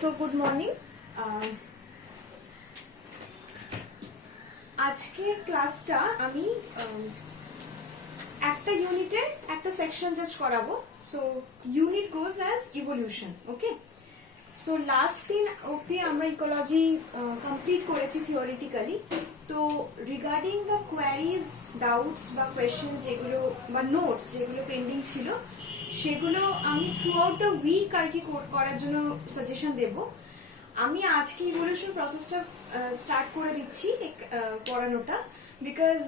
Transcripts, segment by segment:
So good morning. আজকের ক্লাসটা আমি একটা ইউনিটের একটা সেকশন জাস্ট করাবো। সো ইউনিট গোজ অ্যাজ ইভলিউশন। ওকে, সো লাস্ট দিন অবধি আমরা ইকোলজি কমপ্লিট করেছি থিওরিটিক্যালি। তো রিগার্ডিং দ্য কোয়ারিজ, ডাউটস বা কোয়েশ্চেন্স যেগুলো বা নোটস যেগুলো পেন্ডিং ছিল সেগুলো আমি থ্রু আউট দ্য উইক আর কি করার জন্য সাজেশন দেব। আমি আজকে ইভলিউশন প্রসেসটা স্টার্ট করে দিচ্ছি পড়ানোটা, বিকজ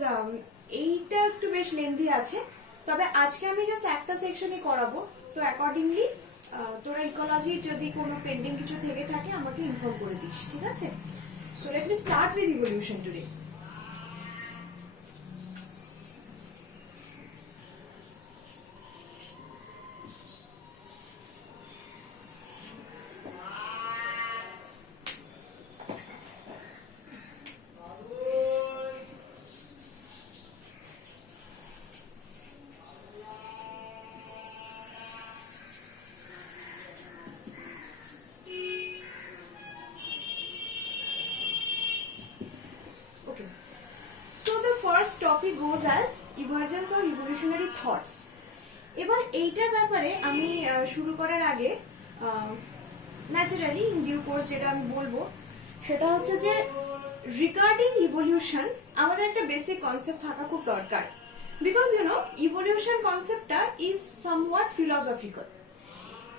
এইটা একটু বেশ লেন্দি আছে। তবে আজকে আমি জাস্ট একটা সেকশনই করাবো। তো অ্যাকর্ডিংলি তোরা ইকোলজির যদি কোনো পেন্ডিং কিছু থেকে থাকে আমাকে ইনফর্ম করে দিস, ঠিক আছে? So let me start with evolution today. First topic goes as emergence of evolutionary thoughts. এবার এইটার ব্যাপারে আমি শুরু করার আগে ন্যাচারালি ইন ডিউ কোর্স যেটা আমি বলবো সেটা হচ্ছে যে রিগার্ডিং ইভলিউশন আমাদের একটা বেসিক কনসেপ্ট থাকা খুব দরকার। বিকজ ইভলিউশন কনসেপ্টটা ইজ সামওয়াট ফিলসফিক্যাল।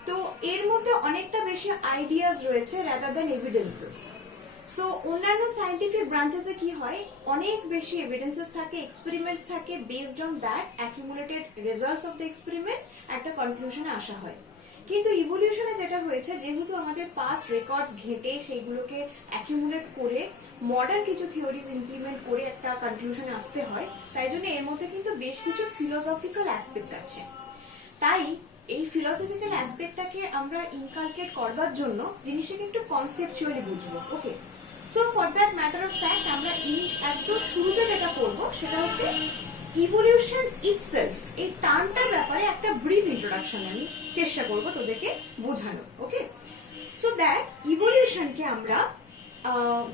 তো এর মধ্যে অনেকটা বেশি আইডিয়াস রয়েছে রাদার দ্যান এভিডেন্সেস। সো অন্যান্য সায়েন্টিফিক ব্রাঞ্চেসে কি হয়, অনেক বেশি এভিডেন্সেস থাকে, এক্সপেরিমেন্টস থাকে, based on that accumulated results of the experiments একটা কনক্লুশনে আসা হয়। কিন্তু ইভলিউশনে যেটা হয়েছে, যেহেতু আমাদের পাস্ট রেকর্ডস ঘেঁটে সেইগুলোকে অ্যাকিউমুলেট করে মডার্ন কিছু থিওরিজ ইমপ্লিমেন্ট করে একটা কনক্লুশনে আসতে হয়, তাই জন্য এর মধ্যে কিন্তু বেশ কিছু ফিলোসফিক্যাল অ্যাসপেক্ট আছে। তাই এই ফিলোসফিক্যাল অ্যাসপেক্টটাকে আমরা ইনকালকেট করবার জন্য জিনিসটাকে একটু কনসেপচুয়ালি বুঝবো। Okay, so for that matter of fact আমরা একদম শুরুতে যেটা করবো সেটা হচ্ছে ইভলিউশন ইটসেলফ, এই টার্মটার ব্যাপারে একটা ব্রিফ ইন্ট্রোডাকশন আমি চেষ্টা করবো তোদেরকে বোঝানো। ওকে, সো দ্যাট ইভলিউশনকে আমরা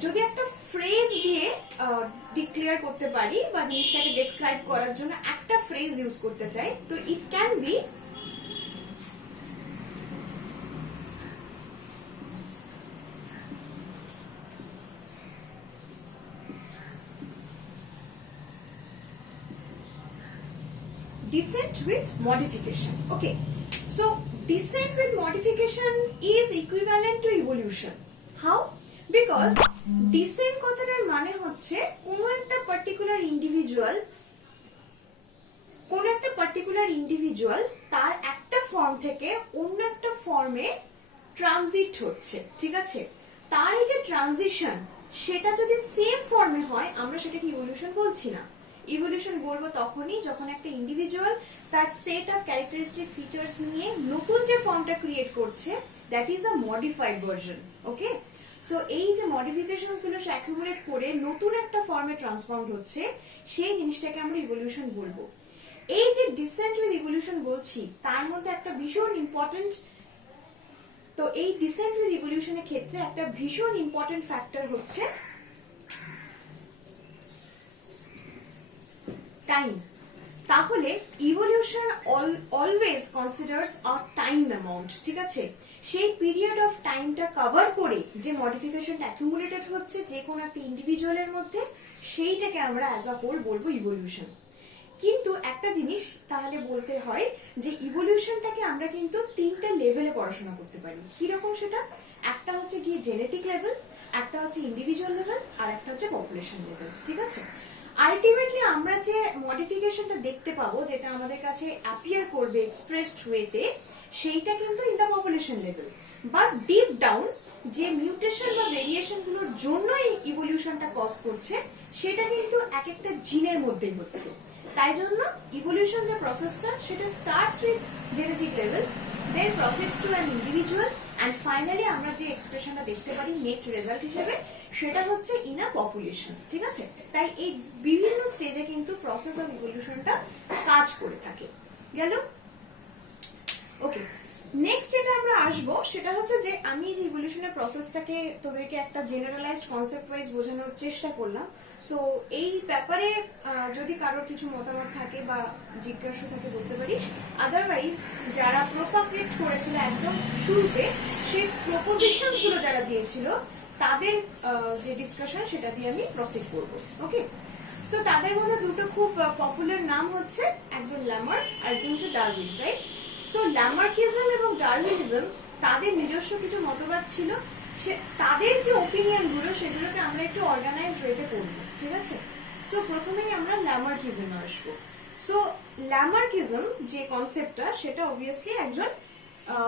যদি একটা ফ্রেজ দিয়ে ডিক্লেয়ার করতে পারি বা জিনিসটাকে ডেসক্রাইব করার জন্য একটা ফ্রেজ ইউজ করতে চাই, তো it can be descent with modification. Okay, so descent with modification is equivalent to evolution. How? Because descent কথাটার মানে হচ্ছে কোনো একটা পার্টিকুলার তার একটা ফর্ম থেকে অন্য একটা ফর্মে ট্রানজিট হচ্ছে, ঠিক আছে? তার এই যে ট্রানজিশন, সেটা যদি সেম ফর্মে হয় আমরা সেটাকে ইভলিউশন বলছি না। ইভলিউশন বলবো তখনই যখন একটা ইন্ডিভিজুয়াল তার সেট অফ ক্যারেক্টারিস্টিক ফিচার্স নিয়ে নতুন যে ফর্মটা ক্রিয়েট করছে, that is a modified version. Okay, so এই যে মডিফিকেশনস গুলো সে অ্যাকিউমুলেট করে নতুন একটা ফর্মে ট্রান্সফর্মড হচ্ছে, সেই জিনিসটাকে আমরা ইভলিউশন বলবো। এই যে ডিসেন্ট উইথ ইভলিউশন বলছি, তার মধ্যে একটা ভীষণ ইম্পর্টেন্ট, তো এই ডিসেন্ট উইথ ইভলিউশনের ক্ষেত্রে একটা ভীষণ ইম্পর্টেন্ট ফ্যাক্টর হচ্ছে টাইম। তাহলে ইভলিউশন অলওয়েজ কনসিডার্স আ টাইম অ্যামাউন্ট, ঠিক আছে? সেই পিরিয়ড অফ টাইমটা কভার করে যে মডিফিকেশনটা অ্যাকিউমুলেটেড হচ্ছে যে কোনো একটা ইন্ডিভিজুয়ালের মধ্যে, সেইটাকে আমরা অ্যাজ আ হোল বলবো ইভলিউশন। কিন্তু একটা জিনিস তাহলে বলতে হয় যে ইভলিউশনটাকে আমরা কিন্তু তিনটা লেভেলে পড়াশোনা করতে পারি। কিরকম সেটা? একটা হচ্ছে গিয়ে জেনেটিক লেভেল, একটা হচ্ছে ইন্ডিভিজুয়াল লেভেল, আর একটা হচ্ছে পপুলেশন লেভেল, ঠিক আছে? আলটিমেটলি আমরা যে মডিফিকেশনটা দেখতে পাবো, যেটা আমাদের কাছে অ্যাপিয়ার করবে এক্সপ্রেসড ওয়েতে, সেইটা কিন্তু in the population level. But deep down যে মিউটেশন বা ভেরিয়েশন গুলোর জন্য এই ইভলিউশনটা কজ করছে, সেটা কিন্তু এক একটা জিনের মধ্যেই হচ্ছে। তাই জন্য ইভলিউশন যে প্রসেসটা, সেটা starts with genetic level, then process to an individual, and finally আমরা যে এক্সপ্রেশনটা দেখতে পারি নেট রেজাল্ট হিসেবে, সেটা হচ্ছে ইন আ পপুলেশন, ঠিক আছে? তাই এই বিভিন্ন স্টেজে কিন্তু প্রসেস অফ ইভলিউশনটা কাজ করে থাকে। গেল? ওকে, নেক্সট যেটা আমরা আসবো সেটা হচ্ছে যে আমি যে ইভলিউশনের প্রসেসটাকে তোদেরকে একটা জেনারেলাইজড কনসেপ্ট ওয়াইজ বোঝানোর চেষ্টা করলাম। সো এই ব্যাপারে যদি কারোর কিছু মতামত থাকে বা জিজ্ঞাসা থাকে বলতে পারিস, আদারওয়াইজ যারা প্রোপাগেট করেছিল একদম শুরুতে সেই প্রপোজিশনস গুলো যারা দিয়েছিল তাদের যে ডিসকাশন সেটা দিয়ে আমি প্রসিড করব। ওকে, সো তাদের মধ্যে দুটো খুব পপুলার নাম হচ্ছে, একজন ল্যামার্ক আর একজন হচ্ছে ডারউইন, রাইট? সো ল্যামার্কিজম এবং ডারউইনিজম তাদের নিজস্ব কিছু মতবাদ ছিল, তাদের যে ওপিনিয়ন গুলো সেগুলোকে আমরা একটু অর্গানাইজ ওয়েতে করবো, ঠিক আছে? সো প্রথমেই আমরা ল্যামার্কিজমে আসবো। সো ল্যামার্কিজম যে কনসেপ্টটা সেটা অবভিয়াসলি একজন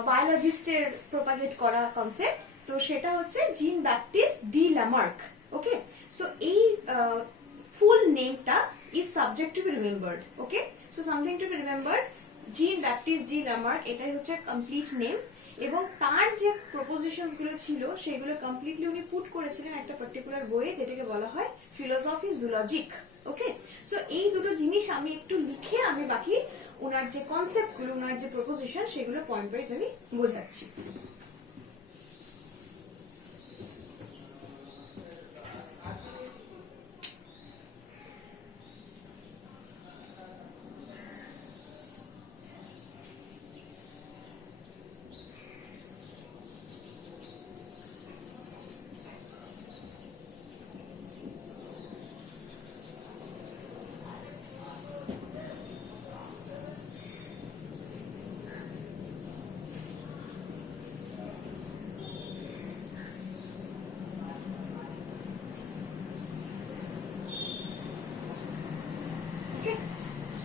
বায়োলজিস্টের প্রোপাগেট করা কনসেপ্ট। তো সেটা হচ্ছে জিন ব্যাপটিস্ট ডি ল্যামার্ক। ওকে, সো এই ফুল নেমটা is subject two be remembered. Okay, so something to be remembered, জিন ব্যাপটিস্ট ডি ল্যামার্ক, এটাই হচ্ছে কমপ্লিট নেম। এবং তার যে প্রপোজিশনস গুলো ছিল সেগুলো কমপ্লিটলি উনি পুট করেছিলেন একটা পার্টিকুলার বইয়ে, যেটাকে বলা হয় ফিলোসফি জুলজিক। ওকে, সো এই দুটো জিনিস আমি একটু লিখে আমি বাকি ওনার যে কনসেপ্ট গুলো, ওনার যে প্রপোজিশন সেগুলো পয়েন্ট ওয়াইজ আমি বোঝাচ্ছি।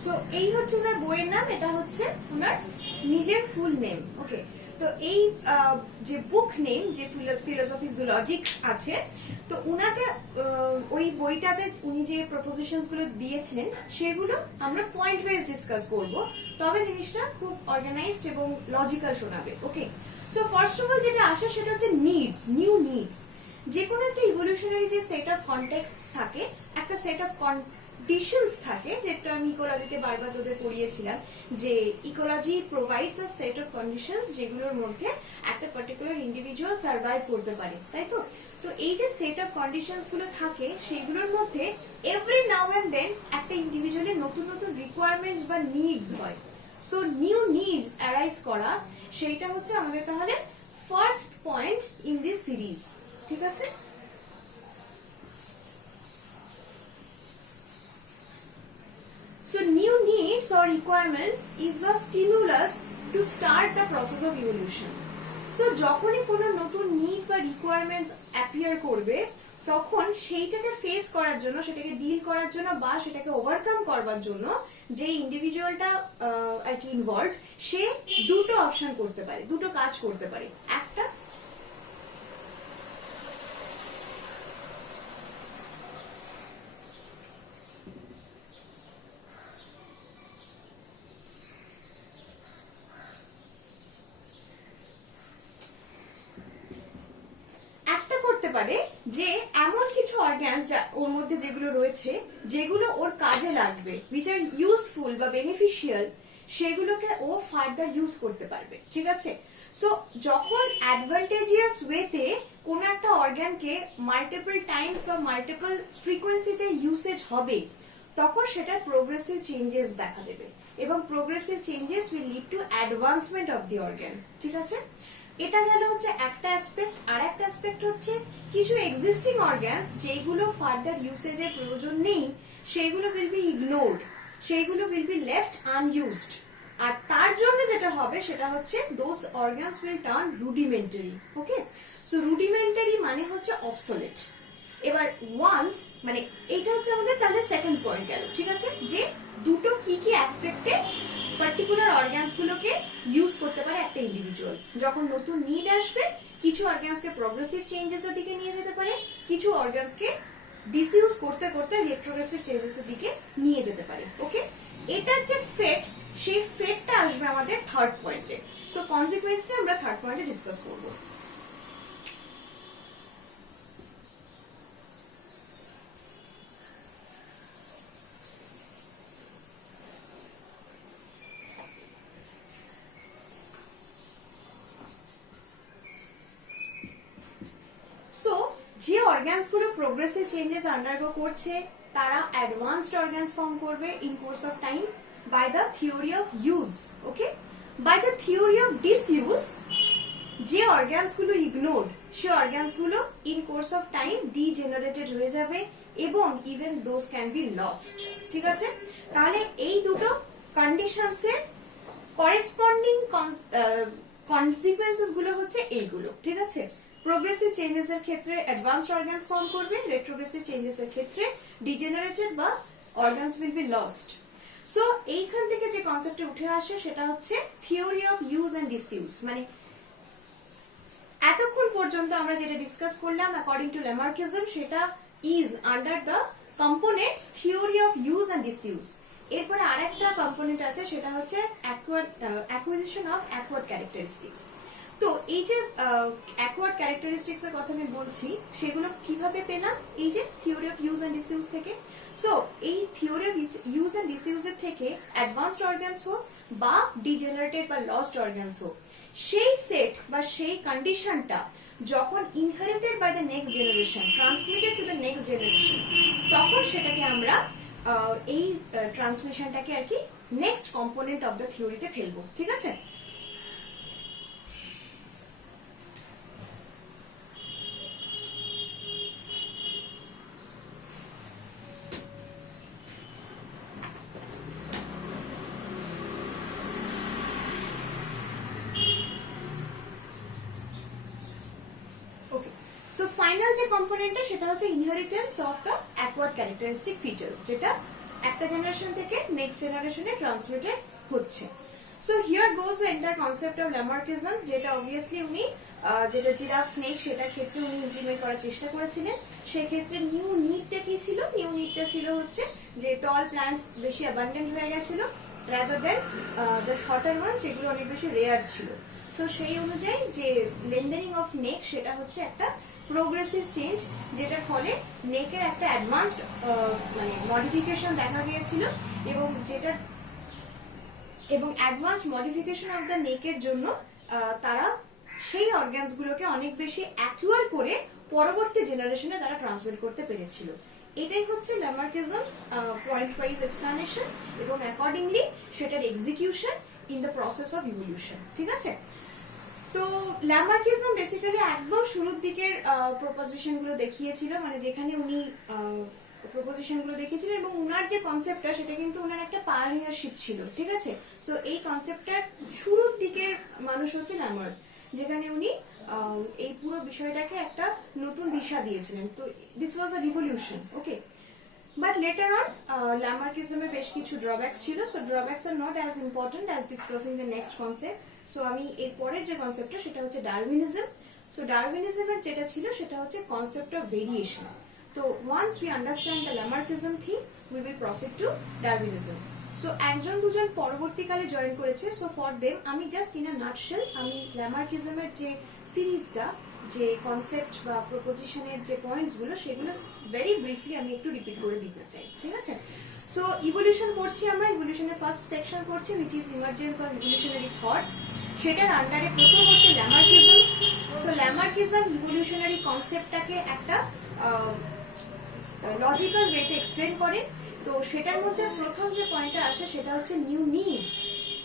সো এই হচ্ছে ওনার বইয়ের নাম, এটা হচ্ছে ওনার নিজের ফুল নেম। ওকে, তো এই যে বুক নেম যে ফিলোসফি জুলজিক আছে, তো উনাতে ওই বইটাতে উনি যে প্রপোজিশনস গুলো দিয়েছেন সেগুলো আমরা পয়েন্ট ওয়াইজ ডিসকাস করব, তবে জিনিসটা খুব অর্গানাইজড এবং লজিক্যাল শোনাবে। ওকে, সো ফার্স্ট অফ অল যেটা আসে সেটা হচ্ছে নিডস, নিউ নিডস। যে কোনো একটা ইভলিউশনারি যে সেট অফ কনটেক্সট থাকে, একটা সেট অফ কন্ডিশনস থাকে, যেটা আমি ইকোলজিতে বারবার তোদের পড়িয়েছিলাম যে ecology provides a set of conditions যেগুলোর মধ্যে একটা পার্টিকুলার ইন্ডিভিজুয়াল সার্ভাইভ করতে পারে, তাই তো? তো এই যে সেট অফ কন্ডিশনস গুলো থাকে সেগুলোর মধ্যে এভরি নাও এন্ড দেন একটা ইন্ডিভিজুয়ালের নতুন নতুন রিকোয়ারমেন্টস বা নিডস হয়। সো নিউ নিডস অ্যারাইজ করা, সেইটা হচ্ছে আমাদের তাহলে first point in this series, ঠিক আছে? So new needs or requirements is the stimulus to start the process of evolution. So যখনই কোনো নতুন নিড বা রিকোয়ারমেন্টস অ্যাপিয়ার করবে তখন সেইটাকে ফেস করার জন্য, সেটাকে ডিল করার জন্য বা সেটাকে ওভারকাম করবার জন্য যে ইন্ডিভিজুয়ালটা আর কি ইনভলভ, সে দুটো অপশন করতে পারে, দুটো কাজ করতে পারে। একটা পারে যে এমন কিছু অর্গানস ওর মধ্যে যেগুলো রয়েছে যেগুলো ওর কাজে লাগবে, which are useful বা বেনিফিশিয়াল, সেগুলোকে ও ফার্দার ইউজ করতে পারবে, ঠিক আছে? সো যখন অ্যাডভান্টেজিয়াস ওয়েতে কোন একটা অর্গানকে মাল্টিপল টাইমস বা মাল্টিপল ফ্রিকোয়েন্সিতে ইউসেজ হবে তখন সেটা প্রোগ্রেসিভ চেঞ্জেস দেখা দেবে এবং progressive changes will lead to advancement of the organ, ঠিক আছে? এটা গেল হচ্ছে একটা অ্যাসপেক্ট। আর একটা অ্যাসপেক্ট হচ্ছে কিছু এক্সিস্টিং অর্গানস যেগুলো ফার্দার ইউসেজের প্রয়োজন নেই সেগুলো উইল বি ইগনোরড, সেগুলো উইল বি লেফট আনইউজড। আর তার জন্য যেটা হবে সেটা হচ্ছে those organs will turn rudimentary. Okay, so rudimentary মানে হচ্ছে অবসোলেট। এবার ওয়ান্স মানে এটা হচ্ছে আমাদের তাহলে সেকেন্ড পয়েন্ট গেল, ঠিক আছে? যে দুটো কি কি অ্যাসপেক্টে পার্টিকুলার অর্গানস গুলোকে ইউজ করতে পারে একটা ইন্ডিভিজুয়াল। যখন নতুন নিড আসবে কিছু অর্গানসকে প্রোগ্রেসিভ চেঞ্জেস এর দিকে নিয়ে যেতে পারে, কিছু অর্গানসকে ডিসইউজ করতে করতে রেট্রোগ্রেসিভ চেঞ্জেস এর দিকে নিয়ে যেতে পারে। ওকে, এটার যে ফেট, সেই ফেটটা আসবে আমাদের থার্ড পয়েন্টে। সো কনসিকুয়েন্সটা আমরা থার্ড পয়েন্টে ডিসকাস করবো। অর্গানস গুলো প্রোগ্রেসিভ চেঞ্জেস আন্ডারগো করছে তারা অ্যাডভান্সড অর্গানস ফর্ম করবে in course of time by the theory of use. Okay, by the theory of disuse যে অর্গানস গুলো ইগনোরড সে অর্গানস গুলো in course of time degenerated হয়ে যাবে এবং even those can be lost. ঠিক আছে, তাহলে এই দুটো কন্ডিশনসের করেসপন্ডিং কনসিকুয়েন্সেস গুলো হচ্ছে এইগুলো। ঠিক আছে, প্রোগ্রেসিভ চেঞ্জেস এর ক্ষেত্রে অ্যাডভান্সড অর্গানস ফর্ম করবে, রেট্রোগ্রেসিভ চেঞ্জেস এর ক্ষেত্রে ডিজেনারেটেড বা organs will be lost. So এইখান থেকে যে কনসেপ্টে উঠে আসে সেটা হচ্ছে theory of use and disuse. মানে এতক্ষণ পর্যন্ত আমরা যেটা ডিসকাস করলাম অ্যাকর্ডিং টু ল্যামার্কিজম সেটা is under the component theory of use and disuse. এরপরে আরেকটা কম্পোনেন্ট আছে সেটা হচ্ছে অ্যাকুইজিশন অফ অ্যাকওয়ার্ড ক্যারেক্টারিস্টিক্স। তো এই যে অ্যাকওয়ার্ড ক্যারেক্টারিস্টিক্স এর কথা আমি বলছি সেগুলো কিভাবে পেলাম, এই যে থিওরি অফ ইউজ এন্ড ডিসইউজ থেকে। সো এই থিওরি অফ ইউজ এন্ড ডিসইউজ এর থেকে অ্যাডভান্সড অর্গানস হোক বা ডিজেনারেটেড বা লস্ট অর্গানস হোক, সেই সেট বা সেই কন্ডিশনটা যখন inherited by the next generation, transmitted to the next generation, তখন সেটাকে আমরা এই ট্রান্সমিশনটাকে আর কি নেক্সট কম্পোনেন্ট অফ দ্য থিওরিতে ফেলবো। ঠিক আছে, সো ফাইনাল যে কম্পোনেন্টটা সেটা হচ্ছে inheritance of the acquired characteristic features, যেটা একটা জেনারেশন থেকে নেক্সট জেনারেশনে ট্রান্সমিটেড হচ্ছে। So here goes the entire concept of Lamarckism, যেটা অবভিয়াসলি উনি যেটা জিরাফ স্নেক সেটার ক্ষেত্রে উনি ইমপ্লিমেন্ট করার চেষ্টা করেছিলেন। সেক্ষেত্রে নিউ নিডটা কি ছিল, নিউ নিডটা ছিল হচ্ছে যে টল প্ল্যান্টস বেশি অ্যাবান্ডেন্ট হয়ে গেছিল rather than the shorter one যেগুলো অনেক বেশি রেয়ার ছিল। সো সেই অনুযায়ী যে লেন্দেনিং অফ নেক সেটা হচ্ছে একটা প্রোগ্রেসিভ চেঞ্জ, যেটার ফলে নেকের একটা অ্যাডভান্সড মানে মডিফিকেশন দেখা গিয়েছিল এবং অ্যাডভান্স মডিফিকেশন অফ দ্য নেকের জন্য তারা সেই অর্গানস গুলোকে অনেক বেশি অ্যাকুয়ার করে পরবর্তী জেনারেশনে তারা ট্রান্সমিট করতে পেরেছিল। এটাই হচ্ছে ল্যামার্কিজম পয়েন্ট ওয়াইজ এক্সপ্লানেশন এবং অ্যাকর্ডিংলি সেটার execution in the process of evolution. ঠিক আছে, তো ল্যামার্কিজম বেসিক্যালি একদম শুরুর দিকের প্রপোজিশন গুলো দেখিয়েছিল, মানে যেখানে উনি প্রপোজিশন গুলো দেখিয়েছিলেন এবং উনার যে কনসেপ্টটা সেটা কিন্তু উনার একটা পায়োনিয়ারশিপ ছিল। ঠিক আছে, সো এই কনসেপ্টটার শুরুর দিকের মানুষ হচ্ছে ল্যামার্ক, যেখানে উনি এই পুরো বিষয়টাকে একটা নতুন দিশা দিয়েছিলেন। তো this was a revolution. Okay, but later on ল্যামার্কিজমের বেশ কিছু ড্রব্যাকস ছিল। So drawbacks are not as important as discussing the next concept. So আমি এর পরের যে কনসেপ্টটা সেটা হচ্ছে ডারউইনিজম। সো ডারউইনিজমের যেটা ছিল সেটা হচ্ছে কনসেপ্ট অফ ভেরিয়েশন। তো once we understand the Lamarckism thing we will proceed to Darwinism. So একজন দুজন পরবর্তীকালে জয়েন করেছে। সো ফর দেম আমি জাস্ট ইন আ নাটশেল আমি ল্যামার্কিজমের যে সিরিজটা, যে কনসেপ্ট বা প্রপোজিশনের যে পয়েন্টস গুলো সেগুলো ভেরি ব্রিফলি আমি একটু রিপিট করে দিতে চাই। ঠিক আছে, সো ইভলিউশন করছি আমরা, ইভলিউশনের ফার্স্ট সেকশন করছি which is emergence of evolutionary thoughts. সেটার আন্ডারে প্রথম হচ্ছে ল্যামার্কিজম। সো ল্যামার্কিজম ইভলিউশনারি কনসেপ্টটাকে একটা লজিক্যাল ওয়েতে এক্সপ্লেন করে। তো সেটার মধ্যে প্রথম যে পয়েন্টটা আসে সেটা হচ্ছে নিউ নিডস।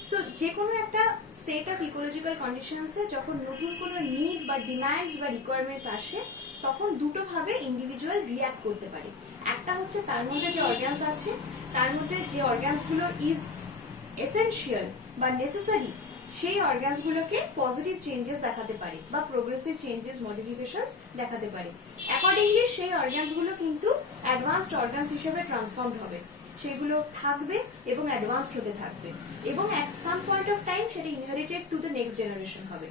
সো যে কোনো একটা সেট অফ ইকোলজিক্যাল কন্ডিশনসে যখন নতুন কোনো নিড বা ডিমান্ডস বা রিকোয়ারমেন্টস আসে তখন দুটো ভাবে ইন্ডিভিজুয়াল রিঅ্যাক্ট করতে পারে। একটা হচ্ছে তার মধ্যে যে অর্গানস আছে তার মধ্যে যে অর্গানসগুলো ইজ এসেনশিয়াল বা নেসেসারি, সেই অর্গানসগুলোকে পজিটিভ চেঞ্জেস দেখাতে পারে বা প্রোগ্রেসিভ চেঞ্জেস মডিফিকেশনস দেখাতে পারে। অ্যাকর্ডিংলি সেই অর্গানসগুলো কিন্তু অ্যাডভান্সড অর্গানস হিসেবে ট্রান্সফর্মড হবে, সেগুলো থাকবে এবং অ্যাডভান্সড হতে থাকবে এবং at some point of time সেটা inherited to the next generation হবে।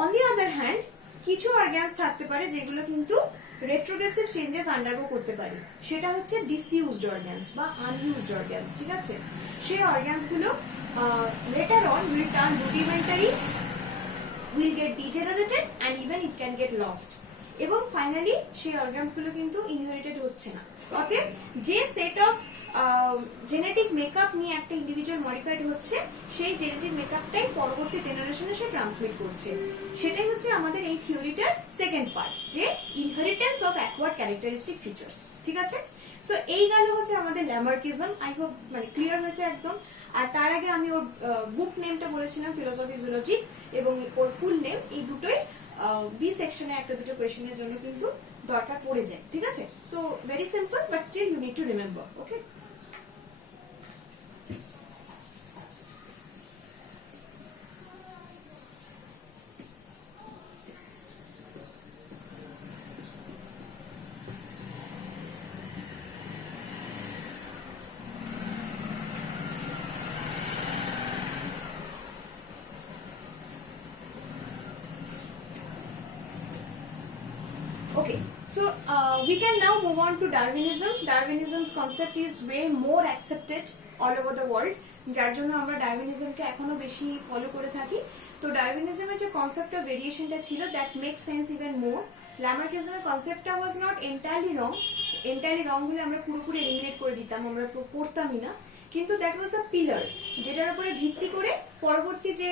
অন দি আদার হ্যান্ড কিছু অর্গানস থাকতে পারে যেগুলো কিন্তু রেট্রোগ্রেসিভ চেঞ্জেস আন্ডারগো করতে পারে, সেটা হচ্ছে ডিসইউজড অর্গানস বা আনইউজড অর্গানস। ঠিক আছে, সেই অর্গানসগুলো later on will turn rudimentary, will get degenerated and even it can get lost এবং ফাইনালি সেই অর্গানসগুলো কিন্তু ইনহেরিটেড হচ্ছে না। অতএব যে সেট অফ জেনেটিক মেকআপ নিয়ে একটা ইন্ডিভিজুয়াল মডিফাইড হচ্ছে, সেই জেনেটিক মেকআপটাই পরবর্তী জেনারেশনে সে ট্রান্সমিট করছে। সেটাই হচ্ছে আমাদের এই থিওরিটার সেকেন্ড পার্ট, যে inheritance of acquired characteristic features. ঠিক আছে, সো এই গেল হচ্ছে আমাদের ল্যামার্কিজম। আই হোপ মানে ক্লিয়ার হয়েছে একদম। আর তার আগে আমি ওর বুক নেমটা বলেছিলাম, ফিলোসফি জুলজি, এবং ওর ফুল নেম, এই দুটোই বি সেকশনে একটা দুটো কোয়েশ্চেনের জন্য কিন্তু দরকার পড়ে যায়। ঠিক আছে, so very simple but still you need to remember. Okay, okay, so we can now move on to Darwinism. Darwinism's concept is way more accepted all over the world, যার জন্য আমরা ডারউইনিজমকে এখনো বেশি ফলো করে থাকি। তো ডারউইনিজমের যে কনসেপ্ট অফ ভেরিয়েশনটা ছিল, that makes sense even more. ল্যামার্কিজমের কনসেপ্টটা was not entirely wrong. Entirely wrong হলে আমরা পুরোপুরি এলিমিনেট করে দিতাম, আমরা পড়তামই না। কিন্তু দ্যাট ওয়াজ আ পিলার, যেটার উপরে ভিত্তি করে পরবর্তী যে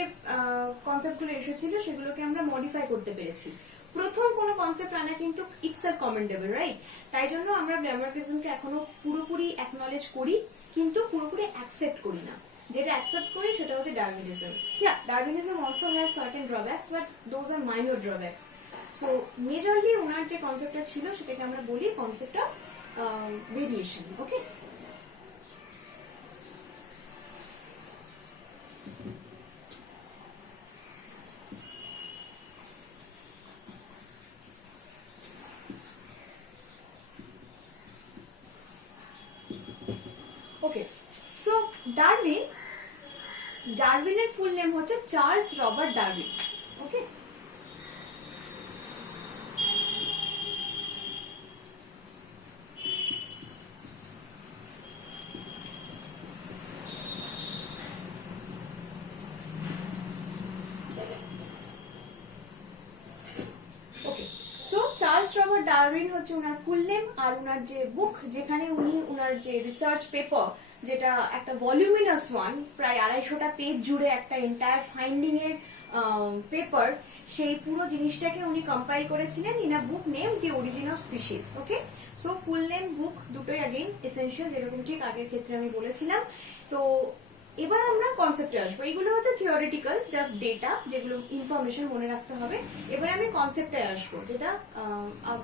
কনসেপ্টগুলো এসেছিল সেগুলোকে আমরা মডিফাই করতে পেরেছি। প্রথম কোন কনসেপ্ট আনা কিন্তু ইটস আর কমেন্ডেবল, রাইট? তাই জন্য আমরা ল্যামার্কিজমকে এখনো পুরোপুরি অ্যাকনলেজ করি, কিন্তু পুরোপুরি অ্যাকসেপ্ট করি না। যেটা অ্যাকসেপ্ট করি সেটা হচ্ছে ডারউইনিজম। হ্যাঁ, Darwinism also has certain drawbacks, but those are minor drawbacks. So majorly ওনার যে কনসেপ্টটা ছিল সেটাকে আমরা বলি concept of variation. Okay, okay, so ডারউইনের ফুল নেম হচ্ছে Charles Robert Darwin. Okay, Charles Robert Darwin হচ্ছে ওনার ফুল নেম। আর ওনার যে বুক, যেখানে উনি ওনার যে রিসার্চ পেপার, যেটা একটা ভলিউমিনাস ওয়ান, প্রায় 250টা পেজ জুড়ে একটা এন্টায়ার ফাইন্ডিং এর পেপার, সেই পুরো জিনিসটাকে উনি কম্পাইল করেছিলেন in a book name the origin of species. Okay, so full name, book দুটোই अगेन এসেনশিয়াল, যেরকম ঠিক আগের ক্ষেত্রে আমি বলেছিলাম। তো এবার আমরা কনসেপ্টে আসবো। এগুলো হচ্ছে থিওরিটিক্যাল, জাস্ট ডেটা, যেগুলো ইনফরমেশন মনে রাখতে হবে। এবারে আমি কনসেপ্টে আসবো, যেটা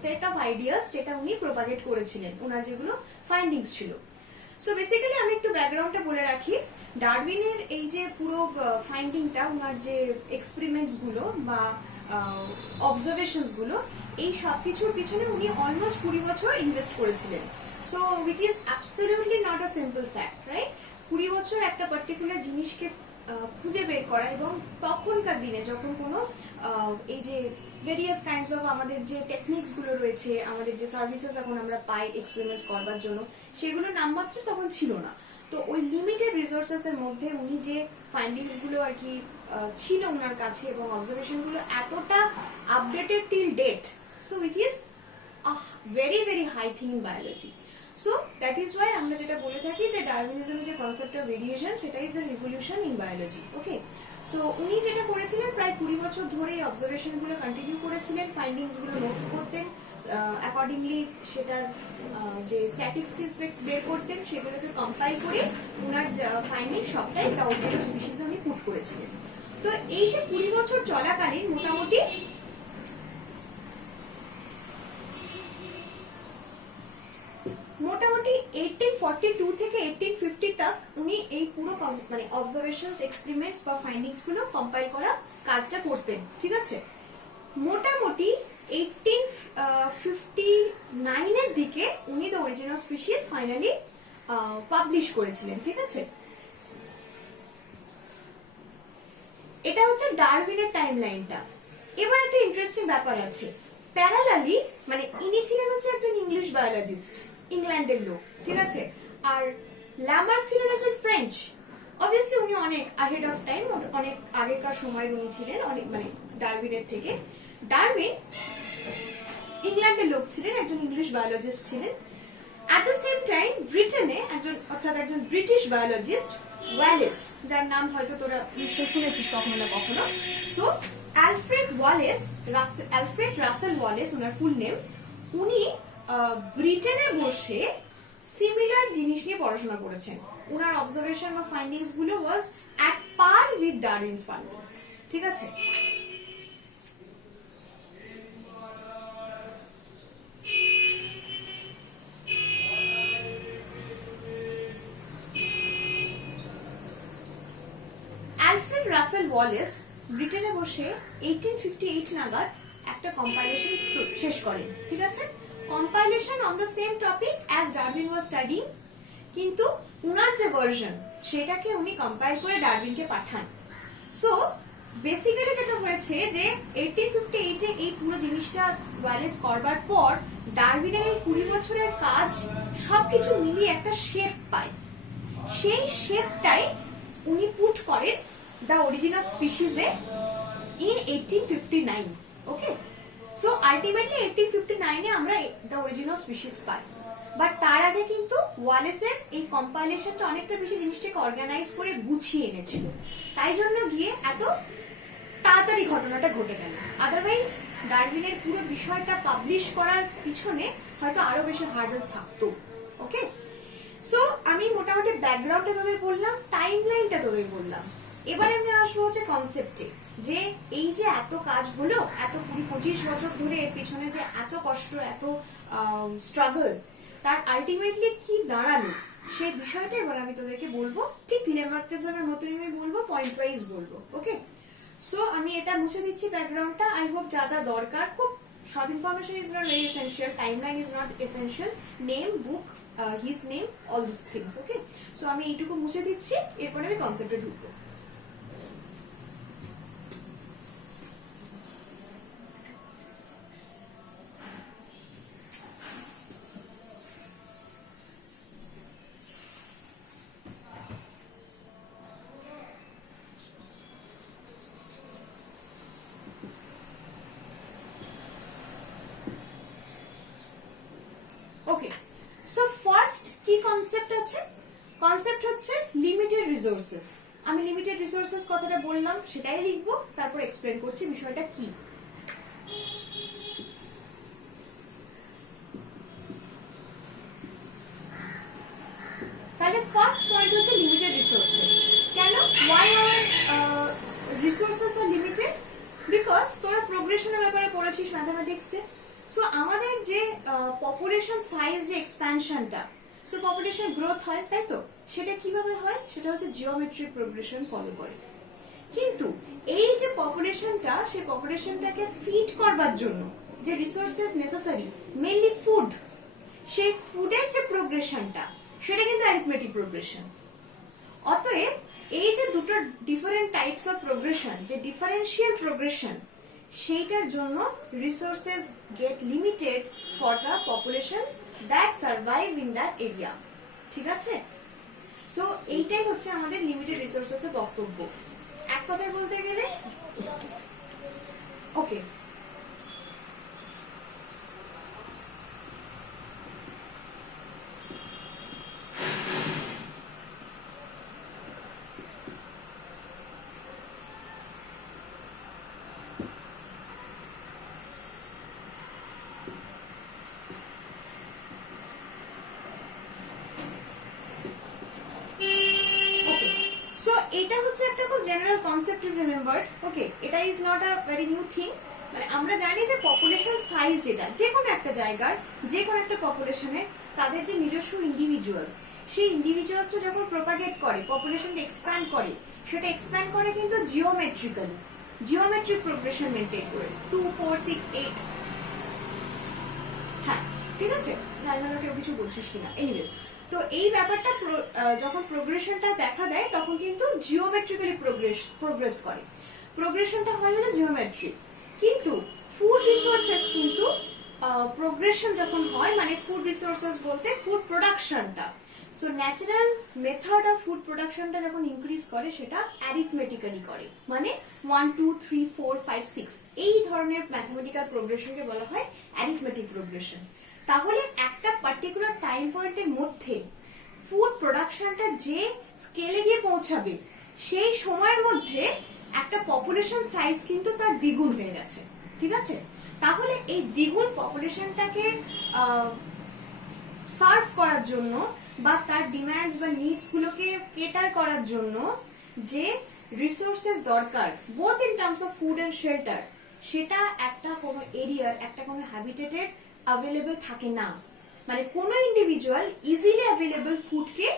সেট অফ আইডিয়াস, যেটা উনি প্রোপাগেট করেছিলেন, ওনার যেগুলো ফাইন্ডিংস ছিল। সো বেসিক্যালি আমি একটু ব্যাকগ্রাউন্ডটা বলে রাখি। ডারউইনের এই যে পুরো ফাইন্ডিংটা, ওনার যে এক্সপেরিমেন্টস গুলো বা অবজারভেশনস গুলো, এই সবকিছুর পিছনে উনি অলমোস্ট 20 বছর ইনভেস্ট করেছিলেন। So which is absolutely not a simple fact, right? 20 বছর একটা পার্টিকুলার জিনিসকে খুঁজে বের করা, এবং তখনকার দিনে যখন কোনো এই যে ভেরিয়াস কাইন্ডস অফ আমাদের যে টেকনিক্স গুলো রয়েছে, আমাদের যে সার্ভিসেস এখন আমরা পাই এক্সপেরিমেন্টস করবার জন্য, সেগুলো নামমাত্র তখন ছিল না। তো ওই লিমিটেড রিসোর্সেস এর মধ্যে উনি যে ফাইন্ডিংস গুলো আর কি ছিল ওনার কাছে, এবং অবজারভেশন গুলো এতটা updated till date, so which is very very high thing in biology. So that is why আমরা যেটা বলে থাকি যে ডারউইনিজমের যে কনসেপ্ট অফ ভেরিয়েশন, সেটা is a revolution in biology. Okay, so উনি যেটা করেছিলেন, প্রায় 20 বছর ধরে এই অবজারভেশন গুলো কন্টিনিউ করেছিলেন, ফাইন্ডিংস গুলো নোট করতেন, অ্যাকর্ডিংলি সেটার যে স্ট্যাটিস্টিক্স বের করতেন, সেগুলোকে কম্পাইল করে ওনার ফাইন্ডিং সবটাই দ্য অরিজিন অফ স্পিসিস উনি পুট করেছিলেন। তো এই যে 20 বছর চলাকালীন মোটামুটি 1842 থেকে 1850 तक উনি এই পুরো মানে অবজারভেশনস, এক্সপেরিমেন্টস বা ফাইন্ডিংস গুলো কম্পাইল করা কাজটা করতেন। ঠিক আছে, মোটামুটি 1859 এর দিকে উনি the origin of species finally publish করেছিলেন। ঠিক আছে, এটা হচ্ছে ডারউইনের টাইমলাইনটা। এবার একটা ইন্টারেস্টিং ব্যাপার আছে, প্যারালালি মানে ইনি ছিলেন হচ্ছে একজন ইংলিশ বায়োলজিস্ট, ইংল্যান্ডের লোক। ঠিক আছে, আর ল্যামার্ক ছিলেন একজন ফ্রেঞ্চ। অবভিয়াসলি উনি অনেক আহেড অফ টাইম, অনেক আগেকার সময়ের উনি ছিলেন, অনেক মানে ডারউইনের থেকে। ডারউইন ইংল্যান্ডের লোক ছিলেন, একজন ইংলিশ বায়োলজিস্ট ছিলেন। অ্যাট দ্য সেম টাইম ব্রিটেনে একজন ব্রিটিশ বায়োলজিস্ট ওয়ালেস, যার নাম হয়তো তোরা নিশ্চয় শুনেছিস কখনো না কখনো। সো অ্যালফ্রেড রাসেল ওয়ালেস ওনার ফুল নেম। উনি ব্রিটেনে বসে সিমিলার জিনিস নিয়ে পড়াশোনা করেছেন। ওনার অবজারভেশন বা ফাইন্ডিংস গুলো was at per with Darwin's findings. ঠিক আছে, অ্যালফ্রেড রাসেল ওয়ালেস ব্রিটেনে বসে 1858 নাগাদ একটা কম্পাইলেশন শেষ করেন। ঠিক আছে, compilation on the same topic as Darwin was studying, কিন্তু উনার যে ভার্সন সেটাকে উনি কম্পাইল করে ডারউইনকে পাঠান। সো বেসিক্যালি যেটা হয়েছে যে 1858 এ এই পুরো জিনিসটা ওয়ালেস করবার পর ডারউইনের এই 20 বছরের কাজ সবকিছু মিলিয়ে একটা শেপ পায়। সেই শেপটাই উনি পুট করেন দ্য অরিজিন অফ স্পিসিসে ইন 1859। ওকে, সো আলটিমেটলি 1859 এ আমরা দ্য অরিজিন অফ স্পিসিস পাই। বাট তার আগে কিন্তু ওয়ালেসের এই কম্পাইলেশনটা অনেকটা বেশি জিনিসটাকে অর্গানাইজ করে গুছিয়ে এনেছিল, তাই জন্য গিয়ে এত তাড়াতাড়ি ঘটনাটা ঘটে গেল। আদারওয়াইজ ডারউইনের পুরো বিষয়টা পাবলিশ করার পিছনে হয়তো আরো বেশি হার্ডলস থাকতো। ওকে, সো আমি মোটামুটি ব্যাকগ্রাউন্ডটা তোদের বললাম, টাইমলাইনটা তোদের বললাম। এবার আমি আসবো হচ্ছে কনসেপ্টে, যে এই যে এত কাজ হলো, এত 20-25 বছর ধরে এর পিছনে যে এত কষ্ট, এত স্ট্রাগল, তার আলটিমেটলি কি দাঁড়ালো সেই বিষয়টা এবার আমি তোদেরকে বলবো। ঠিক লেমার্কিজমের মতনই আমি বলবো, পয়েন্ট ওয়াইজ বলবো। ওকে, সো আমি এটা মুছে দিচ্ছি ব্যাকগ্রাউন্ডটা। আই হোপ যা যা দরকার, খুব সব information is not very essential, timeline is not essential, name, book, his name, all this things. Okay, so আমি এইটুকু মুছে দিচ্ছি, এরপরে আমি কনসেপ্টে ঢুকবো। ওকে, সো ফার্স্ট কি কনসেপ্ট আছে? কনসেপ্ট হচ্ছে লিমিটেড রিসোর্সেস। আমি লিমিটেড রিসোর্সেস কথাটা বললাম, সেটাই লিখবো, তারপর এক্সপ্লেন করছি বিষয়টা কি। তাহলে ফার্স্ট পয়েন্ট হচ্ছে লিমিটেড রিসোর্সেস। কেন? ওয়াই আওয়ার রিসোর্সেস আর লিমিটেড? বিকজ তোরা প্রোগ্রেশনের ব্যাপারে পড়েছিস ম্যাথমেটিক্সে। সো আমাদের যে পপুলেশন সাইজ, যে এক্সপ্যানশনটা, সো পপুলেশন গ্রোথ হয়, তাই তো? সেটা কিভাবে হয়? সেটা হচ্ছে জিওমেট্রিক প্রোগ্রেশন ফলো করে। কিন্তু এই যে পপুলেশনটা, সেই পপুলেশনটাকে ফিড করবার জন্য যে রিসোর্সেস নেসেসারি, মেইনলি ফুড, সেই ফুডের যে প্রোগ্রেশনটা, সেটা কিন্তু অ্যারিথমেটিক প্রোগ্রেশন। অতএব এই যে দুটো ডিফারেন্ট টাইপস অফ প্রোগ্রেশন, যে ডিফারেন্সিয়াল প্রোগ্রেশন, সেইটার জন্য resources get limited for the population that survive in that area. ঠিক আছে, সো এইটাই হচ্ছে আমাদের লিমিটেড রিসোর্সেস এর বক্তব্য এক কথায় বলতে গেলে। ওকে, সো এটা হচ্ছে একটা খুব জেনারেল কনসেপ্ট টু রিমেম্বার। ওকে, এটা is not a very new thing. মানে আমরা জানি যে পপুলেশন সাইজ যেটা, যে কোনো একটা জায়গার যে কোনো একটা পপুলেশনে তাদের যে নিজস্ব ইন্ডিভিজুয়ালস, সেই ইন্ডিভিজুয়ালসটা যখন প্রপাগেট করে, পপুলেশনটা এক্সপ্যান্ড করে, সেটা এক্সপ্যান্ড করে কিন্তু জিওমেট্রিক্যালি, জিওমেট্রিক প্রোগ্রেশন মেনটেন করে 2, 4, 6, 8। হ্যাঁ, ঠিক আছে, জানি না কেউ কিছু বলছিস কিনা। এনিওয়েজ, তো এই ব্যাপারটা যখন প্রোগ্রেশনটা দেখা দেয়, তখন কিন্তু জিওমেট্রিক্যালি প্রোগ্রেস করে। প্রোগ্রেশনটা হয় হলো জিওমেট্রিক। কিন্তু ফুড রিসোর্সেস কিন্তু প্রোগ্রেশন যখন হয়, মানে ফুড রিসোর্সেস বলতে ফুড প্রোডাকশনটা, so natural method of food প্রোডাকশনটা যখন ইনক্রিজ করে, সেটা অ্যারিথমেটিক্যালি করে। মানে 1, 2, 3, 4, 5, 6 এই ধরনের ম্যাথমেটিক্যাল প্রোগ্রেশনকে বলা হয় অ্যারিথমেটিক প্রোগ্রেশন। তাহলে একটা পার্টিকুলার টাইম পয়েন্টের মধ্যে ফুড প্রোডাকশনটা যে স্কেলে গিয়ে পৌঁছাবে সেই সময়ের মধ্যে একটা পপুলেশন সাইজ কিন্তু তার দ্বিগুণ হয়ে গেছে, ঠিক আছে? তাহলে এই দ্বিগুণ পপুলেশনটাকে সার্ভ করার জন্য বা তার ডিমান্ডস বা নিডস গুলোকে কেটার করার জন্য যে রিসোর্সেস দরকার both in terms of food and shelter, সেটা একটা কোনো এরিয়ার একটা কোনো হ্যাবিটেটের অ্যাভেলেবল থাকে না। মানে কোনো ইন্ডিভিজুয়াল ইজিলি অ্যাভেলেবল ফুডকে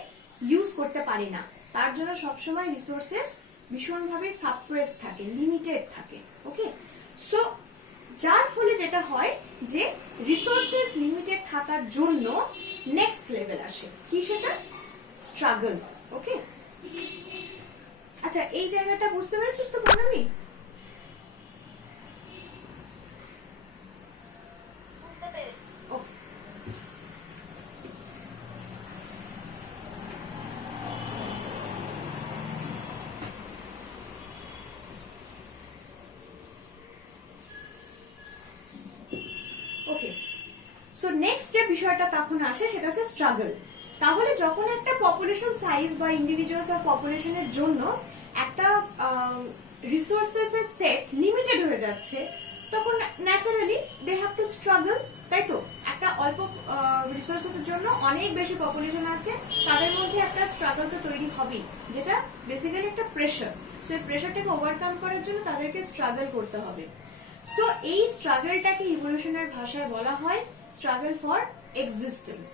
ইউজ করতে পারে না, তার জন্য সবসময় রিসোর্সেস ভীষণভাবে সাপ্রেস থাকে, লিমিটেড থাকে। ওকে, সো যার ফলে যেটা হয় যে রিসোর্সেস লিমিটেড থাকার জন্য নেক্সট লেভেল আসে, কি সেটা? স্ট্রাগল। ওকে, আচ্ছা এই জায়গাটা বুঝতে পেরেছিস তো মানবী? ওকে, সো নেক্সট যে বিষয়টা তখন আসে সেটা হচ্ছে স্ট্রাগল। তাহলে যখন একটা পপুলেশন সাইজ বা ইন্ডিভিজুয়ালস আর পপুলেশনের জন্য একটা রিসোর্সেস এর সেট লিমিটেড হয়ে যাচ্ছে, তখন naturally they have to struggle, তাই তো? একটা অল্প রিসোর্সেস এর জন্য অনেক বেশি পপুলেশন আছে, তাদের মধ্যে একটা স্ট্রাগল তো তৈরি হবেই, যেটা বেসিক্যালি একটা প্রেশার। সো এই প্রেশারটাকে ওভারকাম করার জন্য তাদেরকে স্ট্রাগল করতে হবে। সো এই স্ট্রাগলটাকে ইভলিউশনের ভাষায় বলা হয় struggle for existence.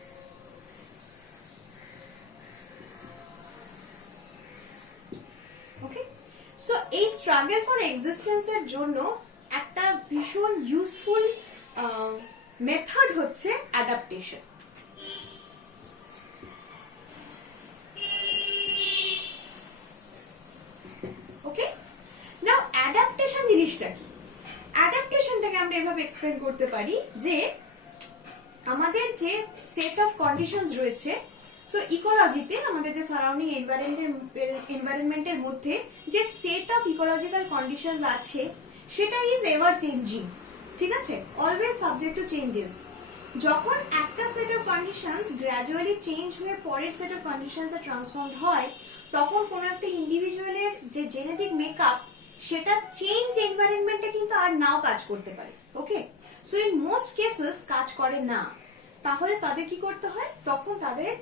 Okay, so এই স্ট্রাগল ফর এক্সিস্টেন্স এর জন্য একটা ভীষণ ইউজফুল মেথড হচ্ছে অ্যাডাপ্টেশন। ওকে, নাও অ্যাডাপ্টেশন জিনিসটা কি? অ্যাডাপ্টেশনটাকে আমরা এভাবে এক্সপ্লেন করতে পারি যে আমাদের যে সেট অফ কন্ডিশনস রয়েছে, সো ইকোলজিতে আমাদের যে সারাউন্ডিং এনভায়রনমেন্টের মধ্যে যে সেট অফ ইকোলজিক্যাল কন্ডিশনস আছে সেটা ইজ এভার চেঞ্জিং, ঠিক আছে? Always subject to changes. যখন একটা set of conditions gradually change হয়ে পরের সেট অফ কন্ডিশনসে ট্রান্সফর্ম হয়, তখন কোনো একটা ইন্ডিভিজুয়ালের যে জেনেটিক মেকআপ সেটা চেঞ্জ এনভায়রনমেন্টে কিন্তু আর নাও কাজ করতে পারে। ওকে, সো ইন মোস্ট কেসেস কাজ করে না। তাহলে তাদের কি করতে হয়? তখন তাদের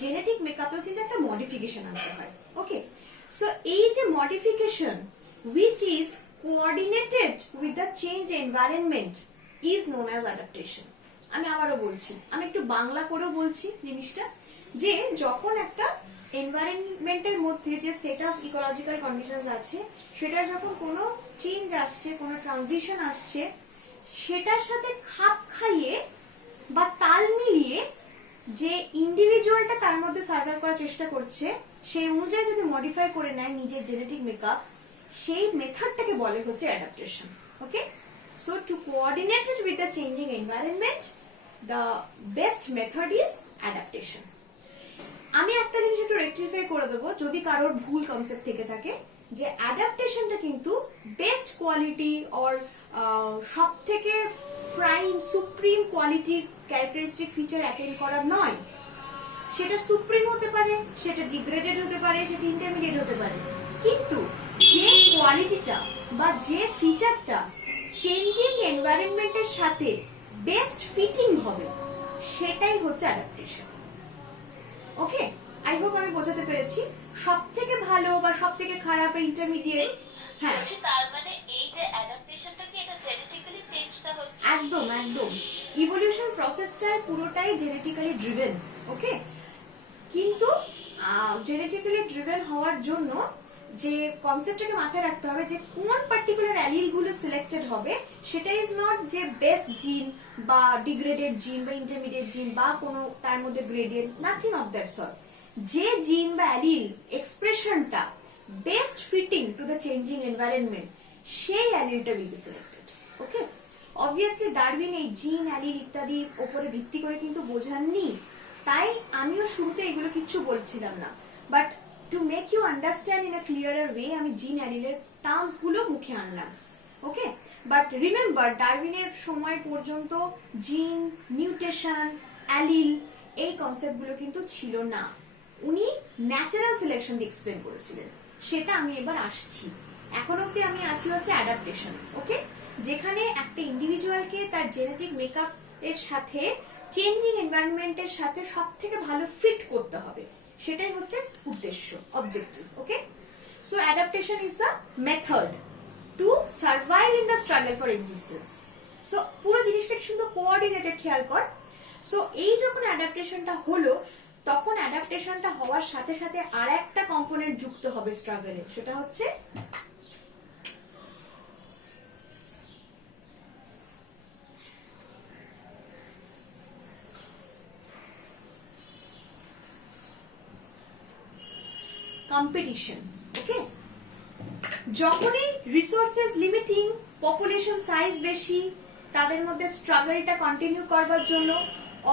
জেনেটিক মেকআপেও কিন্তু একটা মডিফিকেশন আনতে হয়। ওকে, সো এই যে modification which is coordinated with the change environment is known as adaptation. আমি আবারও বলছি, আমি একটু বাংলা করেও বলছি জিনিসটা, যে যখন একটা এনভায়রনমেন্টের মধ্যে যে সেট অফ ইকোলজিক্যাল কন্ডিশনস আছে সেটার যখন কোনো চেঞ্জ আসছে, কোনো ট্রানজিশন আসছে, সেটার সাথে খাপ খাইয়ে বা তাল মিলিয়ে যে ইন্ডিভিজুয়ালটা তার মধ্যে সার্ভাইভ করার চেষ্টা করছে সেই অনুযায়ী যদি মডিফাই করে নেয় নিজের জেনেটিক মেকআপ, সেই মেথডটাকে বলে হচ্ছে adaptation. Okay, so to coordinate it with the changing environment, the best method is adaptation. আমি একটা জিনিস একটু রেকটিফাই করে দেবো যদি কারোর ভুল কনসেপ্ট থেকে থাকে, যে অ্যাডাপ্টেশনটা কিন্তু বেস্ট কোয়ালিটি অর সব থেকে প্রাইম সুপ্রিম কোয়ালিটির ক্যারেক্টারিস্টিক ফিচার অ্যাটেন্ড করা নয়। সেটা সুপ্রিম হতে পারে, সেটা ডিগ্রেডেড হতে পারে, সেটা ইন্টারমিডিয়েট হতে পারে, কিন্তু যে কোয়ালিটিটা বা যে ফিচারটা চেঞ্জিং এনভায়রনমেন্টের সাথে বেস্ট ফিটিং হবে সেটাই হচ্ছে অ্যাডাপ্টেশন। ওকে, আই হোপ আমি বোঝাতে পেরেছি। সব থেকে ভালো বা সব থেকে খারাপ ইন্টারমিডিয়েট, হ্যাঁ তার মানে এই যে অ্যাডাপ্টেশনটা কি এটা জেনেটিক্যালি চেঞ্জটা হচ্ছে? একদম একদম, ইভলিউশন প্রসেসটা পুরোটাই জেনেটিক্যালি ড্রিভেন। ওকে, কিন্তু জেনেটিক্যালি ড্রিভেন হওয়ার জন্য যে কনসেপ্টটাকে মাথায় রাখতে হবে যে কোন পার্টিকুলার অ্যালিল গুলো সিলেক্টেড হবে সেটা ইজ নট যে বেস্ট জিন বা ডিগ্রেডেড জিন বা ইন্টারমিডিয়েট জিন বা কোনো তার মধ্যে gradient, nothing of that sort. যে জিন বা অ্যালিল এক্সপ্রেশনটা best fitting to the changing environment, সেই অ্যালিলটা will be selected. Okay, obviously Darwin এই জিন অ্যালিল ইত্যাদির উপরে ভিত্তি করে কিন্তু বোঝাননি, তাই আমিও শুরুতে এগুলো কিচ্ছু বলছিলাম না, but to make you understand in a clearer way আমি জিন অ্যালিলের টার্মস গুলো মুখে আনলাম। ওকে, বাট রিমেম্বার ডারউইনের সময় পর্যন্ত জিন, মিউটেশন, অ্যালিল এই কনসেপ্টগুলো কিন্তু ছিল না। উনি ন্যাচারাল সিলেকশন দিয়ে এক্সপ্লেন করেছিলেন, সেটা আমি এবার আসছি। এখন অব্দি আমি আছি হচ্ছে অ্যাডাপ্টেশন। ওকে, যেখানে একটা ইন্ডিভিজুয়ালকে তার জেনেটিক মেকআপ এর সাথে চেঞ্জিং এনভায়রনমেন্টের সাথে সব থেকে ভালো ফিট করতে হবে, সেটাই হচ্ছে উদ্দেশ্য, objective. Okay, so adaptation is the method to survive in the struggle for existence. So পুরো জিনিসটা সুন্দর কোঅর্ডিনেটেড, খেয়াল কর। সো এই যখন অ্যাডাপ্টেশনটা হলো, তখন অ্যাডাপ্টেশনটা হওয়ার সাথে সাথে আর একটা কম্পোনেন্ট যুক্ত হবে স্ট্রাগলে, সেটা হচ্ছে কম্পিটিশন। ওকে, যখনই রিসোর্সেস লিমিটিং, পপুলেশন সাইজ বেশি, তাদের মধ্যে স্ট্রাগলটা কন্টিনিউ করবার জন্য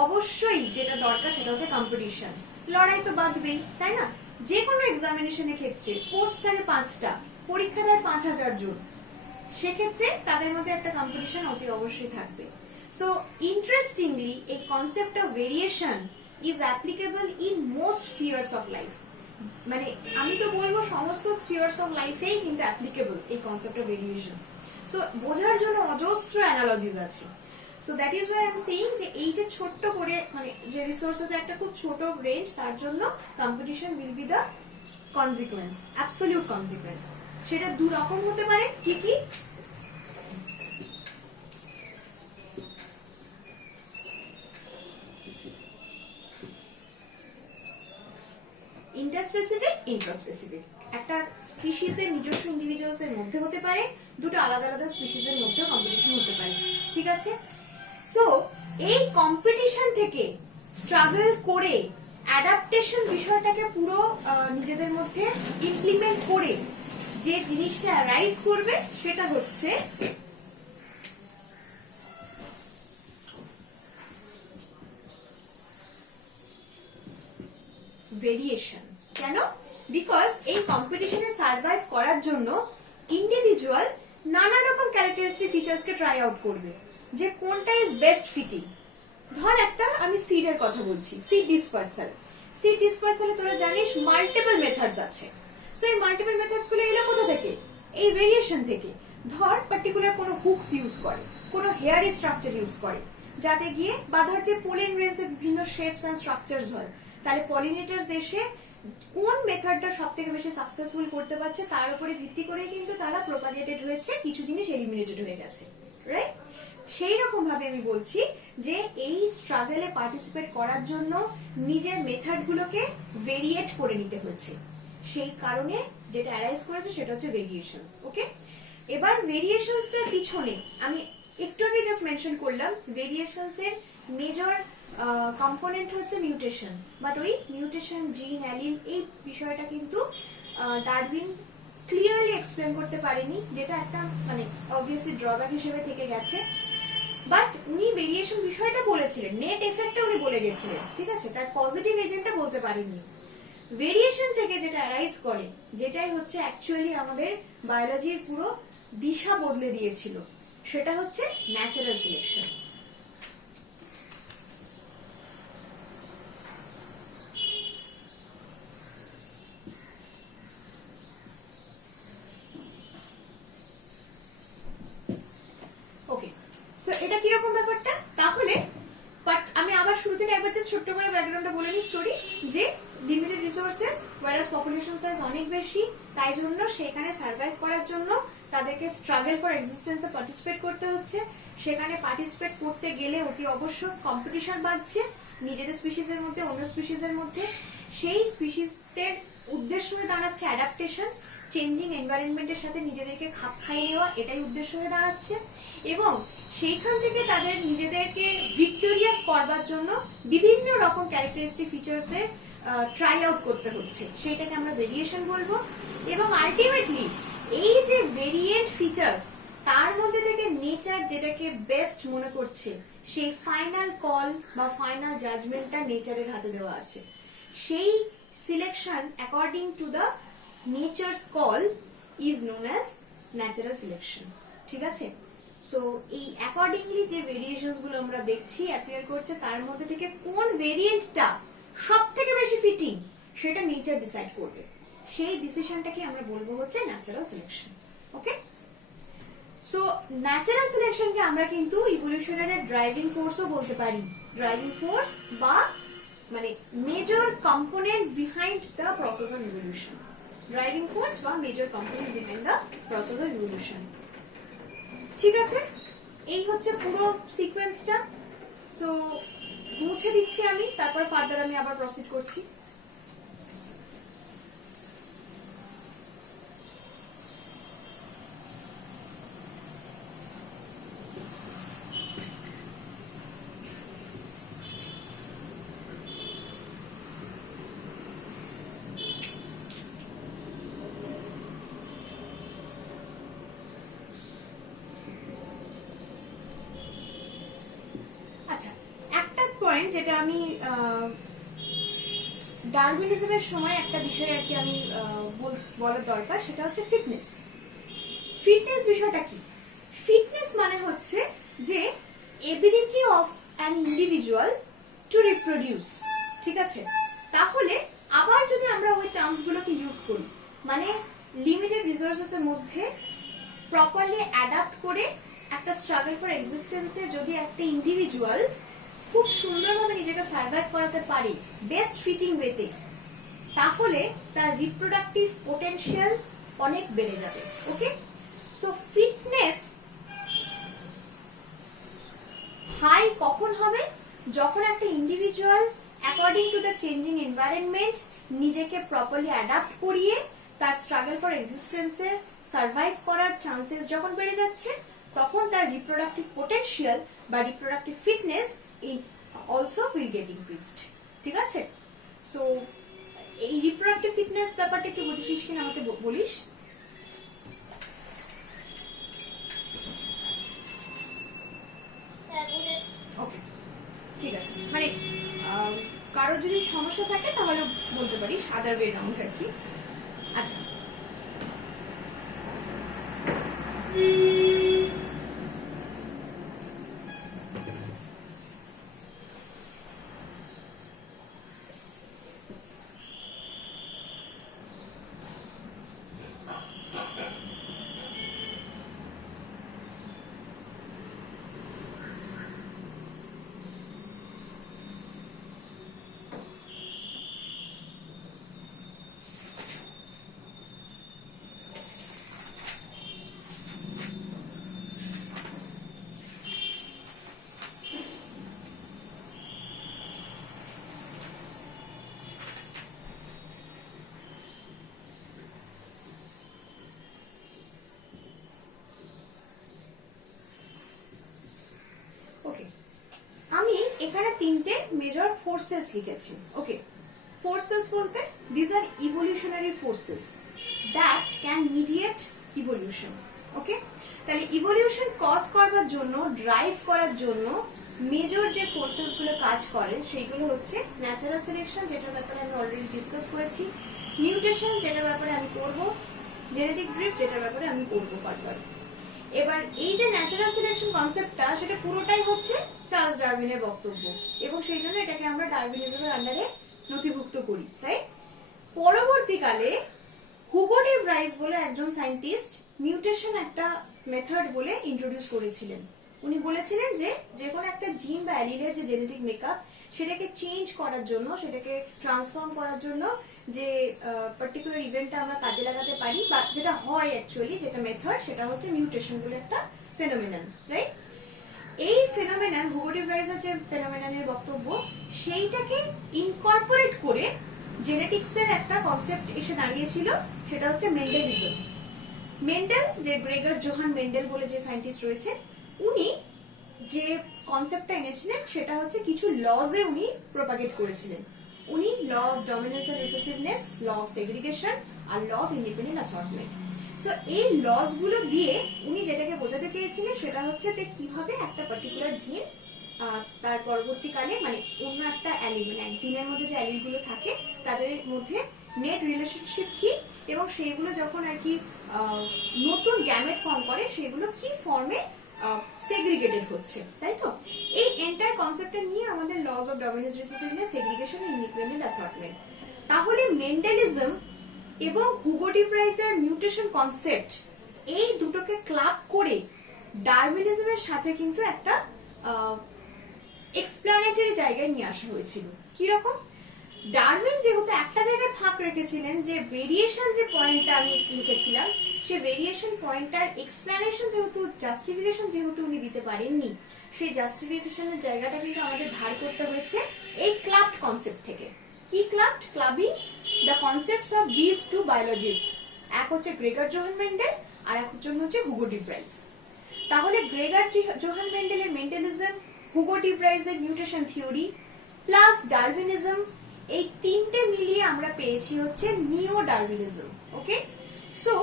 অবশ্যই যেটা দরকার সেটা হচ্ছে কম্পিটিশন। লড়াই তো বাঁধবেই, তাই না? যে কোনো এক্সামিনেশনের ক্ষেত্রে পোস্ট থাকে 5টা, পরীক্ষা দেয় 5000 জন, সেক্ষেত্রে তাদের মধ্যে একটা কম্পিটিশন অতি অবশ্যই থাকবে। সো ইন্টারেস্টিংলি এই concept of variation is applicable in most স্ফিয়ার্স of life. মানে আমি তো বলবো সমস্ত স্ফিয়ার্স অফ লাইফেই কিন্তু অ্যাপ্লিকেবল এই কনসেপ্ট অফ ভেরিয়েশন। সো বোঝার জন্য অজস্র অ্যানালজিস আছে। So that is Y I am saying যে এই যে ছোট্ট করে মানে যে রিসোর্সেস একটা খুব ছোট রেঞ্জ, তার জন্য competition will be the consequence, absolute consequence. সেটা দু রকম হতে পারে, কি কি? ইন্টারস্পেসিফিক, ইন্ট্রাস্পেসিফিক। একটা স্পিসিসের নিজস্ব ইন্ডিভিজুয়ালসের মধ্যে হতে পারে, দুটো আলাদা আলাদা স্পিসিসের মধ্যে কম্পিটিশন হতে পারে, ঠিক আছে? সো এই কম্পিটিশন থেকে স্ট্রাগল করে অ্যাডাপ্টেশন বিষয়টাকে পুরো নিজেদের মধ্যে ইমপ্লিমেন্ট করে যে জিনিসটা রাইজ করবে সেটা হচ্ছে ভেরিয়েশন। কেন? বিকজ এই কম্পিটিশনে সার্ভাইভ করার জন্য ইন্ডিভিজুয়াল নানা রকম ক্যারেক্টারিস্টিক ফিচার্সকে ট্রাই আউট করবে, যে কোনটা ইজ বেস্ট ফিটিং। ধর একটা আমি সিডের কথা বলছি, সিড ডিসপার্সাল। সিড ডিসপার্সালে তোরা জানিস মাল্টিপল মেথডস আছে। সো এই মাল্টিপল মেথডস গুলো এলো কোথা থেকে? এই ভেরিয়েশন থেকে। ধর পার্টিকুলার কোনো হুকস ইউজ করে, কোনো হেয়ারি স্ট্রাকচার ইউজ করে, যাতে গিয়ে বা ধর যে পোলেন গ্রেনসে বিভিন্ন শেপস এন্ড স্ট্রাকচারস হয়, তাহলে পলিনেটার্স এসে কোন মেথডটা সব থেকে বেশি সাকসেসফুল করতে পারছে তার উপরে ভিত্তি করে কিন্তু তারা প্রপাগেটেড হয়েছে, কিছু জিনিস এলিমিনেটেড হয়ে গেছে, রাইট? সেই রকম ভাবে আমি বলছি যে এই স্ট্রাগলে পার্টিসিপেট করার জন্য নিজের মেথডগুলোকে ভেরিয়েট করে নিতে হয়েছে। সেই কারণে যেটা অ্যারাইজ করেছে সেটা হচ্ছে ভেরিয়েশনস। ওকে, এবার ভেরিয়েশনসটার পিছনে আমি একটু আগে জাস্ট মেনশন করলাম, ভেরিয়েশনস এর মেজর কম্পোনেন্ট হচ্ছে মিউটেশন। বাট ওই মিউটেশন, জিন, অ্যালিল এই বিষয়টা কিন্তু ডারউইন ক্লিয়ারলি এক্সপ্লেন করতে পারেনি, যেটা একটা মানে অবভিয়াসলি ড্রব্যাক হিসেবে থেকে গেছে। বাট উনি ভেরিয়েশন বিষয়টা বলেছিলেন, নেট এফেক্টটা উনি বলে গেছিলেন, ঠিক আছে? তার পজিটিভ এজেন্টটা বলতে পারেননি। ভেরিয়েশন থেকে যেটা অ্যারাইজ করে, যেটাই হচ্ছে অ্যাকচুয়ালি আমাদের বায়োলজির পুরো দিশা বদলে দিয়েছিল, সেটা হচ্ছে ন্যাচারাল সিলেকশন। ওকে, সো এটা কিরকম ব্যাপারটা তাহলে? বাট আমি আবার শুরু থেকে একবার ছোট্ট করে ব্যাকগ্রাউন্ডটা বলে নিই স্টোরি, যে limited resources Warsaw population size অনেক বেশি, তাই জন্য সেখানে সার্ভাইভ করার জন্য তাদেরকে স্ট্রাগল ফর এক্সিস্টেন্সে পার্টিসিপেট করতে হচ্ছে। সেখানে পার্টিসিপেট করতে গেলে অতি অবশ্যই কম্পিটিশন বাড়ছে নিজেদের স্পিসিসের মধ্যে, অন্য স্পিসিসের মধ্যে। সেই স্পিসিসদের উদ্দেশ্য হয়ে দাঁড়াচ্ছে অ্যাডাপ্টেশন, চেঞ্জিং এনভায়রনমেন্টের সাথে নিজেদেরকে খাপ খাইয়ে নেওয়া, এটাই উদ্দেশ্য হয়ে দাঁড়াচ্ছে। এবং সেইখান থেকে তাদের নিজেদেরকে ভিক্টোরিয়াস করবার জন্য বিভিন্ন রকম ক্যারেক্টারিস্টিক ফিচার্সের ট্রাই আউট করতে হচ্ছে, সেটাকে আমরা ভেরিয়েশন বলবো। এবং আলটিমেটলি এই যে ভেরিয়েন্ট ফিচার্স, তার মধ্যে থেকে নেচার যেটাকে বেস্ট মনে করছে, সেই ফাইনাল কল বা ফাইনাল জাজমেন্টটা নেচারের হাতে দেওয়া আছে। সেই selection according to the nature's call is known as natural selection. ঠিক আছে। সো এই অ্যাকর্ডিংলি যে ভেরিয়েশনস গুলো আমরা দেখছি অ্যাপিয়ার করছে, তার মধ্যে থেকে কোন ভেরিয়েন্টটা সব থেকে বেশি ফিটিং সেটা নেচার ডিসাইড করবে। সেই ডিসিশনটাকে আমরা বলবো হচ্ছে ন্যাচারাল সিলেকশন। ওকে, সো ন্যাচারাল সিলেকশনকে আমরা কিন্তু ইভলিউশনের ড্রাইভিং ফোর্সও বলতে পারি। ড্রাইভিং ফোর্স বা মানে major component behind the process of evolution. Driving force বা major component behind the process of evolution. ঠিক আছে, এই হচ্ছে পুরো সিকোয়েন্সটা। সো মুছে দিচ্ছি আমি, তারপর ফার্দার আমি আবার প্রসিড করছি। আচ্ছা, একটা পয়েন্ট যেটা আমি ডারউইনিজমের সময় একটা বিষয় আর কি আমি বলার দরকার, সেটা হচ্ছে ফিটনেস। ফিটনেস বিষয়টা কি? ফিটনেস মানে হচ্ছে যে ability of an individual two reproduce. ঠিক আছে, তাহলে আবার যদি আমরা ওই টার্মস গুলোকে ইউজ করি, মানে লিমিটেড রিসোর্সেস এর মধ্যে প্রপারলি অ্যাডাপ্ট করে একটা স্ট্রাগল ফর এক্সিস্টেন্সে যদি একটা ইন্ডিভিজুয়াল খুব সুন্দরভাবে নিজেকে সার্ভাইভ করাতে পারে বেস্ট ফিটিং ওয়েতে, তাহলে তার রিপ্রোডাক্টিভ পোটেনশিয়াল অনেক বেড়ে যাবে। ওকে, সো ফিটনেস হাই কখন হবে? যখন একটা individual according to the changing environment নিজেকে প্রপারলি অ্যাডাপ্ট করিয়ে তার স্ট্রাগল ফর এক্সিস্টেন্সে সার্ভাইভ করার চান্সেস যখন বেড়ে যাচ্ছে, তখন তার রিপ্রোডাক্টিভ পোটেনশিয়াল বা reproductive fitness also will get increased. ঠিক আছে, সো এই রিপ্রোডাক্টিভ ফিটনেস ব্যাপারটা একটু বুঝেছিস কিনা আমাকে বলিস। ওকে, ঠিক আছে, মানে কারোর যদি সমস্যা থাকে তাহলে বলতে পারিস, আদার ওয়ে রাউন্ড আর কি। আচ্ছা, ওকে, আমি এখানে তিনটে মেজর ফোর্সেস লিখেছি। ওকে, ফোর্সেস বলতে this are evolutionary forces that can mediate evolution. Okay, তাহলে ইভলিউশন কজ করবার জন্য, ড্রাইভ করার জন্য মেজর যে ফোর্সেস গুলো কাজ করে সেইগুলো হচ্ছে ন্যাচারাল সিলেকশন, যেটার ব্যাপারে আমি অলরেডি ডিসকাস করেছি, মিউটেশন যেটার ব্যাপারে আমি করব, জেনেটিক ড্রিফট যেটার ব্যাপারে আমি করবো ফার্দার। এবার এই যে ন্যাচারাল সিলেকশন কনসেপ্টটা, সেটা পুরোটাই হচ্ছে চার্লস ডারউইনের বক্তব্য, এবং সেই জন্য এটাকে আমরা ডারউইনিজমের আন্ডারে নথিভুক্ত করি। তাই পরবর্তীকালে হুগো ডি ব্রাইস বলে একজন সায়েন্টিস্ট মিউটেশন একটা মেথড বলে ইন্ট্রোডিউস করেছিলেন। উনি বলেছিলেন যে যে কোনো একটা জিন বা অ্যালিলের যে জেনেটিক মেকআপ, সেটাকে চেঞ্জ করার জন্য, সেটাকে ট্রান্সফর্ম করার জন্য যে পার্টিকুলার ইভেন্টটা আমরা কাজে লাগাতে পারি, বা যেটা হয় অ্যাকচুয়ালি, যেটা মেথড, সেটা হচ্ছে মিউটেশন বলে একটা ফেনোমেনন। রাইট, এই ফেনোমেনন, হুগো ডি ব্রাইসের যে ফেনোমেননের বক্তব্য, সেইটাকে ইনকর্পোরেট করে জেনেটিক্সের একটা কনসেপ্ট এসে দাঁড়িয়েছিল, সেটা হচ্ছে মেন্ডেলিজম। মেন্ডেল, যে গ্রেগর জোহান মেন্ডেল বলে যে সায়েন্টিস্ট রয়েছে, উনি যে কনসেপ্টটা এনেছিলেন সেটা হচ্ছে কিছু লজে উনি প্রপাগেট করেছিলেন। উনি law of dominance and recessiveness, law of segregation আর law of independent assortment. So এই লজ গুলো দিয়ে উনি যেটাকে বোঝাতে চেয়েছিলেন সেটা হচ্ছে যে কিভাবে একটা পার্টিকুলার জিন তার পরবর্তীকালে, মানে অন্য একটা অ্যালিল, মানে জিনের মধ্যে যে অ্যালিল গুলো থাকে তাদের মধ্যে নেট রিলেশনশিপ কি এবং সেইগুলো যখন আর কি নতুন গ্যামেট ফর্ম করে সেগুলো কি ফর্মে সেগ্রিগেটেড হচ্ছে, তাই তো? এই এন্টায়ার কনসেপ্টটা নিয়ে আমাদের laws of Darwinism recessiveness, segregation, inequivalent assortment. তাহলে মেন্ডেলিজম এবং হুগো ডি ভ্রাইসের মিউটেশন কনসেপ্ট এই দুটোকে ক্লাব করে ডারউইনিজমের সাথে কিন্তু একটা এক্সপ্লানেটরি জায়গায় নিয়ে আসা হয়েছিল। কি রকম? ডারউইন যেহেতু একটা জায়গায় ফাঁক রেখেছিলেন, যে ভেরিয়েশন যে পয়েন্টটা আমি লিখেছিলাম, সে ভেরিয়েশন পয়েন্টটার এক্সপ্লানেশন যেহেতু, জাস্টিফিকেশন যেহেতু উনি দিতে পারেননি, সেই জাস্টিফিকেশনের জায়গাটা কিন্তু আমাদের ধার করতে হয়েছে এই ক্লাবড কনসেপ্ট থেকে। কি clubbed? Clubbing the concepts of this to biologists. এক হচ্ছে গ্রেগার জোহান মেন্ডেল আর একজন হচ্ছে হুগো ডি ভ্রাইস। তাহলে গ্রেগার জোহান মেন্ডেলের মেন্ডেলিজম, হুগো ডি ভ্রাইসের মিউটেশন থিওরি প্লাস ডারউইনিজম, এই তিনটে মিলিয়ে আমরা পেয়েছি হচ্ছে neo Darwinism. Okay, so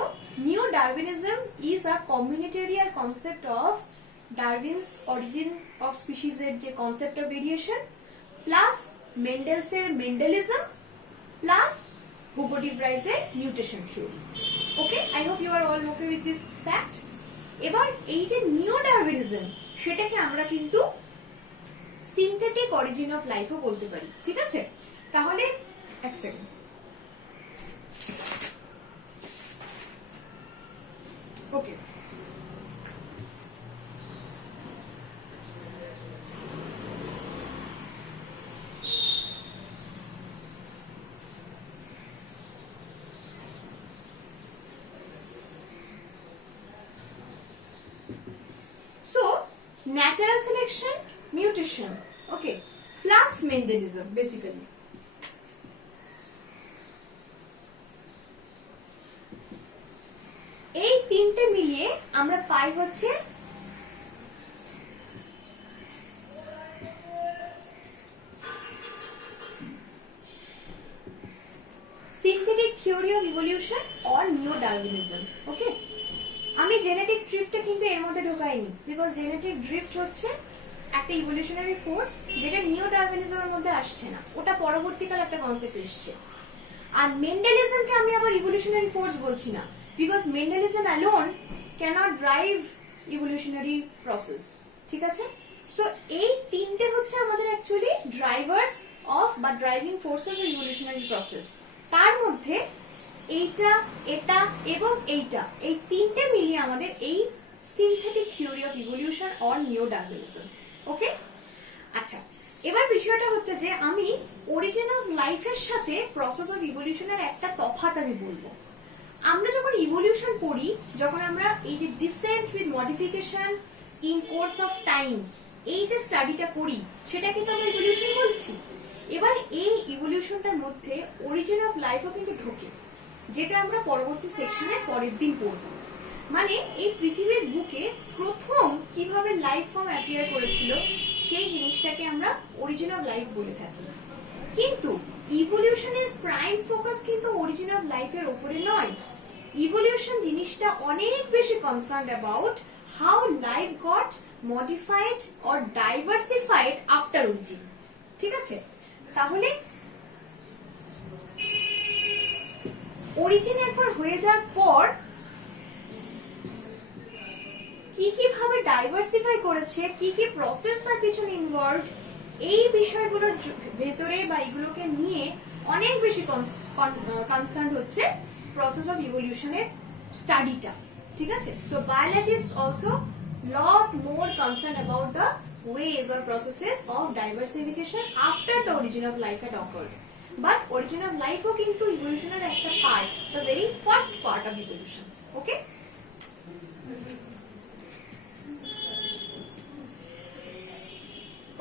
neo Darwinism is a combinatorial concept of Darwin's origin of species এর যে কনসেপ্ট অফ ভেরিয়েশন প্লাস মেন্ডেলসের মেন্ডেলিজম প্লাস হুগো ডি ভ্রাইসের mutation theory. Okay, I hope you are all okay with this fact. এবার এই যে নিও Darwinism, সেটাকে আমরা কিন্তু সিনথেটিক অরিজিন অফ লাইফও বলতে পারি। ঠিক আছে, তাহলে এক সেকেন্ড। ওকে, so natural selection, mutation, okay, plus Mendelism basically. এই তিনটে মিলিয়ে আমরা পাই হচ্ছে synthetic theory of evolution or neo-Darwinism. Okay, আমি জেনেটিক ড্রিফটটা কিন্তু এর মধ্যে ঢোকাইনি, বিকজ জেনেটিক ড্রিফট হচ্ছে একটা ইভলিউশনারি ফোর্স যেটা নিও ডারউইনিজমের মধ্যে আসছে না, ওটা পরবর্তীকাল একটা কনসেপ্ট এসছে। আর মেন্ডেলিজমকে আমি আবার ইভলিউশনারি ফোর্স বলছি না, because Mendelism alone can't drive evolutionary process. ঠিক আছে, সো এই তিনটে হচ্ছে আমাদের অ্যাকচুয়ালি ড্রাইভার্স অফ বা driving forces of evolutionary process. তার মধ্যে এইটা, এটা এবং এইটা, এই তিনটে মিলিয়ে আমাদের এই synthetic theory of evolution or নিও ডারউইনিজম। ওকে, আচ্ছা, এবার বিষয়টা হচ্ছে যে আমি অরিজিন অফ লাইফের সাথে প্রসেস অফ ইভলিউশনের একটা তফাৎ আমি বলবো। আমরা যখন ইভলিউশন পড়ি, যখন আমরা এই যে descent with modification in course of time, এই যে স্টাডিটা করি, সেটা কিন্তু আমরা ইভলিউশন বলছি। এবার এই ইভলিউশনটার মধ্যে অরিজিন অফ লাইফও কিন্তু ঢোকে, যেটা আমরা পরবর্তী সেকশনে পরের দিন পড়ব। মানে এই পৃথিবীর বুকে প্রথম কিভাবে লাইফ ফর্ম অ্যাপিয়ার করেছিল, সেই জিনিসটাকে আমরা অরিজিন অফ লাইফ বলে থাকি। কিন্তু ইভলিউশনের প্রাইম ফোকাস কিন্তু অরিজিন অফ লাইফের উপরে নয়। ইভলিউশন জিনিসটা অনেক বেশি concern about how life goat modified or diversified after origin. ঠিক আছে, তাহলে অরিজিন একবার হয়ে যাওয়ার পর কি কি ভাবে ডাইভার্সিফাই করেছে, কি কি প্রসেস তার পিছনে ইনভলভড, এই বিষয়গুলোর ভেতরে বা এগুলোকে নিয়ে অনেক বেশি কনসার্ন হচ্ছে প্রসেস অফ ইভলিউশনের স্টাডিটা। ঠিক আছে, so biologist also lot more concern about the ways or processes of diversification after the origin of life had occurred. But origin of life ও কিন্তু ইভলিউশনের একটা part, the very first part of evolution. Okay?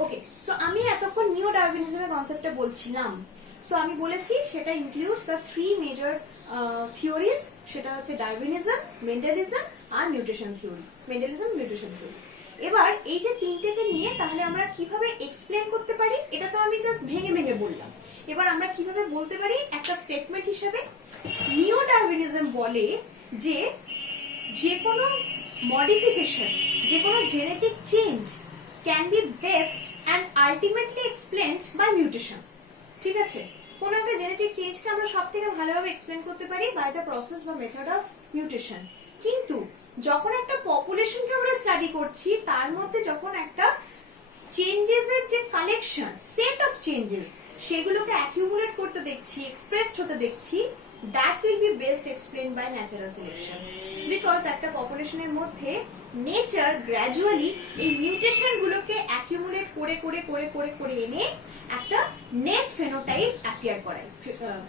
Okay, so আমি এতক্ষণ নিও ডারউইনিজমের কনসেপ্টটা বলছিলাম। So আমি বলেছি সেটা includes the three major theories, সেটা হচ্ছে ডারউইনিজম, মেন্ডেলিজম আর mutation theory. Mendelism, mutation theory. এবার এই যে তিনটেকে নিয়ে তাহলে আমরা কিভাবে এক্সপ্লেন করতে পারি, এটা তো আমি জাস্ট ভেঙে ভেঙে বললাম। এবার আমরা কিভাবে বলতে পারি একটা স্টেটমেন্ট হিসেবে, নিও ডারউইনিজম বলে যে যে কোনো মডিফিকেশন, যে কোনো genetic change can be best and ultimately explained by mutation. ঠিক আছে, কোন একটা জেনেটিক চেঞ্জকে আমরা সবথেকে ভালোভাবে এক্সপ্লেন করতে পারি বাই দ্য প্রসেস বা মেথড অফ মিউটেশন। কিন্তু যখন একটা পপুলেশনকে আমরা স্টাডি করছি, তার মধ্যে যখন একটা চেঞ্জেস এর যে কালেকশন, সেট অফ চেঞ্জেস, সেগুলোকে অ্যাকিউমুলেট করতে দেখছি, এক্সপ্রেসড হতে দেখছি, that will be best explain by natural selection. Because একটা পপুলেশনের মধ্যে নেচার গ্র্যাজুয়ালি এই মিউটেশন গুলোকে অ্যাকিউমুলেট করে করে করে করে করে এনে একটা নেট ফেনোটাইপ অ্যাপিয়ার করায়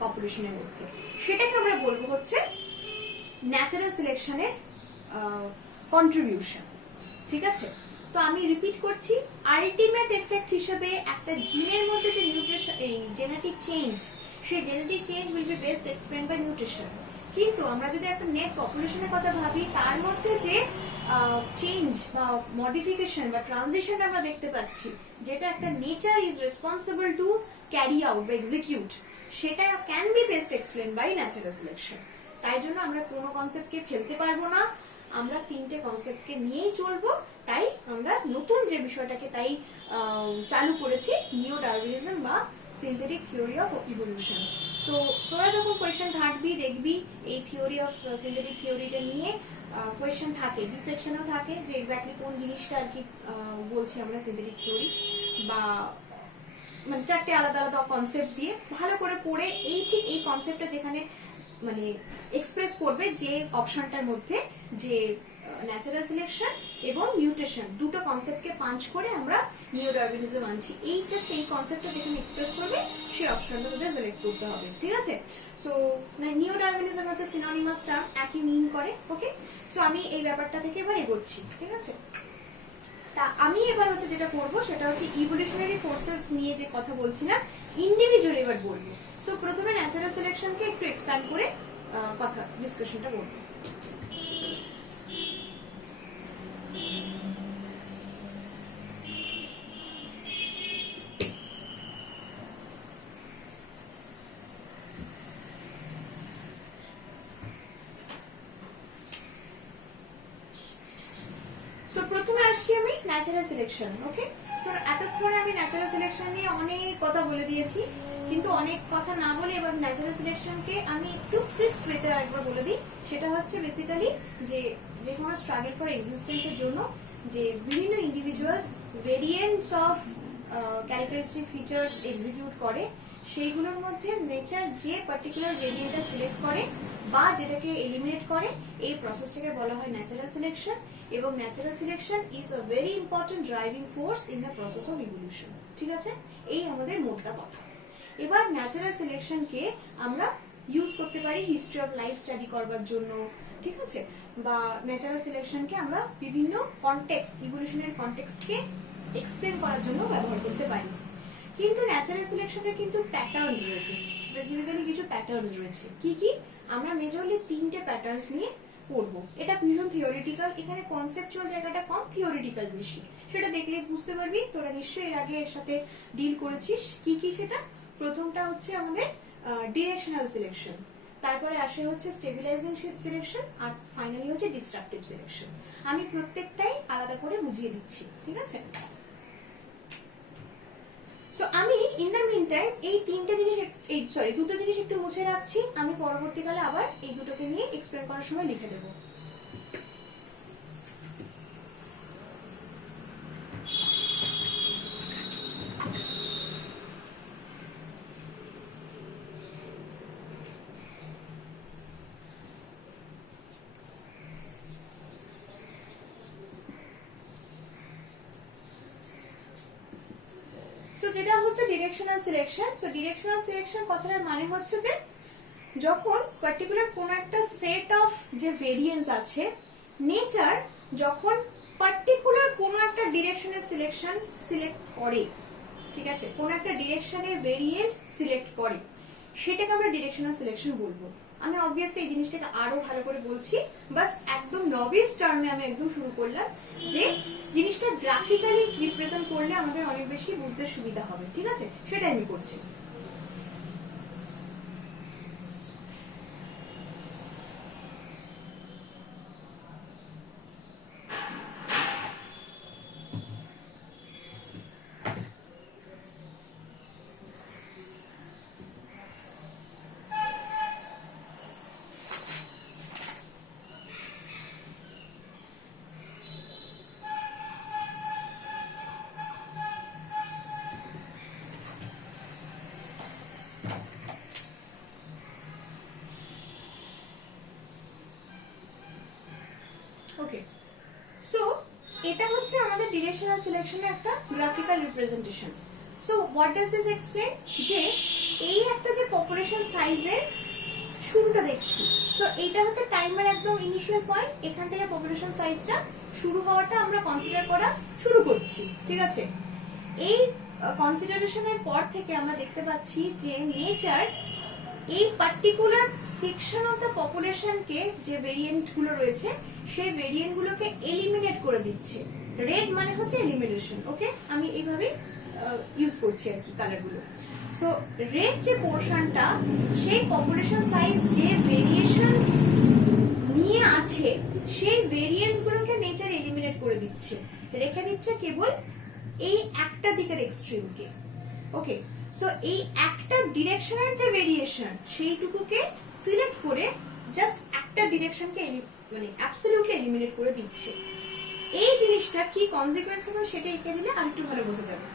পপুলেশনের মধ্যে, সেটাকে আমরা বলবো হচ্ছে ন্যাচারাল সিলেকশনের কন্ট্রিবিউশন। ঠিক আছে, তো আমি রিপিট করছি, আলটিমেট এফেক্ট হিসেবে একটা জিনের মধ্যে যে মিউটেশন, এই জেনেটিক চেঞ্জ, সেই genetic change will be best explain by mutation. কিন্তু আমরা যদি একটা নেট পপুলেশনের কথা ভাবি, তার মধ্যে যে চেঞ্জ বা মডিফিকেশন বা ট্রানজিশন আমরা দেখতে পাচ্ছি, যেটা একটা nature is responsible to carry out বা এক্সিকিউট, সেটা can be best explain by natural selection. তাই জন্য আমরা কোনো কনসেপ্টকে ফেলতে পারবো না, আমরা তিনটে কনসেপ্টকে নিয়েই চলবো। তাই আমরা নতুন যে বিষয়টাকে তাই চালু করেছি, নিও ডারউইনিজম বা synthetic theory of evolution. So তোরা যখন কোয়েশ্চেন ঘাটবি, দেখবি এই থিওরি অফ সিনথেটিক থিওরিটা নিয়ে কোয়েশ্চেন থাকে, ডিসেকশনও থাকে, যে এক্স্যাক্টলি কোন জিনিসটা আর কি বলছি আমরা সিনথেটিক থিওরি, বা মানে চারটে আলাদা আলাদা কনসেপ্ট দিয়ে ভালো করে পড়ে এই ঠিক এই কনসেপ্টটা যেখানে মানে এক্সপ্রেস করবে, যে অপশনটার মধ্যে যে ন্যাচারাল সিলেকশন এবং মিউটেশন দুটো কনসেপ্টকে পাঞ্চ করে আমরা নিও ডারউইনিজম আনছি, এই জাস্ট এই কনসেপ্টটা যেখানে এক্সপ্রেস করবে সেই অপশনটা তোদের সিলেক্ট করতে হবে। ঠিক আছে, সো নিও ডারউইনিজম হচ্ছে সিনোনিমাস টার্ম, একই মিন করে। ওকে, সো আমি এই ব্যাপারটা থেকে এবার এগোচ্ছি। ঠিক আছে, তা আমি এবার হচ্ছে যেটা করবো সেটা হচ্ছে ইভলিউশনারি ফোর্সেস নিয়ে যে কথা বলছিলাম, ইন্ডিভিজুয়াল এবার বলবো। সো প্রথমে ন্যাচারাল সিলেকশনকে একটু এক্সপ্যান্ড করে কথা ডিসকাশনটা করবো। সো প্রথমে আসছি আমি ন্যাচারাল সিলেকশন। ওকে, সো এতক্ষণে আমি ন্যাচারাল সিলেকশন নিয়ে অনেক কথা বলে দিয়েছি, কিন্তু অনেক কথা না বলে এবার ন্যাচারাল সিলেকশনকে আমি একটু ক্রিস্প ওয়েতে আরেকবার বলে দিই। সেটা হচ্ছে বেসিক্যালি যে কোনো স্ট্রাগল ফর এক্সিস্টেন্সের জন্য যে বিভিন্ন individuals variants of characteristic features execute করে, সেইগুলোর মধ্যে নেচার যে পার্টিকুলার ভেরিয়েন্টটা সিলেক্ট করে বা যেটাকে এলিমিনেট করে, এই প্রসেসটাকে বলা হয় ন্যাচারাল সিলেকশন। এবং natural selection is a very important driving force in the process of evolution. ঠিক আছে, এই আমাদের মোদ্দা কথা। এবার ন্যাচারাল সিলেকশনকে আমরা ইউজ করতে পারি হিস্ট্রি অফ লাইফ স্টাডি করবার জন্য। ঠিক আছে, বা ন্যাচারাল সিলেকশনকে আমরা বিভিন্ন কনটেক্সট, ইভলিউশনের কনটেক্সটকে এক্সপ্লেন করার জন্য ব্যবহার করতে পারি। কিন্তু ন্যাচারাল সিলেকশনের কিন্তু প্যাটার্নস রয়েছে, স্পেসিফিক্যালি কিছু প্যাটার্নস রয়েছে। কি কি? আমরা মেজরলি তিনটে প্যাটার্নস নিয়ে পড়বো। এটা ভীষণ থিওরিটিক্যাল, এখানে কনসেপচুয়াল জায়গাটা কম, থিওরিটিক্যাল বেশি। সেটা দেখলে বুঝতে পারবি, তোরা নিশ্চয়ই এর আগে এর সাথে ডিল করেছিস। কি কি সেটা? প্রথমটা হচ্ছে আমাদের ডিরেকশনাল সিলেকশন, তারপরে আসে হচ্ছে স্টেবিলাইজিং সিলেকশন, আর ফাইনালি হচ্ছে ডিস্ট্রাকটিভ সিলেকশন। আমি প্রত্যেকটাই আলাদা করে বুঝিয়ে দিচ্ছি। ঠিক আছে, সো আমি ইন দ্য মিন টাইম এই দুটো জিনিস একটু মুছে রাখছি, আমি পরবর্তীকালে আবার এই দুটোকে নিয়ে এক্সপ্লেন করার সময় লিখে দেবো। সো যেটা হচ্ছে directional selection. So directional selection কথাটার মানে হচ্ছে যে যখন পার্টিকুলার কোন একটা সেট অফ যে ভেরিয়েন্টস আছে, নেচার যখন পার্টিকুলার কোন একটা ডিরেকশনের সিলেকশন সিলেক্ট করে, ঠিক আছে, কোন একটা ডিরেকশনের ভেরিয়েন্টস সিলেক্ট করে, সেটাকে আমরা ডিরেকশনাল সিলেকশন বলবো। আমি অবভিয়াসলি এই জিনিসটাকে আরো ভালো করে বলছি, বাস একদম নভিস টার্মে আমি একদম শুরু করলাম, যে জিনিসটা গ্রাফিক্যালি রিপ্রেজেন্ট করলে আমাদের অনেক বেশি বুঝতে সুবিধা হবে। ঠিক আছে, সেটাই আমি করছি। ওকে, সো এটা হচ্ছে আমাদের ডিরেকশনাল সিলেকশনের একটা graphical representation. So what does this explain, যে এই একটা যে পপুলেশন সাইজের শুরুটা দেখছি, সো এইটা হচ্ছে টাইমের একদম ইনিশিয়াল পয়েন্ট, এখান থেকে পপুলেশন সাইজটা শুরু হওয়াটা আমরা কনসিডার করা শুরু করছি, ঠিক আছে। এই কনসিডারেশনের পর থেকে আমরা দেখতে পাচ্ছি যে নেচার এই পার্টিকুলার সেকশন অফ দ্য পপুলেশনকে, যে ভেরিয়েন্ট গুলো রয়েছে সেই ভেরিয়েন্ট গুলোকে এলিমিনেট করে দিচ্ছে। রেড মানে হচ্ছে এলিমিনেশন, ওকে, আমি এইভাবে ইউজ করছি আর কি কালার গুলো। সো রেড যে পোর্শনটা, সেই পপুলেশন সাইজ যে ভেরিয়েশন নিয়ে আছে সেই ভেরিয়েন্টস গুলোকে নেচার এলিমিনেট করে দিচ্ছে, রেখে দিচ্ছে কেবল এই একটা দিকের এক্সট্রিমকে। ওকে, সো এই একটা ডিরেকশনের যে ভেরিয়েশন সেইটুকুকে সিলেক্ট করে জাস্ট একটা ডিরেকশনকে মানে অ্যাবসলিউটলি এলিমিনেট করে দিচ্ছে। এই জিনিসটা কি কনসিকোয়েন্স হবে সেটা এঁকে দিলে আরেকটু ভালো বোঝা যাবে।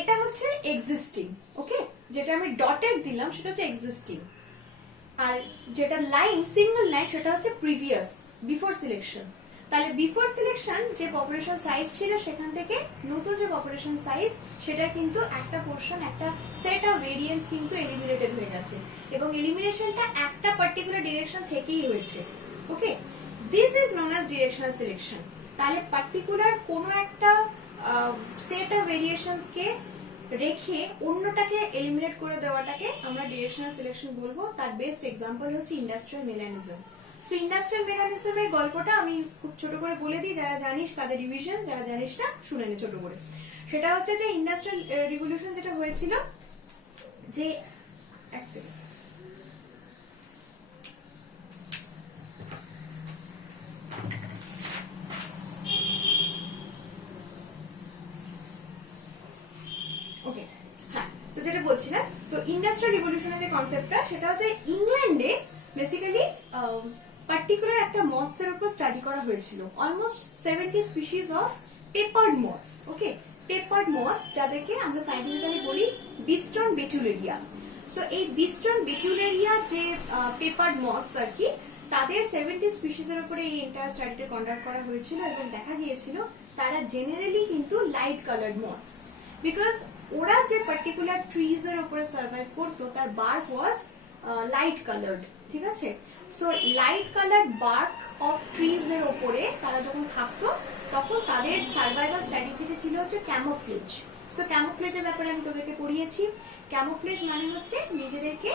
এটা হচ্ছে এক্সিস্টিং, ওকে, যেটা আমি ডটেড দিলাম সেটা হচ্ছে এক্সিস্টিং, আর যেটা লাইন সিঙ্গেল লাইন সেটা হচ্ছে প্রিভিয়াস, বিফোর সিলেকশন। তাহলে বিফোর সিলেকশন যে পপুলেশন সাইজ ছিল সেখান থেকে নতুন যে পপুলেশন সাইজ সেটা কিন্তু একটা পোর্শন, একটা সেট অফ ভেরিয়েন্টস কিন্তু এলিমিনেটেড হয়ে গেছে, এবং এলিমিনেশনটা একটা পার্টিকুলার ডিরেকশন থেকেই হয়েছে। Okay, this is known as directional selection. তাহলে পার্টিকুলার কোনো একটা সেট অফ ভেরিয়েশনস কে রেখে অন্যটাকে এলিমিনেট করে দেওয়াটাকে আমরা ডিরেকশনাল সিলেকশন বলবো। তার বেস্ট এক্সাম্পল হচ্ছে ইন্ডাস্ট্রিয়াল মেকানিজম। সো ইন্ডাস্ট্রিয়াল মেকানিজমের গল্পটা আমি খুব ছোট করে বলে দিই, যারা জানিস তাদের রিভিশন, যারা জানিস না শুনে নে ছোট করে। সেটা হচ্ছে যে ইন্ডাস্ট্রিয়াল রিভলিউশন যেটা হয়েছিল, যে এক সেকেন্ড, ওকে, হ্যাঁ, তো যেটা বলছিলাম, তো ইন্ডাস্ট্রিয়াল রিভলিউশনের যে কনসেপ্টটা সেটা হচ্ছে ইংল্যান্ডে বেসিক্যালি পার্টিকুলার একটা মথস এর উপর স্টাডি করা হয়েছিল, অলমোস্ট 70 স্পিসিস অফ পেপার্ড মথস। ওকে, পেপার্ড মথস যাদেরকে আমরা সাইন্টিফিক্যালি বলি বিস্টন বেটুলেরিয়া। সো এই বিস্টন বেটুলেরিয়া যে পেপার্ড মথস আর কি, তাদের 70 স্পিসিস এর উপরে এই এন্টায়ার স্টাডিটা কন্ডাক্ট করা হয়েছিল, এবং দেখা গিয়েছিল তারা জেনারেলি কিন্তু লাইট কালার্ড মথস, বিকজ ওরা যে পার্টিকুলার ট্রিজ এর উপরে সার্ভাইভ করতো তার বার্ক ওয়াজ লাইট কালার্ড, ঠিক আছে। So light coloured bark of trees এর উপরে তারা যখন থাকতো তখন তাদের সার্ভাইভাল স্ট্র্যাটেজিটা ছিল হচ্ছে ক্যামোফ্লেজ। সো ক্যামোফ্লেজের ব্যাপারে আমি তোদেরকে পড়িয়েছি। ক্যামোফ্লেজ মানে হচ্ছে নিজেদেরকে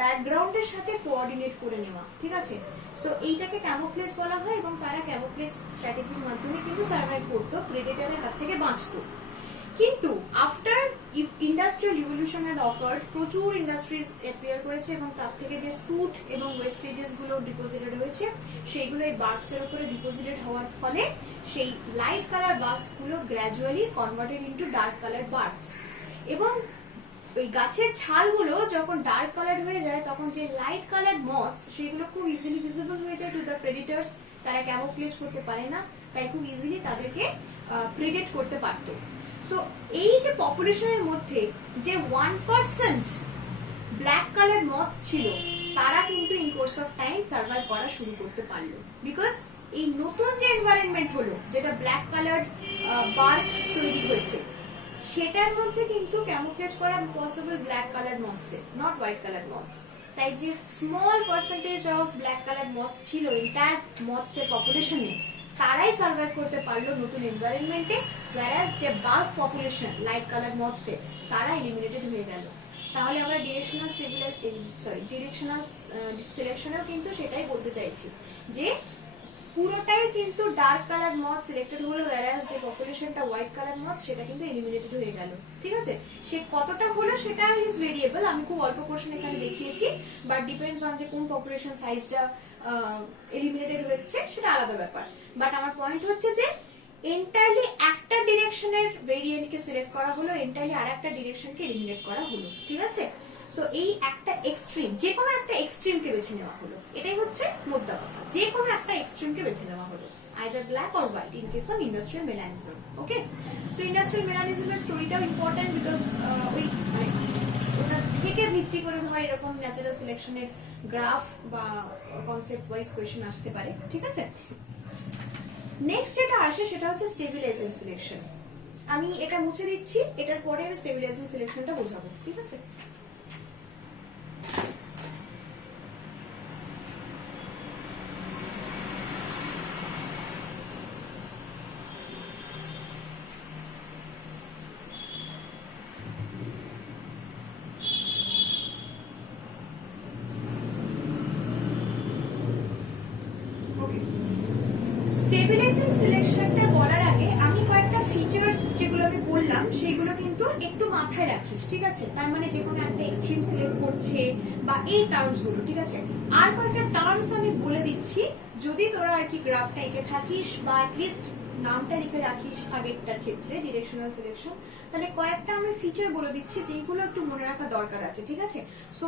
ব্যাকগ্রাউন্ডের সাথে কোঅর্ডিনেট করে নেওয়া, ঠিক আছে। সো এইটাকে ক্যামোফ্লেজ বলা হয়, এবং তারা ক্যামোফ্লেজ স্ট্র্যাটেজির মাধ্যমে কিন্তু সার্ভাইভ করতো, প্রেডেটরের হাত থেকে বাঁচতো। কিন্তু after industrial revolution had occurred, প্রচুর ইন্ডাস্ট্রিজ অ্যাপিয়ার করেছে, এবং তার থেকে যে সুট এবং ওয়েস্টেজেস গুলো ডিপোজিটেড হয়েছে সেইগুলো এই বার্কস এর উপরে ডিপোজিটেড হওয়ার ফলে সেই লাইট কালার বার্কস গুলো gradually converted into dark colour barks, এবং ওই গাছের ছালগুলো যখন ডার্ক কালার হয়ে যায় তখন যে লাইট কালার মথস সেগুলো খুব ইজিলি ভিজিবল হয়ে যায় টু দ্য প্রেডিটরস। তারা ক্যামোফ্লেজ করতে পারে না, তাই খুব ইজিলি তাদেরকে প্রেডেট করতে পারতো। সো এই যে পপুলেশনের মধ্যে যে 1% ব্ল্যাক কালার মথস ছিল, তারা কিন্তু in course of time survive করা শুরু করতে পারলো, বিকজ এই নতুন যে এনভায়রনমেন্ট হলো, যেটা ব্ল্যাক কালার বার্ক তৈরি হয়েছে, সেটার মধ্যে কিন্তু ক্যামোফ্লেজ করা পসিবল ব্ল্যাক কালার মথসে, নট হোয়াইট কালার মথস। তাই যে small percentage of black colour moths ছিল এন্টায়ার মথসের পপুলেশনে, তারাই সার্ভাইভ করতে পারলো নতুন এনভায়রনমেন্টে, whereas যে বাল্ক পপুলেশন লাইট কালার মথসে তারা এলিমিনেটেড হয়ে গেল। তাহলে আমরা ডিরেকশনাল সিলেকশনেও কিন্তু সেটাই বলতে চাইছি, যে পুরোটাই কিন্তু ডার্ক কালার মথ সিলেক্টেড হলো, whereas যে পপুলেশনটা হোয়াইট কালার মথ সেটা কিন্তু এলিমিনেটেড হয়ে গেল, ঠিক আছে। সে কতটা হলো সেটা ইজ ভেরিয়েবল, আমি খুব অল্প পোর্শন এখানে দেখিয়েছি, বাট ডিপেন্ডস অন যে কোন পপুলেশন সাইজটা এলিমিনেটেড হচ্ছে সেটা আলাদা ব্যাপার। বাট আমার পয়েন্ট হচ্ছে যে এন্টারলি একটা ডিরেকশনের ভেরিয়েন্টকে সিলেক্ট করা হলো, এন্টারলি আর একটা ডিরেকশনকে এলিমিনেট করা হলো, ঠিক আছে। সো এই একটা এক্সট্রিম, যে কোনো একটা এক্সট্রিমকে বেছে নেওয়া হলো, এটাই হচ্ছে মোদ্দা কথা, যে কোনো একটা এক্সট্রিমকে বেছে নেওয়া হলো, either black or white in case of industrial melanism. Okay, so industrial melanism এর স্টোরিটাও ইম্পর্টেন্ট বিকজ ওই মানে ওটা থেকে ভিত্তি করে ধর এরকম ন্যাচারাল সিলেকশনের গ্রাফ বা কনসেপ্ট ওয়াইজ কোয়েশ্চেন আসতে পারে, ঠিক আছে। নেক্সট যেটা আসে সেটা হচ্ছে স্টেবিলাইজিং সিলেকশন। আমি এটা মুছে দিচ্ছি, এটার পরে আমি স্টেবিলাইজিং সিলেকশনটা বোঝাবো, ঠিক আছে। স্টেবিলাইজিং সিলেকশনটা বলার আগে আমি কয়েকটা ফিচার্স যেগুলো আমি বললাম সেইগুলো কিন্তু একটু মাথায় রাখিস, ঠিক আছে। তার মানে যে কোনো একটা এক্সট্রিম সিলেক্ট করছে বা এই টার্মস গুলো, ঠিক আছে। আর কয়েকটা টার্মস আমি বলে দিচ্ছি, যদি তোরা আর কি গ্রাফটা এঁকে থাকিস বা অ্যাটলিস্ট নামটা লিখে রাখিস আগেরটার ক্ষেত্রে ডিরেকশনাল সিলেকশন, তাহলে কয়েকটা আমি ফিচার বলে দিচ্ছি যেগুলো একটু মনে রাখা দরকার আছে, ঠিক আছে। সো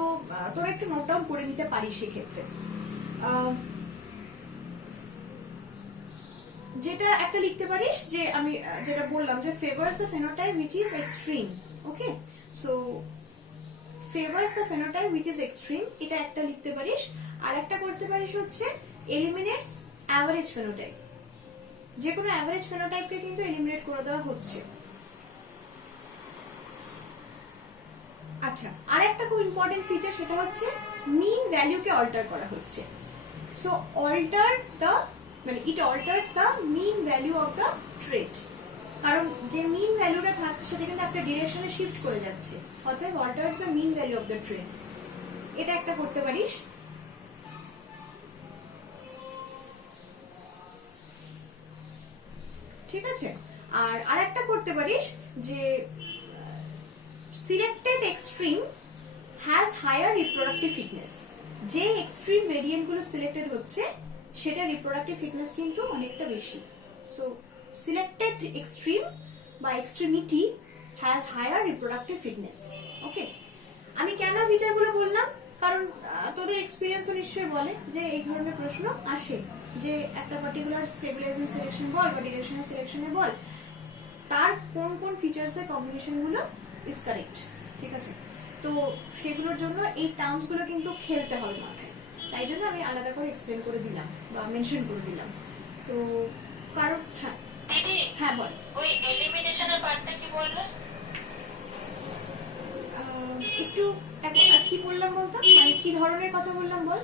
তোরা একটু নোট ডাউন করে নিতে পারিস সেক্ষেত্রে। যেটা একটা লিখতে পারিস যে আমি যেটা বললাম যে favours the phenotype which is extreme. Okay, so favours the phenotype which is extreme, এটা একটা লিখতে পারিস। আর একটা করতে পারিস হচ্ছে এলিমিনেটস অ্যাভারেজ ফেনোটাইপ। যে কোনো অ্যাভারেজ ফেনোটাইপকে কিন্তু এলিমিনেট করে দেওয়া হচ্ছে। আচ্ছা, আর একটা খুব ইম্পর্টেন্ট ফিচার সেটা হচ্ছে মিন ভ্যালুকে অল্টার করা হচ্ছে। সো অল্টার দ্য মানে it alters the mean value of the trait, কারণ যে মিন ভ্যালুটা থাকছে সেটা কিন্তু একটা ডিরেকশনে শিফট করে যাচ্ছে, অতএব alters the mean value of the trait, এটা একটা করতে পারিস। ঠিক আছে, আর আরেকটা করতে পারিস যে selected extreme has higher reproductive fitness. যে এক্সট্রিম ভেরিয়েন্ট গুলো সিলেক্টেড হচ্ছে সেটা রিপ্রোডাক্টিভ ফিটনেস কিন্তু অনেকটা বেশি। সো সিলেক্টেড এক্সট্রিম বা extremity has higher reproductive fitness. Okay, আমি কেন ফিচারগুলো বললাম, কারণ তোদের এক্সপিরিয়েন্সও নিশ্চয়ই বলে যে এই ধরনের প্রশ্ন আসে যে একটা পার্টিকুলার স্টেবিলাইজিং সিলেকশন বল বা ডিরেকশনাল সিলেকশনে বল, তার কোন কোন ফিচার্সের কম্বিনেশন গুলো ইজ কারেক্ট, ঠিক আছে। তো সেগুলোর জন্য এই টার্মস গুলো কিন্তু খেলতে হবে মাথায়, তাই জন্য আমি আলাদা করে এক্সপ্লেন করে দিলাম বা মেনশন করে দিলাম। তো কারণ হ্যাঁ হ্যাঁ বল, ওই এলিমিনেশনের পার্টটা কি বললে? একটু আর কি বললাম বলতো, মানে কি ধরনের কথা বললাম বল।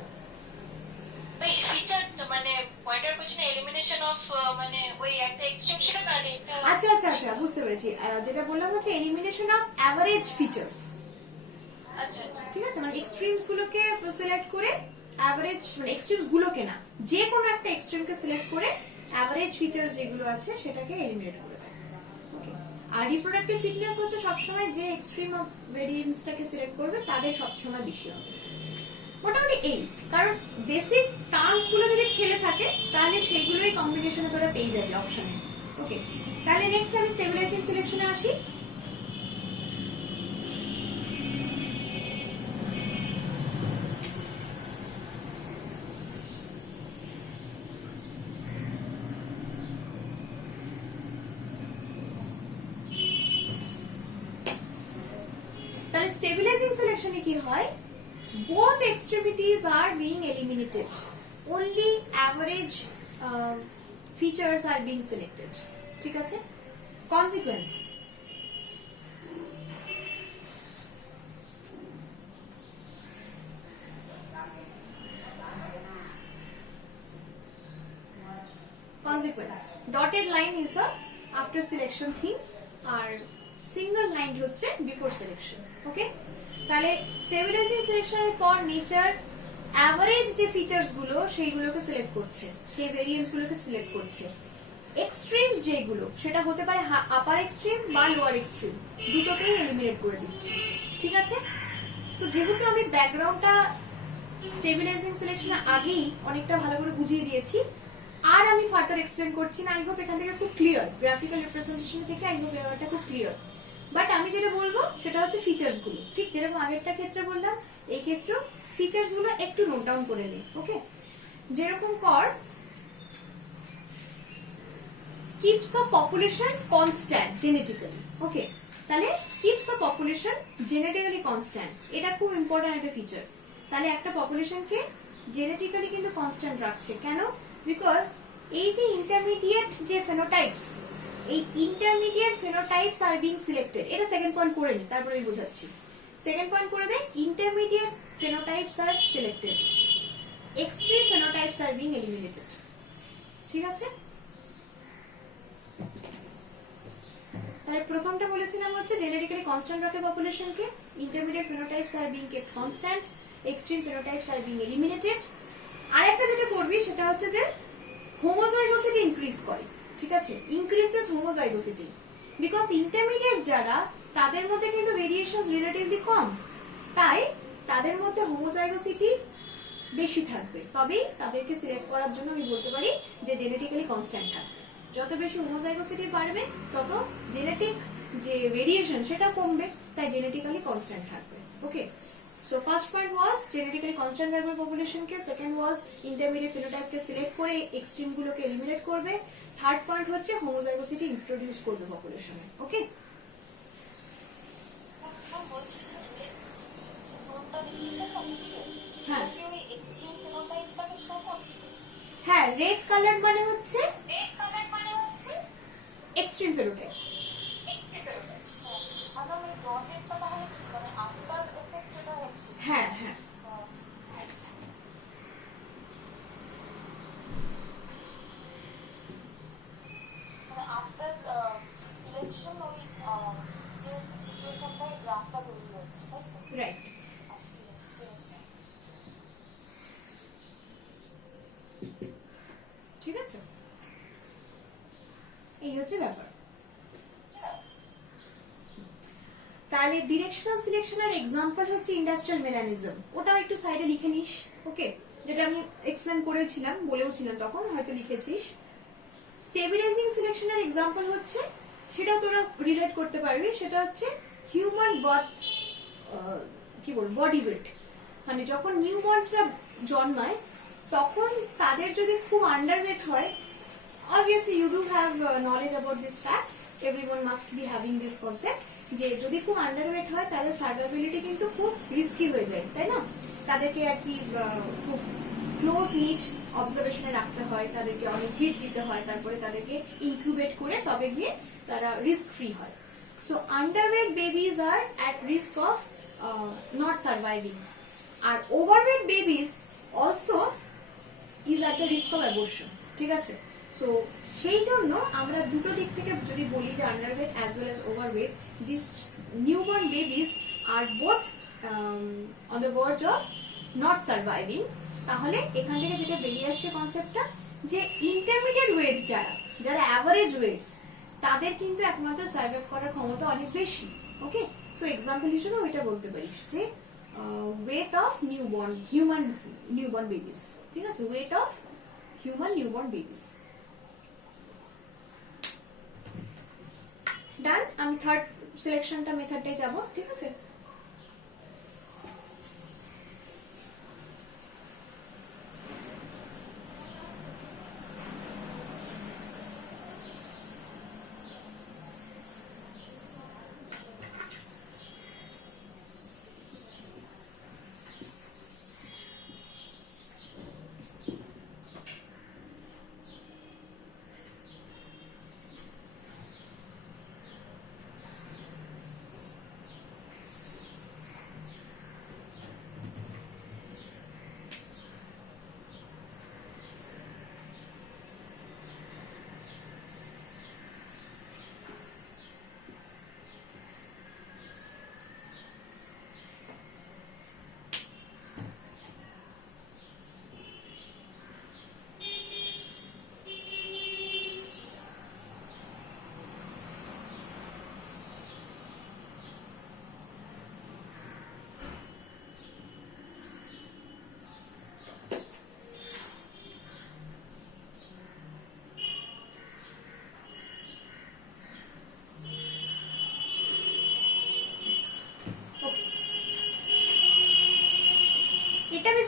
ওই ফিচার মানে পয়েন্টার কোশ্চেনে এলিমিনেশন অফ মানে ওই একটা এক্সট্রিম ছিল তার আচ্ছা আচ্ছা আচ্ছা বুঝতে পেরেছি, যেটা বললাম হচ্ছে এলিমিনেশন অফ অ্যাভারেজ ফিচার্স। আচ্ছা আচ্ছা, ঠিক আছে, মানে এক্সট্রিমস গুলোকে সিলেক্ট করে অ্যাভারেজ, মানে এক্সট্রিমস গুলোকে না, যে কোনো একটা এক্সট্রিমকে সিলেক্ট করে অ্যাভারেজ ফিচার্স যেগুলো আছে সেটাকে এলিমিনেট করে দেয়। ওকে, আর রিপ্রোডাক্টিভ ফিটনেস হচ্ছে সবসময় যে এক্সট্রিম অফ ভেরিয়েন্টসটাকে সিলেক্ট করবে তাদের সবসময় বেশি হবে। মোটামুটি এই, কারণ বেসিক টার্মস গুলো যদি খেলে থাকে তাহলে সেগুলোই কম্বিনেশনে তোরা পেয়ে যাবে অপশনে। ওকে, তাহলে নেক্সট আমি স্টেবিলাইজিং সিলেকশনে আসি। তাহলে স্টেবিলাইজিং সিলেকশনে কি হয়, both extremities are being eliminated, only average features are being selected, ঠিক আছে। consequence, dotted line is the after selection thing আর সিঙ্গেল লাইন হচ্ছে বিফোর সিলেকশন। ওকে, তাহলে স্টেবিলাইজিং সিলেকশনের পর নেচার অ্যাভারেজ যে ফিচার্স গুলো সেইগুলোকে সিলেক্ট করছে, সেই ভেরিয়েন্টস গুলোকে সিলেক্ট করছে। এক্সট্রিমস যেগুলো সেটা হতে পারে আপার এক্সট্রিম বা লোয়ার এক্সট্রিম, দুটোকেই এলিমিনেট করে দিচ্ছে, ঠিক আছে। সো যেহেতু আমি ব্যাকগ্রাউন্ডটা স্টেবিলাইজিং সিলেকশনের আগেই অনেকটা ভালো করে বুঝিয়ে দিয়েছি, আর আমি ফার্দার এক্সপ্লেন করছি না। আই হোপ এখান থেকে খুব ক্লিয়ার, গ্রাফিক্যাল রিপ্রেজেন্টেশন থেকে আই হোপ ব্যাপারটা খুব ক্লিয়ার। বাট আমি যেটা বলবো সেটা হচ্ছে ফিচার্স গুলো, ঠিক যেরকম আগেরটা ক্ষেত্রে বললাম এই ক্ষেত্রেও ফিচার্স গুলো একটু নোট ডাউন করে নে। ওকে, যেরকম কর keeps a population constant genetically. ওকে, তাহলে keeps a population genetically constant, এটা খুব ইম্পর্টেন্ট একটা ফিচার। তাহলে একটা পপুলেশনকে জেনেটিক্যালি কিন্তু কনস্ট্যান্ট রাখছে, কেন? বিকজ এই যে ইন্টারমিডিয়েট যে ফেনোটাইপস, এই intermediate phenotypes are being selected, এটা সেকেন্ড পয়েন্ট করে নি, তারপরে আমি বোঝাচ্ছি। সেকেন্ড পয়েন্ট করে দেয়, intermediate phenotypes are selected, extreme phenotypes are being eliminated. ঠিক আছে, তাহলে প্রথমটা বলেছিলাম হচ্ছে জেনেটিক্যালি কনস্ট্যান্ট রাখে পপুলেশনকে, intermediate phenotypes are being kept constant, extreme phenotypes are being eliminated. আর একটা যেটা করবি সেটা হচ্ছে যে হোমোজাইগোসিটি ইনক্রিজ করে। ঠিক আছে, ইনক্রিজেস হোমোজাইগোসিটি, বিকজ ইন্টারমিডিয়েট যারা তাদের মধ্যে কিন্তু ভেরিয়েশনস রিলেটিভলি কম, তাই তাদের মধ্যে হোমোজাইগোসিটি বেশি থাকবে, তবেই তাদেরকে সিলেক্ট করার জন্য আমি বলতে পারি যে জেনেটিক্যালি কনস্ট্যান্ট থাকবে। যত বেশি হোমোজাইগোসিটি বাড়বে তত জেনেটিক যে ভেরিয়েশন সেটা কমবে, তাই জেনেটিক্যালি কনস্ট্যান্ট থাকবে। Okay, so first point was genetically constant রাখবে পপুলেশনকে, সেকেন্ড ওয়াজ ইন্টারমিডিয়েট ফিনোটাইপকে সিলেক্ট করে এক্সট্রিম গুলোকে এলিমিনেট করবে, থার্ড পয়েন্ট হচ্ছে হোমোজাইগোসিটি ইন্ট্রোডিউস করবে পপুলেশনে। ওকে, হ্যাঁ হ্যাঁ, রেড কালার মানে হচ্ছে এক্সট্রিম ফেনোটাইপস। হ্যাঁ হ্যাঁ, রাইট। ঠিক আছে, এই হচ্ছে ব্যাপার। তাহলে ডিরেকশনাল সিলেকশনের এক্সাম্পল হচ্ছে ইন্ডাস্ট্রিয়াল মেলানিজম, ওটাও একটু সাইডে লিখে নিস। ওকে, যেটা আমি এক্সপ্লেন করেছিলাম, বলেওছিলাম তখন, হয়তো লিখেছিস। স্টেবিলাইজিং সিলেকশনের এক্সাম্পল হচ্ছে, সেটাও তোরা রিলেট করতে পারবি, সেটা হচ্ছে হিউম্যান বার্থ, কি বলবো, বডি ওয়েট। মানে যখন নিউ বর্নসরা জন্মায় তখন তাদের যদি খুব আন্ডারওয়েট হয়, obviously you do have knowledge about this fact, everyone must be having this concept, যে যদি খুব আন্ডারওয়েট হয় তাহলে সার্ভাইভিলিটি কিন্তু খুব রিস্কি হয়ে যায়, তাই না? তাদেরকে আর কি খুব ক্লোজ নিট অবজারভেশনে রাখতে হয়, তাদেরকে অনেক হিট দিতে হয়, তারপরে তাদেরকে ইনকিউবেট করে তবে গিয়ে তারা রিস্ক ফ্রি হয়। So underweight babies are at risk of not surviving, আর overweight babies also is at the risk of abortion. ঠিক আছে, সো সেই জন্য আমরা দুটো দিক থেকে যদি বলি যে underweight as well as overweight, this newborn babies are both on the verge of not surviving, তাহলে এখান থেকে যেটা বেরিয়ে আসছে কনসেপ্টটা যে ইন্টারমিডিয়েট ওয়েটস যারা অ্যাভারেজ ওয়েটস, তাদের কিন্তু একমাত্র সার্ভাইভ করার ক্ষমতা অনেক বেশি। ওকে, সো এক্সাম্পল হিসেবে ওইটা বলতে পারিস যে weight of human newborn babies. ঠিক আছে, weight of human newborn babies. Done, আমি থার্ড সিলেকশনটা মেথডটাই যাব। ঠিক আছে,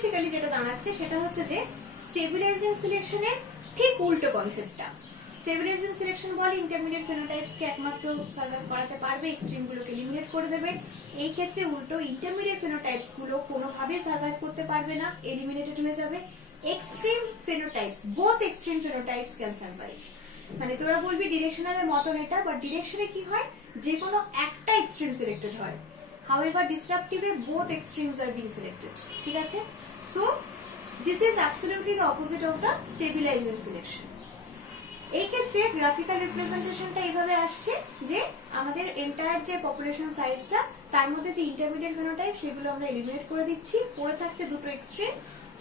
বেসিক্যালি যেটা দাঁড়াচ্ছে সেটা হচ্ছে যে স্টেবিলাইজিং সিলেকশনের ঠিক উল্টো কনসেপ্টটা। স্টেবিলাইজিং সিলেকশন বলে ইন্টারমিডিয়েট ফেনোটাইপসকে একমাত্র সার্ভাইভ করাতে পারবে, এক্সট্রিম গুলোকে এলিমিনেট করে দেবে। এই ক্ষেত্রে উল্টো ইন্টারমিডিয়েট ফেনোটাইপস গুলো কোনোভাবেই সার্ভাইভ করতে পারবে না, এলিমিনেটেড হয়ে যাবে। Extreme phenotypes, both extreme phenotypes can survive. মানে তোরা বলবি ডিরেকশনালের মতন এটা, বাট ডিরেকশনে কি হয়, যে কোনো একটা এক্সট্রিম সিলেক্টেড হয়। However, disruptive both extremes are being selected. ঠিক আছে? So this is absolutely the opposite of the stabilizing selection. এই ক্ষেত্রে গ্রাফিক্যাল রিপ্রেজেন্টেশনটা এইভাবে আসছে যে আমাদের এন্টায়ার যে পপুলেশন সাইজটা তার মধ্যে যে ইন্টারমিডিয়েট ফেনোটাইপ সেগুলো আমরা এলিমিনেট করে দিচ্ছি, পড়ে থাকছে দুটো এক্সট্রিম।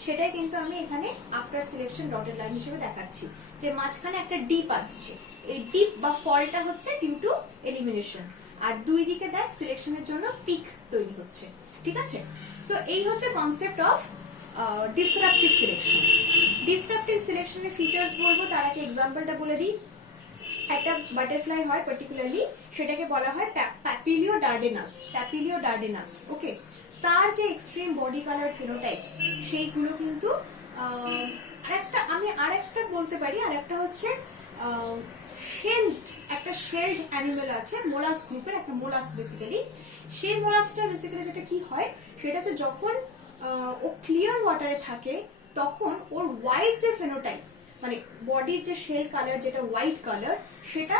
সেটাই কিন্তু আমি এখানে আফটার সিলেকশন ডটেড লাইন হিসেবে দেখাচ্ছি যে মাঝখানে একটা ডিপ আসছে। এই ডিপ বা ফলটা হচ্ছে ডিউ টু এলিমিনেশন, আর দুই দিকে দেখ সিলেকশনের জন্য পিক তৈরি হচ্ছে। ঠিক আছে? সো এই হচ্ছে concept of disruptive selection. Disruptive সিলেকশনের ফিচার্স বলবো, তার আগে এক্সাম্পলটা বলে দিই। একটা বাটারফ্লাই হয় পার্টিকুলারলি, সেটাকে বলা হয় প্যাপিলিও ডার্ডেনাস। প্যাপিলিও ডার্ডেনাস, ওকে। তার যে এক্সট্রিম বডি কালার ফিনোটাইপস সেইগুলো কিন্তু আমি আরেকটা বলতে পারি, আরেকটা হচ্ছে শেল্ড, একটা শেল্ড অ্যানিমেল আছে মোলাস গ্রুপের, একটা মোলাস বেসিক্যালি। সেই মোলাসটা বেসিক্যালি যেটা কি হয় সেটা হচ্ছে যখন ও ক্লিয়ার ওয়াটারে থাকে তখন ওর হোয়াইট যে ফেনোটাইপ, মানে বডির যে শেল কালার যেটা হোয়াইট কালার, সেটা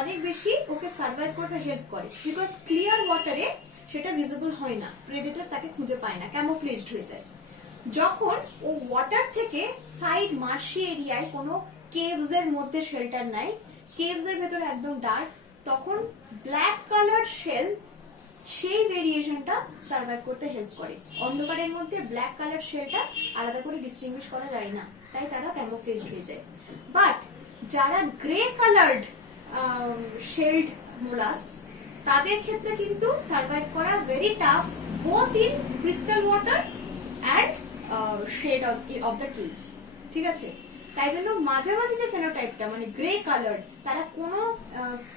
অনেক বেশি ওকে সার্ভাইভ করতে হেল্প করে, বিকজ ক্লিয়ার ওয়াটারে সেটা ভিজিবল হয় না, প্রেডেটর তাকে খুঁজে পায় না, ক্যামোফ্লেজড হয়ে যায়। যখন ও ওয়াটার থেকে সাইড মার্শি এরিয়ায় কোনো কেভস এর মধ্যে শেল্টার নেয়, কেভস এর ভেতরে একদম ডার্ক, তখন ব্ল্যাক কালার শেল সেই ভেরিয়েশনটা সার্ভাইভ করতে হেল্প করে। অন্ধকারের মধ্যে ব্ল্যাক কালার শেলটা আলাদা করে ডিস্টিংগুইশ করা যায় না, তাই তারা ক্যামোফ্লেজ হয়ে যায়। বাট যারা গ্রে কালার্ড শেল্ড মোলাস্ক, তাদের ক্ষেত্রে কিন্তু সার্ভাইভ করা very tough, both in crystal water and shade of the caves. ঠিক আছে? তাই জন্য মাঝামাঝি যে ফেনোটাইপটা মানে গ্রে কালার, তারা কোনো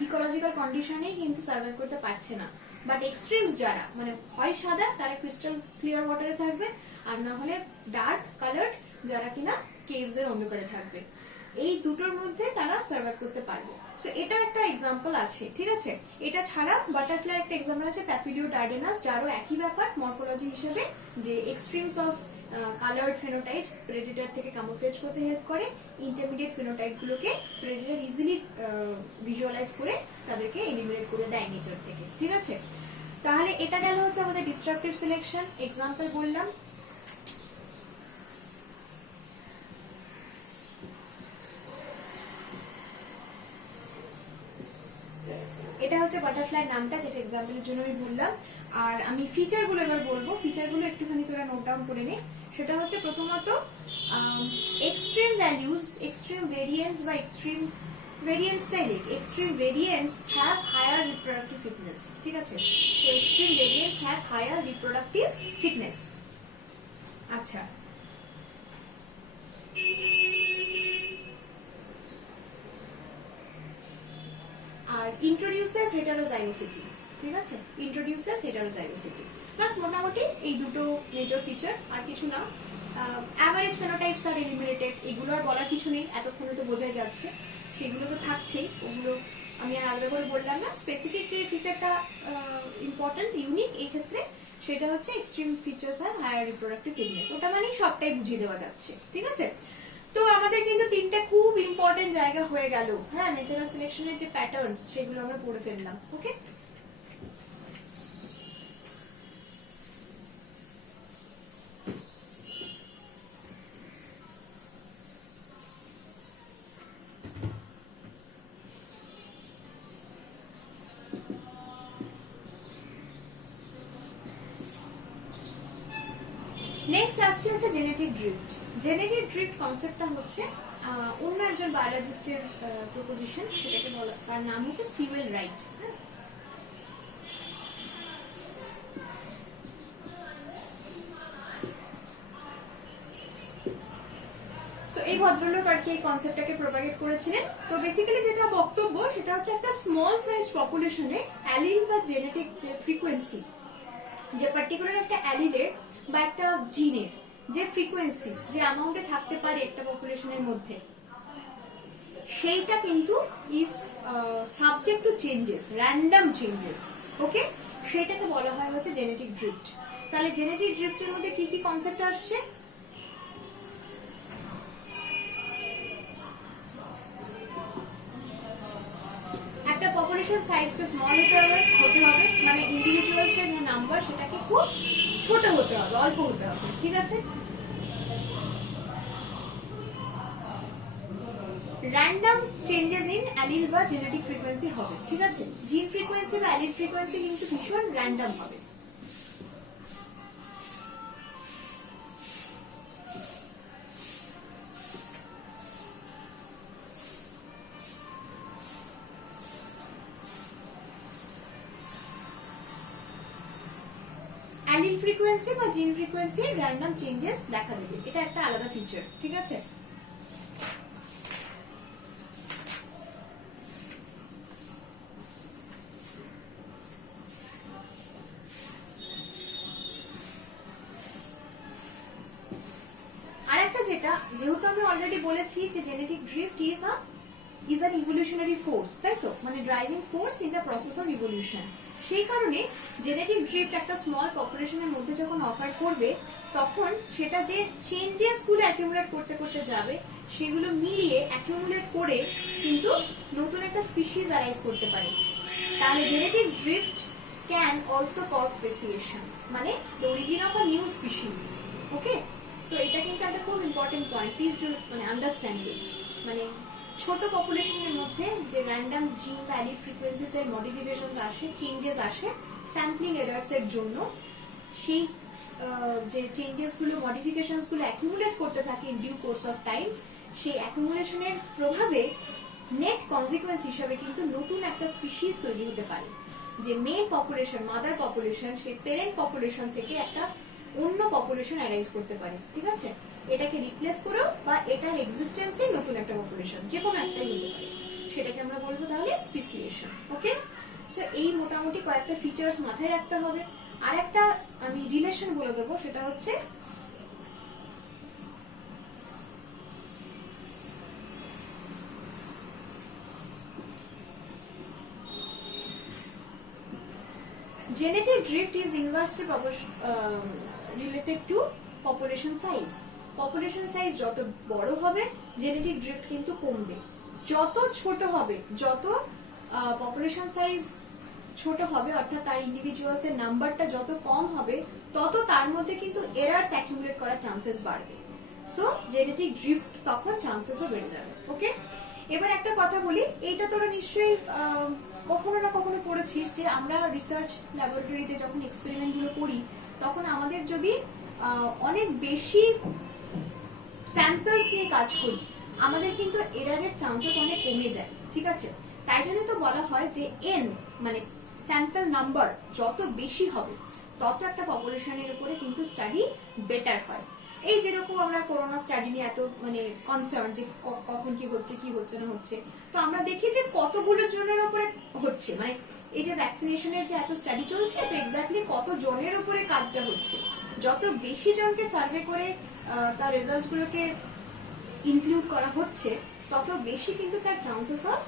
ইকোলজিক্যাল কন্ডিশনেই কিন্তু সার্ভাইভ করতে পারছে না। বাট এক্সট্রিমস যারা মানে হয় সাদা, তারা ক্রিস্টাল ক্লিয়ার ওয়াটারে থাকবে, আর না হলে ডার্ক কালার্ড যারা কিনা কেভস এর অন্ধকারে থাকবে, এই দুটোর মধ্যে তারা সার্ভাইভ করতে পারবে। সো এটা একটা এক্সাম্পল আছে। ঠিক আছে? এটা ছাড়া বাটারফ্লাই একটা এক্সাম্পল আছে প্যাপিলিও ডার্ডেনাস, যারও একই ব্যাপার মরফোলজি হিসেবে, যে extremes of coloured phenotypes Predator থেকে ক্যামোফ্লেজ করতে হেল্প করে, ইন্টারমিডিয়েট ফেনোটাইপ গুলোকে প্রেডিটর ইজিলি ভিজুয়ালাইজ করে তাদেরকে এলিমিনেট করে দেয় নেচার থেকে। ঠিক আছে? তাহলে এটা গেল হচ্ছে আমাদের ডিস্ট্রাকটিভ সিলেকশন, এক্সাম্পল বললাম। এটা হচ্ছে বাটারফ্লাই নামটা, যেটা এক্সাম্পলের জন্য আমি বললাম। আর আমি ফিচার গুলো এবার বলবো, ফিচার গুলো একটুখানি তোরা নোট ডাউন করে নে। সেটা হচ্ছে প্রথমত এক্সট্রিম ভ্যালুজ, এক্সট্রিম ভেরিয়েন্স বা এক্সট্রিম ভেরিয়েন্সটাই লিখ, extreme variance have higher reproductive fitness. ঠিক আছে? তো extreme variance have higher reproductive fitness. আচ্ছা, আর ইন্ট্রোডিউসেস হেটারোজাইগোসিটি। ঠিক আছে? ইন্ট্রোডিউসেস হেটারোজাইগোসিটি, বাস মোটামুটি এই দুটো মেজর ফিচার, আর কিছু না। অ্যাভারেজ ফেনোটাইপস আর এলিমিনেটেড, এগুলো আর বলার কিছু নেই, এতক্ষণে তো বোঝাই যাচ্ছে, সেগুলো তো থাকছেই, ওগুলো আমি আর আলাদা করে বললাম না। স্পেসিফিক যে ফিচারটা ইম্পর্টেন্ট, ইউনিক এই ক্ষেত্রে, সেটা হচ্ছে এক্সট্রিম ফিচার্স আর হায়ার রিপ্রোডাক্টিভ ফিটনেস। ওটা মানে সবটাই বুঝিয়ে দেওয়া যাচ্ছে। ঠিক আছে? তো আমাদের কিন্তু তিনটা খুব ইম্পর্টেন্ট জায়গা হয়ে গেল। হ্যাঁ, ন্যাচারাল সিলেকশনের যে প্যাটার্নস সেগুলো আমরা পড়ে ফেললাম। ওকে, নেক্সট আসছে হচ্ছে জেনেটিক ড্রিফট। জেনেটিক ড্রিফট কনসেপ্টটা হচ্ছে অন্য একজন বায়োলজিস্টের প্রপোজিশন, সেটাকে বলা, তার নাম হচ্ছে সিওয়েল রাইট। সো এই ভদ্রলোক আর কি এই কনসেপ্টটাকে প্রোপাগেট করেছিলেন। তো বেসিক্যালি যেটা বক্তব্য সেটা হচ্ছে একটা স্মল সাইজ পপুলেশনে অ্যালিল বা জেনেটিক যে ফ্রিকোয়েন্সি, যে পার্টিকুলার একটা অ্যালিলের বা একটা জিনের যে ফ্রিকোয়েন্সি যে অ্যামাউন্টে থাকতে পারে একটা পপুলেশনের মধ্যে, সেইটা কিন্তু is subject to changes, random changes. Okay, সেটাকে বলা হয় হচ্ছে জেনেটিক ড্রিফট। তাহলে জেনেটিক ড্রিফটের মধ্যে কি কি কনসেপ্ট আসছে? একটা পপুলেশন সাইজকে স্মল হতে হবে, মানে ইন্ডিভিজুয়ালস এর যে নাম্বার সেটাকে খুব ছোট হতে হবে, অল্প হতে হবে, ঠিক আছে। র্যান্ডম চেঞ্জেস ইন অ্যালিল বা জেনেটিক ফ্রিকোয়েন্সি হবে, ঠিক আছে। জিন ফ্রিকোয়েন্সি বা অ্যালিল ফ্রিকোয়েন্সি কিন্তু ভীষণ র্যান্ডম হবে। অ্যালিল ফ্রিকোয়েন্সি বা জিন ফ্রিকোয়েন্সি র্যান্ডম চেঞ্জেস দেখা দেবে, এটা একটা আলাদা ফিচার, ঠিক আছে। আরেকটা যেটা, যেহেতু আমি অলরেডি বলেছি যে genetic drift is an evolutionary force, তাই তো, মানে driving force in the process of evolution. সেই কারণে জেনেটিক ড্রিফট একটা স্মল পপুলেশনের মধ্যে যখন অফার করবে, তখন সেটা যে চেঞ্জেস গুলো অ্যাকিউমুলেট করতে করতে যাবে, সেগুলো মিলিয়ে অ্যাকিউমুলেট করে কিন্তু নতুন একটা স্পিসিস অ্যারাইজ করতে পারে। তাহলে genetic drift can also cause speciation, মানে the origin of a new species. Okay, so এটা কিন্তু একটা খুব ইম্পর্টেন্ট পয়েন্ট, প্লিজ ডু মানে আন্ডারস্ট্যান্ড দিস। মানে ছোট পপুলেশনের মধ্যে যে র্যান্ডম জিন বা অ্যালিল ফ্রিকোয়েন্সিস এর মডিফিকেশনস আসে, চেঞ্জেস আসে স্যাম্পলিং এরার্স এর জন্য, সেই যে চেঞ্জেস গুলো, মডিফিকেশনস গুলো অ্যাকুমুলেট করতে থাকে in due course of time, সেই অ্যাকুমুলেশনের প্রভাবে নেট কনসিকুয়েন্স হিসাবে কিন্তু নতুন একটা স্পিসিস তৈরি হতে পারে। যে মেন পপুলেশন, মাদার পপুলেশন, সেই পেরেন্ট পপুলেশন থেকে একটা অন্য পপুলেশন অ্যারাইজ করতে পারে, ঠিক আছে। এটাকে রিপ্লেস করেও বা এটার এক্সিস্টেন্সে নতুন একটা পপুলেশন, যে কোনো একটাই হতে পারে, সেটাকে আমরা বলবো তাহলে স্পিসিয়েশন। ওকে, সো এই মোটামুটি কয়েকটা ফিচার্স মাথায় রাখতে হবে। আর একটা আমি রিলেশন বলে দেবো, সেটা হচ্ছে genetic drift is inversely related to population size. Population size যত বড় হবে, জেনেটিক ড্রিফট কিন্তু কমবে। যত ছোট হবে, যত পপুলেশন সাইজ ছোট হবে, অর্থাৎ তার ইন্ডিভিজুয়ালস এর নাম্বারটা যত কম হবে, তত তার মধ্যে কিন্তু এরার্স অ্যাকিউমুলেট করার চান্সেস বাড়বে। সো জেনেটিক ড্রিফট তখন চান্সেসও বেড়ে যাবে। ওকে, এবার একটা কথা বলি, এইটা তোরা নিশ্চয়ই কখনো না কখনো পড়েছিস যে আমরা রিসার্চ ল্যাবরেটরিতে যখন এক্সপেরিমেন্ট গুলো করি, তখন আমাদের যদি অনেক বেশি স্যাম্পলস নিয়ে কাজ করি, আমাদের কিন্তু এরারের চান্সেস অনেক কমে যায়, ঠিক আছে। তাই জন্য তো বলা হয় যে এন মানে স্যাম্পল নাম্বার যত বেশি হবে, তত একটা পপুলেশনের উপরে কিন্তু স্টাডি বেটার হয়। এই যেরকম আমরা করোনা স্টাডি নিয়ে এত মানে কনসার্ন যে কখন কি হচ্ছে, কি হচ্ছে না হচ্ছে, তো আমরা দেখি যে কতগুলো জনের উপরে হচ্ছে, মানে এই যে ভ্যাকসিনেশনের যে এত স্টাডি চলছে, তো এক্স্যাক্টলি কত জনের উপরে কাজটা হচ্ছে। যত বেশি জনকে সার্ভে করে তার রেজাল্টস গুলোকে ইনক্লুড করা হচ্ছে, তত বেশি কিন্তু তার চান্সেস অফ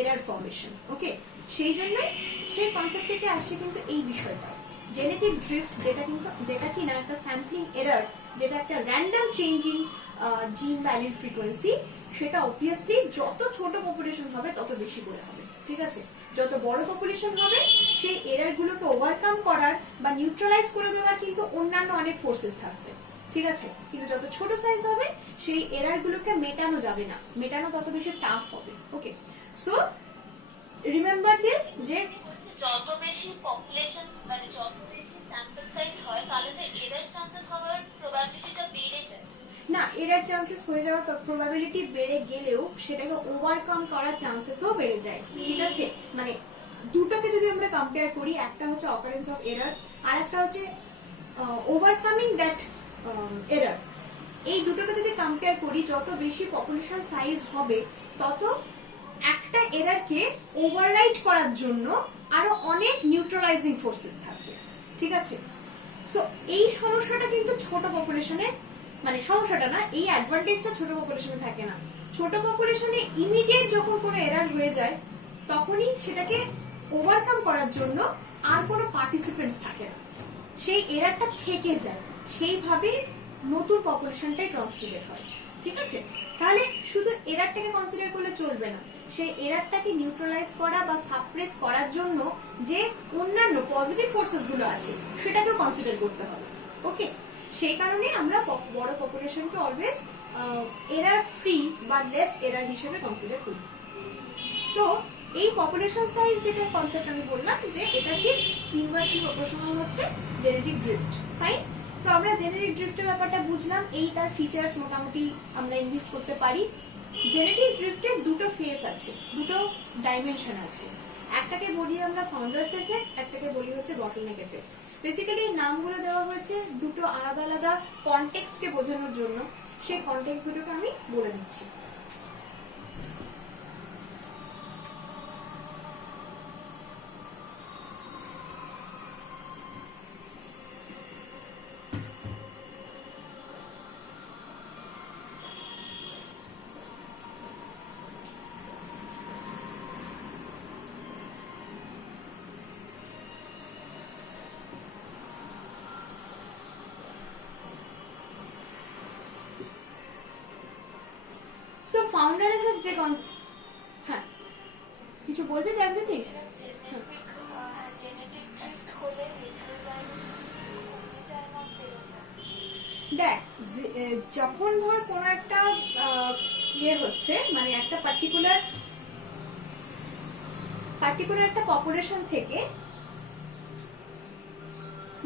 এরার ফর্মেশন। ওকে, সেই জন্যই সেই কনসেপ্ট থেকে আসছে কিন্তু এই বিষয়টা, জেনেটিক ড্রিফট, যেটা কিনা একটা স্যাম্পলিং এরার, যেটা একটা র্যান্ডম চেঞ্জিং জিন ভ্যালির ফ্রিকোয়েন্সি, সেটা অবভিয়াসলি যত ছোট পপুলেশন হবে তত বেশি করে হবে, ঠিক আছে। যত বড় পপুলেশন হবে, সেই এরার গুলোকে ওভারকাম করার বা নিউট্রালাইজ করে দেওয়ার কিন্তু অন্যান্য অনেক ফোর্সেস থাকবে, ঠিক আছে। কিন্তু যত ছোট সাইজ হবে, সেই এরার গুলোকে মেটানো যাবে না, মেটানো তত বেশি টাফ হবে। ওকে, সো রিমেম্বার দিস, যে যত বেশি পপুলেশন মানে যত বেশি স্যাম্পল সাইজ হয়, তাহলে তো এরার চান্সেস হওয়ার প্রবাবিলিটিটা বেড়ে যায়। না, এরার চান্সেস হয়ে যাওয়ার প্রবাবিলিটি বেড়ে গেলেও সেটাকে ওভারকাম করার চান্সেসও বেড়ে যায়, ঠিক আছে। মানে দুটোকে যদি আমরা কম্পেয়ার করি, একটা হচ্ছে অকারেন্স অফ এরার, আর একটা হচ্ছে ওভারকামিং দ্যাট এরার। এই দুটোকে যদি কম্পেয়ার করি, যত বেশি পপুলেশন সাইজ হবে, তত একটা এরারকে ওভাররাইড করার জন্য আরো অনেক নিউট্রালাইজিং ফোর্সেস থাকবে, ঠিক আছে। সো এই সমস্যাটা কিন্তু ছোট পপুলেশনে মানে সমস্যাটা না, এই অ্যাডভান্টেজটা ছোট পপুলেশনে থাকে না। ছোট পপুলেশনে ইমিডিয়েট যখন কোনো এরার হয়ে যায় তখনই সেটাকে ওভারকাম করার জন্য আর কোনো পার্টিসিপেন্টস থাকে না, সেই এরারটা থেকে যায়, সেইভাবে নতুন পপুলেশনটাই ট্রান্সমিটেড হয়। ঠিক আছে, তাহলে শুধু এরারটাকে কনসিডার করলে চলবে না, সেই এরারটাকে নিউট্রালাইজ করা বা সাপ্রেস করার জন্য যে অন্যান্য পজিটিভ ফোর্সেস গুলো আছে সেটাকেও কনসিডার করতে হবে। ওকে, সেই কারণে আমরা বড় পপুলেশনকে অলওয়েজ এরার ফ্রি বা লেস এরার হিসেবে কনসিডার করি। তো এই পপুলেশন সাইজ যেটা কনসেপ্ট আমি বললাম যে এটা ঠিক ইনভার্সলি প্রপোর্শনাল হচ্ছে জেনেটিক ড্রিফট। ফাইন, তো আমরা জেনেটিক ড্রিফটের ব্যাপারটা বুঝলাম, এই তার ফিচার্স মোটামুটি আমরা ইনলিস্ট করতে পারি। জেনেটিক ড্রিফটের দুটো ফেস আছে, দুটো ডাইমেনশন আছে, একটাকে বলি আমরা ফাউন্ডার্স এফেক্ট, একটাকে বলি হচ্ছে বটলনেক এফেক্ট। বেসিক্যালি এই নামগুলো দেওয়া হয়েছে দুটো আলাদা আলাদা কনটেক্সটকে বোঝানোর জন্য, সেই কনটেক্সট দুটোকে আমি বলে দিচ্ছি। সো ফাউন্ডার এফেক্ট যে হ্যাঁ কিছু বলবে জাগৃতি? দেখ, যখন ধর কোন একটা ইয়ে হচ্ছে, মানে একটা পার্টিকুলার একটা পপুলেশন থেকে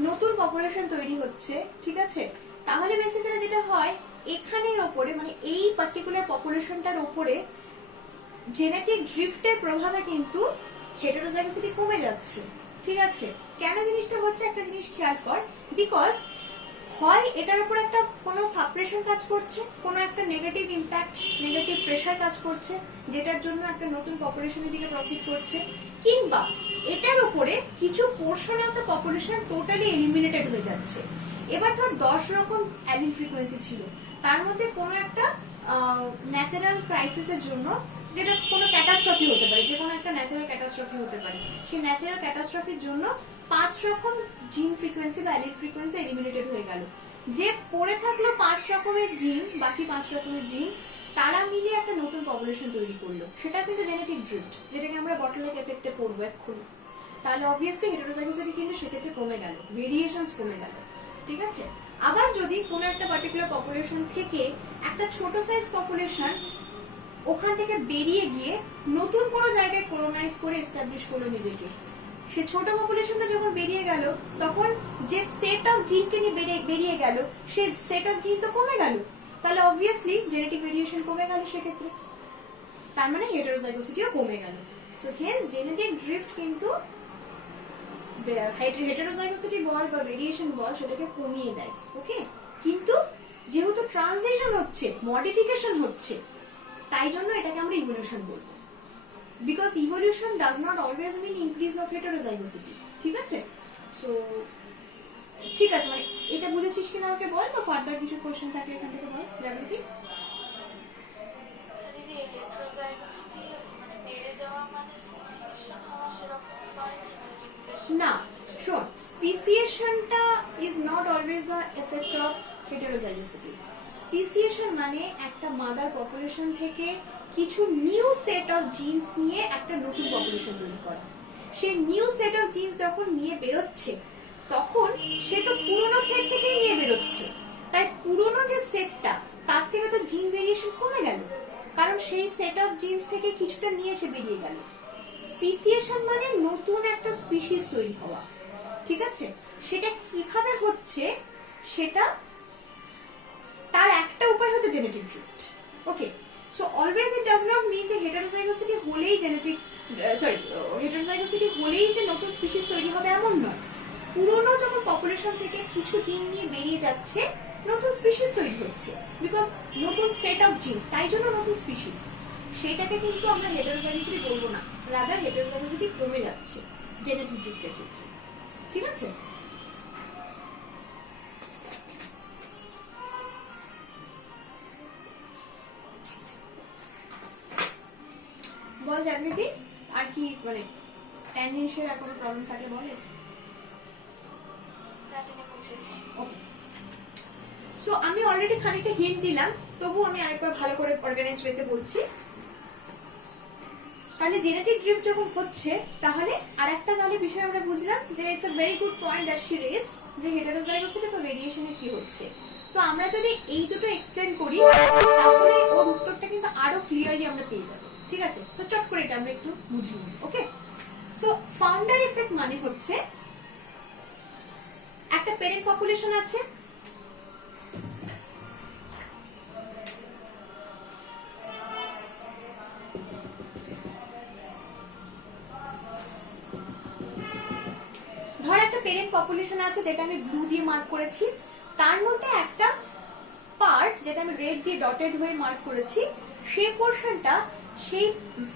নতুন পপুলেশন তৈরি হচ্ছে, ঠিক আছে, তাহলে বেসিক্যালি যেটা হয় এখানের ওপরে মানে এই পার্টিকুলার পপুলেশনটার ওপরে জেনেটিক ড্রিফটের প্রভাবে কিন্তু হেটেরোজাইগোসিটি কমে যাচ্ছে। ঠিক আছে, কেন জিনিসটা হচ্ছে একটা জিনিস খেয়াল কর, বিকজ হয় এটার উপর একটা কোনো সাপ্রেশন কাজ করছে, কোনো একটা নেগেটিভ ইম্প্যাক্ট, নেগেটিভ প্রেশার কাজ করছে, যেটার জন্য একটা নতুন পপুলেশনের দিকে প্রসিড করছে, কিংবা এটার উপরে কিছু portion of the population totally eliminated হয়ে যাচ্ছে। এবার ধর 10 রকম অ্যালিল ফ্রিকোয়েন্সি ছিল, তার মধ্যে কোনো একটা ন্যাচারাল ক্রাইসিসের জন্য, যেটা কোনো ক্যাটাস্ট্রফি হতে পারে, যে কোনো একটা ন্যাচারাল ক্যাটাস্ট্রফি হতে পারে, সেই ন্যাচারাল ক্যাটাস্ট্রফির জন্য 5 রকম জিন ফ্রিকোয়েন্সি বা অ্যালিল ফ্রিকোয়েন্সি এলিমিনেটেড হয়ে গেল। যে পড়ে থাকলো 5 রকমের জিন, বাকি 5 রকমের জিন তারা মিলে একটা নতুন পপুলেশন তৈরি করলো, সেটা কিন্তু জেনেটিক ড্রিফট, যেটাকে আমরা বটলনেক এফেক্টে পড়বো এক্ষুনি। তাহলে অবভিয়াসলি হেটেরোজাইগোসিটি কিন্তু সেক্ষেত্রে কমে গেল, ভেরিয়েশনস কমে গেল। ঠিক আছে, আবার যদি কোনো একটা পার্টিকুলার পপুলেশন থেকে একটা ছোট সাইজ পপুলেশন ওখান থেকে বেরিয়ে গিয়ে নতুন কোনো জায়গায় কলোনাইজ করে এস্টাবলিশ করলো নিজেকে, সে ছোট পপুলেশনটা যখন বেরিয়ে গেল তখন যে সেট অফ জিনকে নিয়ে বেরিয়ে গেল, সে সেট অফ জিন তো কমে গেল, তাহলে অবভিয়াসলি জেনেটিক ভেরিয়েশন কমে গেল সেক্ষেত্রে, তার মানে হেটেরোজাইগোসিটিও কমে গেল। সো হেন্স জেনেটিক ড্রিফট কিন্তু হেটেরোজাইগোসিটি বল বা ভেরিয়েশন বল সেটাকে কমিয়ে দেয়। ওকে, কিন্তু যেহেতু ট্রানজিশন হচ্ছে, মডিফিকেশন হচ্ছে, তাই জন্য এটাকে আমরা ইভলিউশন বলবো, because evolution does not always mean increase of heterozygosity. ঠিক আছে, সো ঠিক আছে, মানে এটা বুঝেছিস কিনা আমাকে বল, বা ফার্দার কিছু কোশ্চেন থাকলে এখান থেকে বল জাগৃতি। না শোন, স্পিসিয়েশনটা is not always a effect of heterozygosity. Speciation মানে একটা মাদার পপুলেশন থেকে কিছু নিউ সেট অফ জিনস নিয়ে একটা নতুন পপুলেশন তৈরি করা। সেই নিউ সেট অফ জিনস যখন নিয়ে বেরোচ্ছে তখন সে তো পুরনো সেট থেকেই নিয়ে বেরোচ্ছে, তাই পুরনো যে সেটটা তার থেকে তো জিন ভেরিয়েশন কমে গেল, কারণ সেই সেট অফ জিনস থেকে কিছুটা নিয়ে এসে বেরিয়ে গেল। স্পিসিয়েশন মানে নতুন একটা স্পিসিস তৈরি হওয়া। ঠিক আছে, সেটা কিভাবে হচ্ছে, সেটা তার একটা উপায় হচ্ছে genetic drift. Okay, so always it does not mean যে হেটেরোজাইগোসিটি হলেই হেটেরোজাইগোসিটি হলেই যে নতুন স্পিসিস তৈরি হবে এমন নয়। পুরনো যখন পপুলেশন থেকে কিছু জিন নিয়ে বেরিয়ে যাচ্ছে, নতুন স্পিসিস তৈরি হচ্ছে, বিকজ নতুন সেট অফ জিনস, তাই জন্য নতুন স্পিসিস। সেটাকে কিন্তু আমরা হেটেরোজাইগোসিটি বলবো না, রাদার হেটেরোজাইগোসিটি কমে যাচ্ছে জেনেটিক ড্রিফটের ক্ষেত্রে। ঠিক আছে, বল জানবি আর কি মানে ট্যানজেন্সিয়াল আর কোনো প্রবলেম থাকলে বলে। সো আমি অলরেডি খানিকটা হিন্ট দিলাম, তবু আমি আরেকবার ভালো করে অর্গানাইজ ওয়েতে বলছি। তাহলে জেনেটিক ড্রিফট যখন হচ্ছে, তাহলে আরেকটা ভালো বিষয় আমরা বুঝলাম যে it's a very good point that she raised, যে হেটারোজাইগোসিটি বা ভেরিয়েশনে কি হচ্ছে। তো আমরা যদি এই দুটো এক্সপ্লেন করি, তাহলে ওর উত্তরটা কিন্তু আরো ক্লিয়ারলি আমরা পেয়ে যাবো। ঠিক আছে, সো চট করে এটা আমরা একটু বুঝে নিই। ওকে, সো ফাউন্ডার এফেক্ট মানে হচ্ছে একটা প্যারেন্ট পপুলেশন আছে, ধর একটা প্যারেন্ট পপুলেশন আছে যেটা আমি ব্লু দিয়ে মার্ক করেছি, তার মধ্যে একটা পার্ট যেটা আমি রেড দিয়ে ডটেড হয়ে মার্ক করেছি, সেই পোরশনটা সেই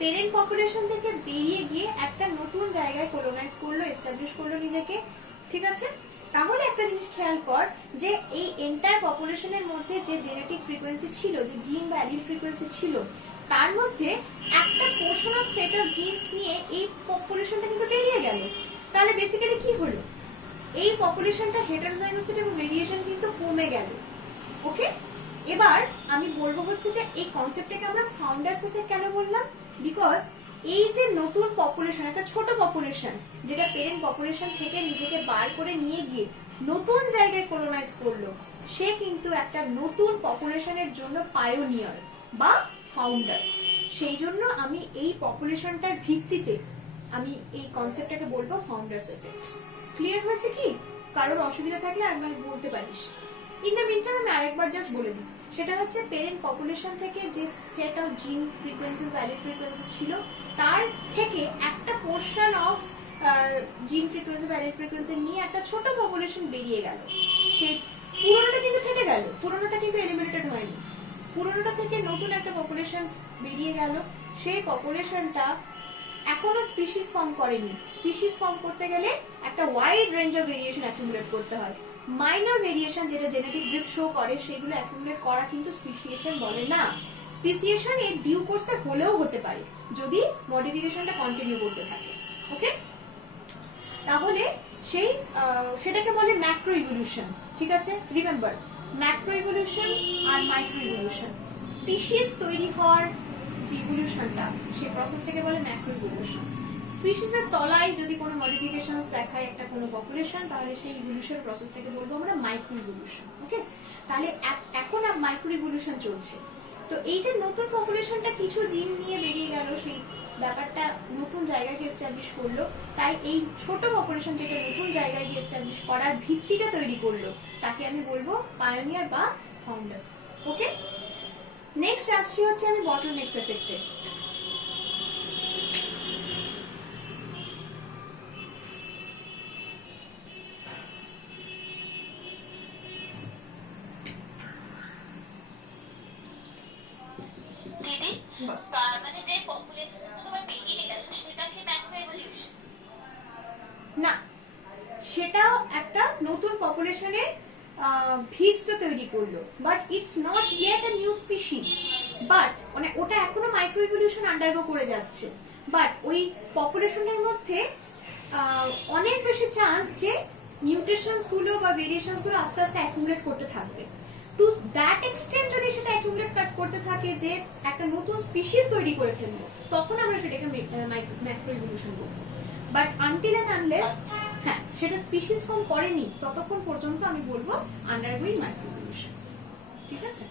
প্যারেন্ট পপুলেশন থেকে বেরিয়ে গিয়ে একটা নতুন জায়গায় কলোনাইজ করলো, এস্টাবলিশ করলো নিজেকে। ঠিক আছে, তাহলে একটা জিনিস খেয়াল কর যে এই এন্টায়ার পপুলেশনের মধ্যে যে জেনেটিক ফ্রিকোয়েন্সি ছিল, যে জিন বা অ্যালিল ফ্রিকোয়েন্সি ছিল, তার মধ্যে একটা portion of set of genes নিয়ে এই পপুলেশনটা কিন্তু বেরিয়ে গেল। তাহলে বেসিক্যালি কি হলো, এই পপুলেশনটা হেটারোজাইগোসিটি এবং ভেরিয়েশন কিন্তু কমে গেল। ওকে, এবার আমি বলবো হচ্ছে যে এই কনসেপ্টটাকে আমরা ফাউন্ডার্স এফেক্ট কেন বললাম, বিকজ এই যে নতুন পপুলেশন, একটা ছোট পপুলেশন যেটা প্যারেন্ট পপুলেশন থেকে নিজেকে বার করে নিয়ে গিয়ে নতুন জায়গায় কলোনাইজ করলো, সে কিন্তু একটা নতুন পপুলেশনের জন্য পায়োনিয়ার বা ফাউন্ডার। সেই জন্য আমি এই পপুলেশনটার ভিত্তিতে আমি এই কনসেপ্টটাকে বলবো ফাউন্ডার্স এফেক্ট। ক্লিয়ার হয়েছে কি? কারোর অসুবিধা থাকলে একবার বলতে পারিস। ইন দ্য মিনটাইম আমি আরেকবার জাস্ট বলে দিই, সেটা হচ্ছে প্যারেন্ট পপুলেশন থেকে যে সেট অফ জিন ফ্রিকোয়েন্সিস, ভ্যালিড ফ্রিকোয়েন্সিস ছিল, তার থেকে একটা পোর্শন অফ জিন ফ্রিকোয়েন্সি, ভ্যালিড ফ্রিকোয়েন্সি নিয়ে একটা ছোট পপুলেশন বেরিয়ে গেল। সেই পুরোনোটা কিন্তু থেকে গেল, পুরোনোটা কিন্তু এলিমিনেটেড হয়নি। পুরোনোটা থেকে নতুন একটা পপুলেশন বেরিয়ে গেল, সেই পপুলেশনটা এখনো স্পিসিস ফর্ম করেনি। স্পিসিস ফর্ম করতে গেলে একটা wide range of variation accumulate করতে হয়। মাইনর ভেরিয়েশন যেটা জেনেটিক ড্রিফট শো করে, সেগুলো অ্যাকুমুলেট করা কিন্তু স্পিসিয়েশন বলে না। স্পিসিয়েশন এর ডিউ কোর্সে হলেও হতে পারে যদি মডিফিকেশনটা কন্টিনিউ করতে থাকে। ওকে, তাহলে সেটাকে বলে ম্যাক্রো ইভলিউশন। ঠিক আছে, রিমেম্বার, ম্যাক্রো ইভলিউশন আর মাইক্রো ইভলিউশন। স্পিসিস তৈরি হওয়ার যে ইভলিউশনটা, সেই প্রসেসটাকে বলে ম্যাক্রো ইভলিউশন। স্পিসিসের তলায় যদি কোনো মডিফিকেশনস দেখায় একটা কোনো পপুলেশন, তাহলে সেই ইভলিউশন প্রসেসটাকে বলবো আমরা মাইক্রো ইভলিউশন। ওকে, তাহলে এখন মাইক্রো ইভলিউশন চলছে। তো এই যে নতুন পপুলেশনটা কিছু জিন নিয়ে বেরিয়ে গেল, সেই ব্যাপারটা নতুন জায়গায় গিয়ে এস্টাবলিশ করলো, তাই এই ছোট পপুলেশন যেটা নতুন জায়গায় গিয়ে এস্টাবলিশ করার ভিত্তিটা তৈরি করলো, তাকে আমি বলবো পায়োনিয়ার বা ফাউন্ডার। ওকে, নেক্সট আসছি হচ্ছে আমি বটলনেকস এফেক্টে। দিদি, তার মানে যে পপুলেশন তোমার বেরিয়ে গেল, সেটা কি ম্যাক্রো ইভলিউশন? না, সেটাও একটা নতুন পপুলেশনের ভিত তো তৈরি করলো, but it's not yet a new species. But মানে ওটা এখনো মাইক্রো ইভলিউশন আন্ডারগো করে যাচ্ছে। বাট ওই পপুলেশনের মধ্যে অনেক বেশি চান্স যে মিউটেশনস গুলো বা ভেরিয়েশনস গুলো আস্তে আস্তে অ্যাকুমুলেট করতে থাকবে। টু দ্যাট এক্সটেন্ট যদি সেটা অ্যাকুমুলেট করতে থাকে যে একটা নতুন স্পিসিস তৈরি করে ফেলবো, তখন আমরা সেটাকে ম্যাক্রো ইভলিউশন বলবো। বাট আনটিল এন্ড আনলেস হ্যাঁ সেটা স্পিসিস ফর্ম করেনি, ততক্ষণ পর্যন্ত আমি বলবো আন্ডারগোয়িং মাইক্রো ইভলিউশন। ঠিক আছে,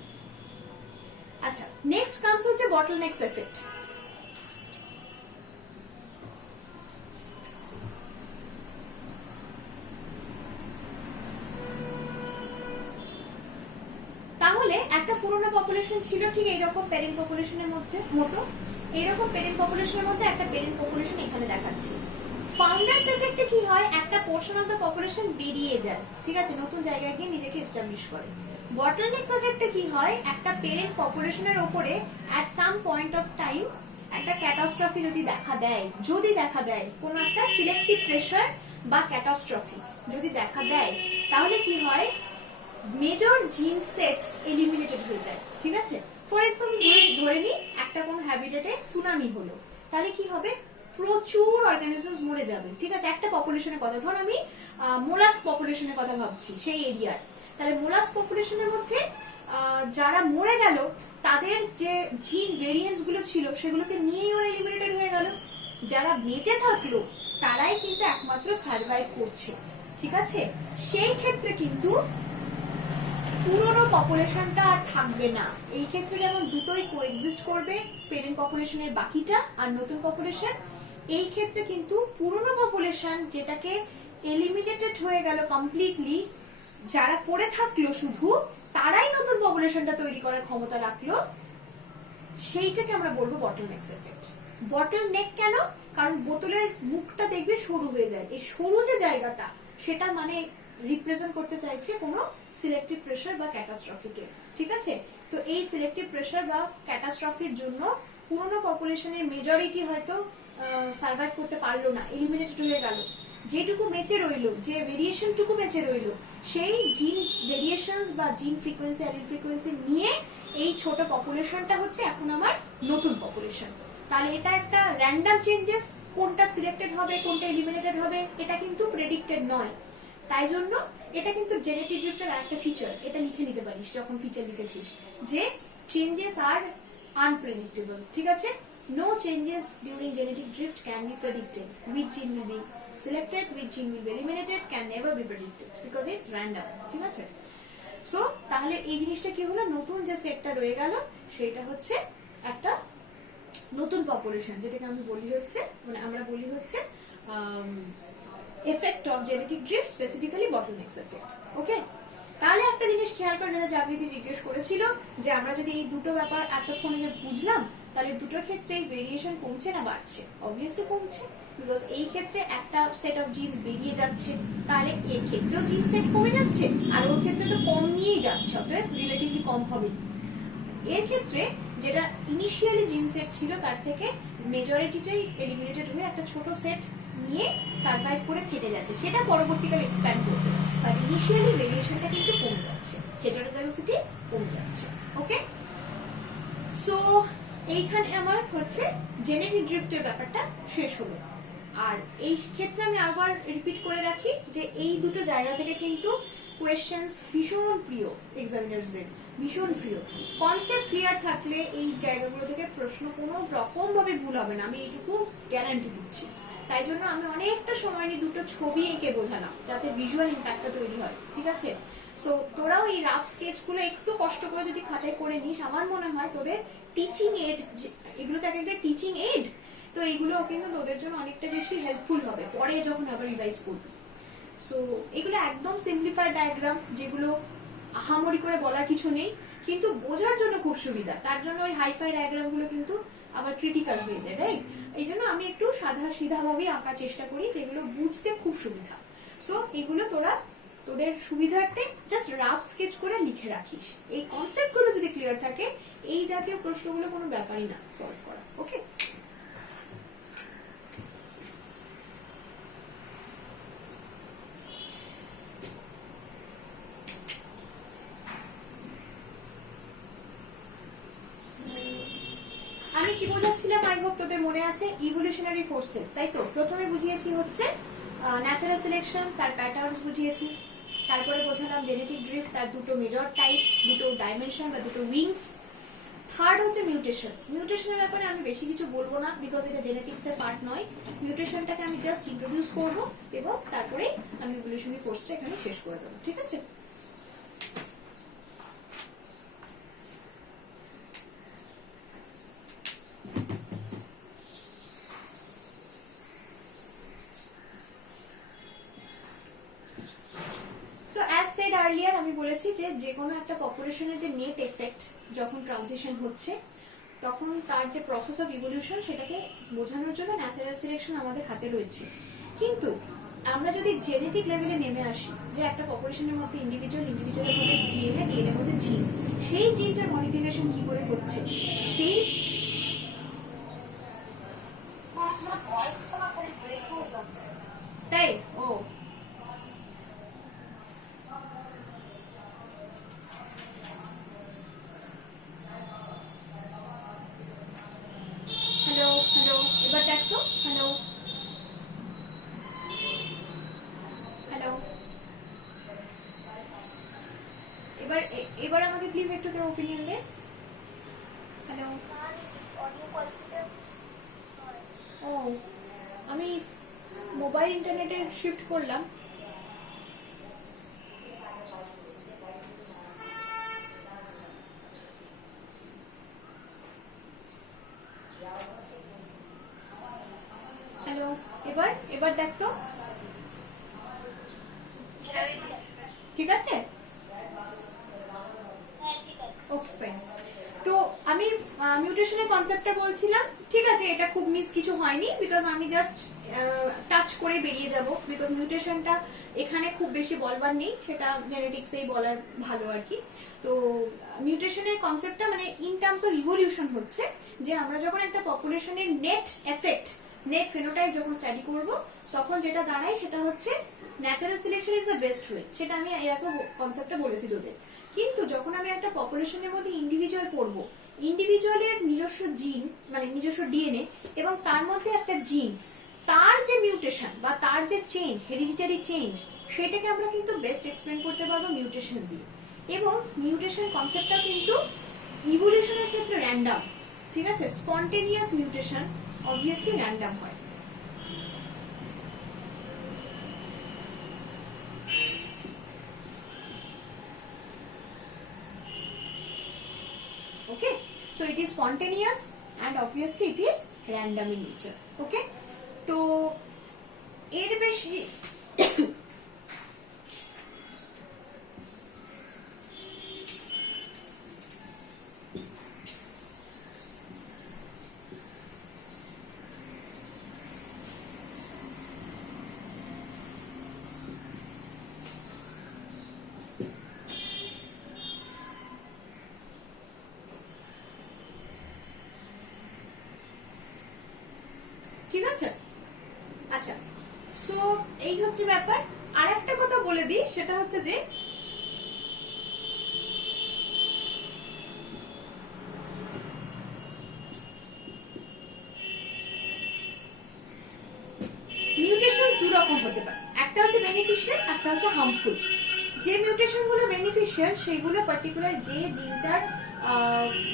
আচ্ছা, নেক্সট কামস হচ্ছে বটলনেকস এফেক্ট। তাহলে একটা পুরোনো পপুলেশন ছিল ঠিক এইরকম প্যারেন্ট পপুলেশনের মতো, এইরকম প্যারেন্ট পপুলেশনের মধ্যে একটা প্যারেন্ট পপুলেশন এখানে দেখাচ্ছি। ফাউন্ডার্স এফেক্টে কি হয়, একটা পোর্শন অফ দ্য পপুলেশন বেরিয়ে যায়, ঠিক আছে, নতুন জায়গায় গিয়ে নিজেকে এস্টাবলিশ করে। বটলনেকস এফেক্টে কি হয়, একটা প্যারেন্ট পপুলেশনের উপরে এট সাম পয়েন্ট অফ টাইম একটা ক্যাটাস্ট্রফি যদি দেখা দেয় কোনো একটা সিলেক্টিভ প্রেশার বা ক্যাটাস্ট্রফি যদি দেখা দেয়, তাহলে কি হয়, মেজর জিন সেট এলিমিনেটেড হয়ে যায়। ঠিক আছে, ফর এক্সাম্পল ধরে নি একটা কোনো হ্যাবিটেটে সুনামি হলো, তাহলে কি হবে, প্রচুর অর্গানিজমস মরে যাবে। ঠিক আছে, একটা পপুলেশনের কথা, ধর আমি মোলাস পপুলেশনের কথা ভাবছি সেই এরিয়ার, তাহলে মোলাস পপুলেশনের মধ্যে যারা মরে গেল তাদের যে জিন ভেরিয়েন্টস গুলো ছিল সেগুলোকে নিয়েই ওরা এলিমিনেটেড হয়ে গেল। যারা বেঁচে থাকলো তারাই কিন্তু একমাত্র সার্ভাইভ করছে। ঠিক আছে, সেই ক্ষেত্রে কিন্তু পুরনো পপুলেশনটা আর থাকবে না। এই ক্ষেত্রে যেমন দুটোই কোএক্সিস্ট করবে, পেরেন্ট পপুলেশনের বাকিটা আর নতুন পপুলেশন। এই ক্ষেত্রে কিন্তু পুরনো পপুলেশন যেটাকে এলিমিনেটেড হয়ে গেল কমপ্লিটলি, যারা পড়ে থাকলো শুধু তারাই নতুন পপুলেশনটা তৈরি করার ক্ষমতা রাখলো, সেইটাকে আমরা বলবো বটলনেক এফেক্ট। বটলনেক কেন? কারণ বোতলের মুখটা দেখবে সরু হয়ে যায়, এই সরু যে জায়গাটা সেটা মানে রিপ্রেজেন্ট করতে চাইছে কোনো সিলেক্টিভ প্রেসার বা ক্যাটাস্ট্রফিকে। ঠিক আছে, তো এই সিলেক্টিভ প্রেসার বা ক্যাটাস্ট্রফির জন্য পুরনো পপুলেশনের মেজরিটি হয়তো সার্ভাইভ করতে পারলো না, এলিমিনেটেড হয়ে গেল। যেটুকু বেঁচে রইলো, যে ভেরিয়েশনটুকু বেঁচে রইলো, সেই জিন ভেরিয়েশনস বা জিন ফ্রিকোয়েন্সি, অ্যালিল ফ্রিকোয়েন্সি নিয়ে এই ছোট পপুলেশনটা হচ্ছে এখন আমার নতুন পপুলেশন। তাহলে এটা একটা র্যান্ডম চেঞ্জেস, কোনটা সিলেক্টেড হবে কোনটা এলিমিনেটেড হবে এটা কিন্তু প্রেডিক্টেড নয়। তাই জন্য এটা কিন্তু জেনেটিক ড্রিফটের আরেকটা ফিচার, এটা লিখে নিতে পারিস যখন ফিচার লিখেছিস, যে চেঞ্জেস আর আনপ্রেডিক্টেবল। ঠিক আছে, no changes during genetic drift can be predicted. Which gene will be selected, which gene will be eliminated can never be predicted because it's random. ঠিক আছে, সো তাহলে এই জিনিসটা কি হলো, নতুন যে সেটটা রয়ে গেল সেটা হচ্ছে একটা নতুন পপুলেশন, যেটাকে আমি বলি হচ্ছে মানে আমরা বলি হচ্ছে effect of genetic drift, specifically bottlenecks effect. Okay, তাহলে একটা জিনিস খেয়াল করে, যেটা জাগৃতি জিজ্ঞেস করেছিল যে আমরা যদি এই দুটো ব্যাপার এতক্ষণে যে বুঝলাম, তাহলে দুটোর ক্ষেত্রে ভেরিয়েশন কমছে না বাড়ছে? অবভিয়াসলি কমছে, বিকজ এই ক্ষেত্রে একটা সেট অফ জিনস বেরিয়ে যাচ্ছে, তাহলে এর ক্ষেত্রেও জিন সেট কমে যাচ্ছে, আর ওর ক্ষেত্রে তো কম নিয়েই যাচ্ছে, অতএব রিলেটিভলি কম হবে। এর ক্ষেত্রে যেটা ইনিশিয়ালি জিন সেট ছিল তার থেকে মেজরিটিটাই এলিমিনেটেড হয়ে একটা ছোট সেট নিয়ে সার্ভাইভ করে থেকে যাচ্ছে, সেটা পরবর্তীকালে এক্সপ্যান্ড করবে, বাট ইনিশিয়ালি ভেরিয়েশনটা কিন্তু কমে যাচ্ছে, হেটারোজাইগোসিটি কমে যাচ্ছে। ওকে, সো এইখানে আমার হচ্ছে জেনেটিক ড্রিফটের ব্যাপারটা শেষ হলো। আর এই ক্ষেত্রে আমি আবার রিপিট করে রাখি যে এই দুটো জায়গা থেকে কিন্তু কোয়েশ্চেন্স ভীষণ প্রিয় এক্সামিনারদের, ভীষণ প্রিয়। কনসেপ্ট ক্লিয়ার থাকলে এই জায়গাগুলো থেকে প্রশ্ন কোনো রকম ভাবে ভুল হবে না, আমি এইটুকু গ্যারান্টি দিচ্ছি। তাই জন্য আমি অনেকটা সময় নিয়ে দুটো ছবি এঁকে বোঝালাম যাতে ভিজুয়াল ইম্প্যাক্টটা তৈরি হয়। ঠিক আছে, সো তোরাও এই রাফ স্কেচগুলো একটু কষ্ট করে যদি খাতায় করে নিস, আমার মনে হয় তোদের টিচিং এড, এগুলো তো একটা টিচিং এড, তো এইগুলো কিন্তু তোদের জন্য অনেকটা বেশি হেল্পফুল হবে পরে যখন আবার রিভাইজ করবি। সো এগুলো একদম সিম্পলিফাইড ডায়াগ্রাম, যেগুলো আহামরি করে বলার কিছু নেই, কিন্তু বোঝার জন্য খুব সুবিধা। তার জন্য ওই হাইফাই ডায়াগ্রাম গুলো কিন্তু আবার ক্রিটিক্যাল হয়ে যায়, রাইট? এই জন্য আমি একটু সাদা সিধা ভাবে আঁকার চেষ্টা করি, যেগুলো বুঝতে খুব সুবিধা। সো এগুলো তোরা তোদের সুবিধার্থে জাস্ট রাফ স্কেচ করে লিখে রাখিস। এই কনসেপ্ট গুলো যদি ক্লিয়ার থাকে, এই জাতীয় প্রশ্নগুলো কোনো ব্যাপারই না সলভ করা। ওকে, আমি কি বোঝাচ্ছিলাম? আই হোপ তোদের মনে আছে, ইভলিউশনারি ফোর্সেস, তাই তো? প্রথমে বুঝিয়েছি হচ্ছে ন্যাচারাল সিলেকশন, তার প্যাটার্নস বুঝিয়েছি, তারপরে বোঝালাম জেনেটিক ড্রিফট, তার দুটো মেজর টাইপস, দুটো ডাইমেনশন বা দুটো উইংস। থার্ড হচ্ছে মিউটেশন। মিউটেশনের ব্যাপারে আমি বেশি কিছু বলবো না, বিকজ এটা জেনেটিক্স এর পার্ট নয়। মিউটেশনটাকে আমি জাস্ট ইন্ট্রোডিউস করব এবং তারপরে আমি ইভলিউশনারি ফোর্সটা এখানে শেষ করে দেবো। ঠিক আছে, সো অ্যাজ সেড আর্লিয়ার, আমি বলেছি যে কোনো একটা পপুলেশনের যে নেট এফেক্ট যখন ট্রানজিশন হচ্ছে, তখন তার যে প্রসেস অফ ইভলিউশন সেটাকে বোঝানোর জন্য ন্যাচারাল সিলেকশন আমাদের হাতে রয়েছে। কিন্তু আমরা যদি জেনেটিক লেভেলে নেমে আসি, যে একটা পপুলেশনের মধ্যে ইন্ডিভিজুয়ালের মধ্যে ডিএনএর মধ্যে জিন, সেই জিনটার মডিফিকেশন কি করে হচ্ছে, সেই তাই ও হ্যালো হ্যালো ওপিনিয়ন দে। হ্যালো। ও, আমি মোবাইল ইন্টারনেটে শিফট করলাম। হ্যালো, এবার এবার দেখ তো, ঠিক আছে? Okay fine. তো আমি মিউটেশনের কনসেপ্টটা বলছিলাম, ঠিক আছে? এটা খুব মিস কিছু হয়নি, বিকজ আমি জাস্ট টাচ করে বেরিয়ে যাব, বিকজ মিউটেশনটা এখানে খুব বেশি বলবার নেই, সেটা জেনেটিক্সেই বলার ভালো আর কি। তো মিউটেশনের কনসেপ্টটা মানে ইন টার্মস অফ ইভলিউশন হচ্ছে যে আমরা যখন একটা পপুলেশনের নেট এফেক্ট, নেট ফেনোটাইপ যখন স্টাডি করব, তখন যেটা দাঁড়ায় সেটা হচ্ছে natural selection is the best way. সেটা আমি এরকম কনসেপ্টটা বলেছি তোদের। কিন্তু যখন আমি একটা পপুলেশনের মধ্যে ইন্ডিভিজুয়াল পড়বো, ইন্ডিভিজুয়ালের নিজস্ব জিন মানে নিজস্ব ডিএনএ এবং তার মধ্যে একটা জিন, তার যে মিউটেশন বা তার যে চেঞ্জ, হেরিডিটারি চেঞ্জ, সেটাকে আমরা কিন্তু বেস্ট এক্সপ্লেন করতে পারবো মিউটেশন দিয়ে। এবং মিউটেশন কনসেপ্টটা কিন্তু ইভলিউশনের ক্ষেত্রে র্যান্ডাম, ঠিক আছে? স্পন্টেনিয়াস মিউটেশন অবভিয়াসলি র্যান্ডাম হয়। Okay, so it is spontaneous and obviously it is random in nature. Okay, তো এর বেশি ঠিক আছে? আচ্ছা, সো এই হচ্ছে ব্যাপার। আর একটা কথা বলে দিই, সেটা হচ্ছে যে মিউটেশনস দু রকম হতে পারে, একটা হচ্ছে বেনিফিশিয়াল, একটা হচ্ছে হার্মফুল। যে মিউটেশন গুলো বেনিফিশিয়াল সেগুলো পার্টিকুলার যে জিনটার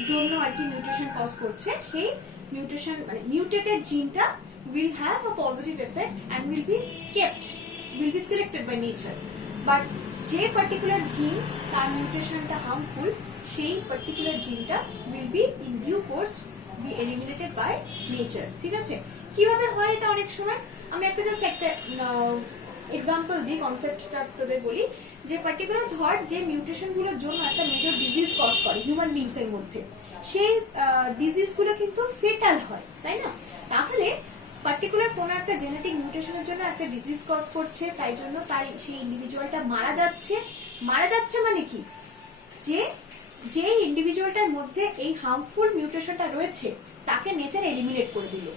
জন্য আর কি মিউটেশন কজ করছে, সেই মিউটেশন মানে মিউটেটেড জিনটা will have a positive effect and will be kept, will be selected by nature. But যে পার্টিকুলার জিন তার মিউটেশনটা হার্মফুল, সেই পার্টিকুলার জিনটা will be in due course be eliminated by nature. ঠিক আছে? কিভাবে হয় এটা অনেক সময় আমি একটা জাস্ট একটা এক্সাম্পল দিই, কনসেপ্টটা তোদের বলি যে পার্টিকুলার ধর যে মিউটেশন গুলোর জন্য একটা মেজর ডিজিজ কজ করে হিউম্যান বিংস এর মধ্যে, সেই ডিজিজ গুলো কিন্তু ফেটাল হয়, তাই না? তাহলে পার্টিকুলার কোন একটা জেনেটিক মিউটেশনের জন্য একটা ডিজিজ কজ করছে, তাই জন্য তার সেই ইন্ডিভিজুয়ালটা মারা যাচ্ছে। মারা যাচ্ছে মানে কি, যে যে ইন্ডিভিজুয়ালটার মধ্যে এই হার্মফুল মিউটেশনটা রয়েছে তাকে নেচার এলিমিনেট করে দিল।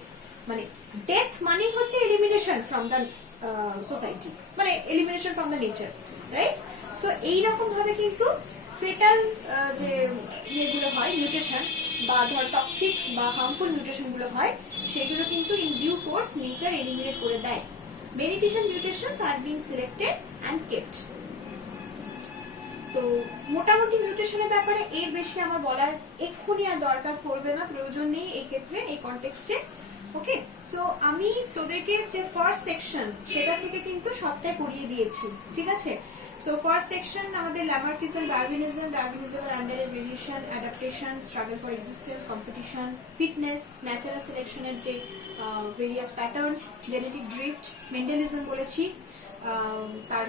মানে ডেথ মানে হচ্ছে এলিমিনেশন ফ্রম দ্য সোসাইটি, মানে elimination from the nature, right? So এইরকম ভাবে কিন্তু ফেটাল যে ইয়েগুলো হয় মিউটেশন বা ধর টক্সিক বা হার্মফুল মিউটেশন গুলো হয়, সেগুলো কিন্তু in due course nature eliminate করে দেয়। Beneficial mutations are being selected and kept. তো মোটামুটি মিউটেশনের ব্যাপারে এর বেশি আমার বলার এক্ষুনি আর দরকার পড়বে না, প্রয়োজন নেই এই ক্ষেত্রে, এই কনটেক্সটে। ওকে, সো আমি তোদেরকে যে ফার্স্ট সেকশন সেটা থেকে কিন্তু সবটাই করিয়ে দিয়েছি, ঠিক আছে? সো ফার্স্ট সেকশন আমাদের ল্যামার্কিজম, ডারউইনিজমের আন্ডারে variation, adaptation, struggle for existence, competition, fitness, natural সিলেকশনের যে various patterns, genetic drift, Mendelism বলেছি, তার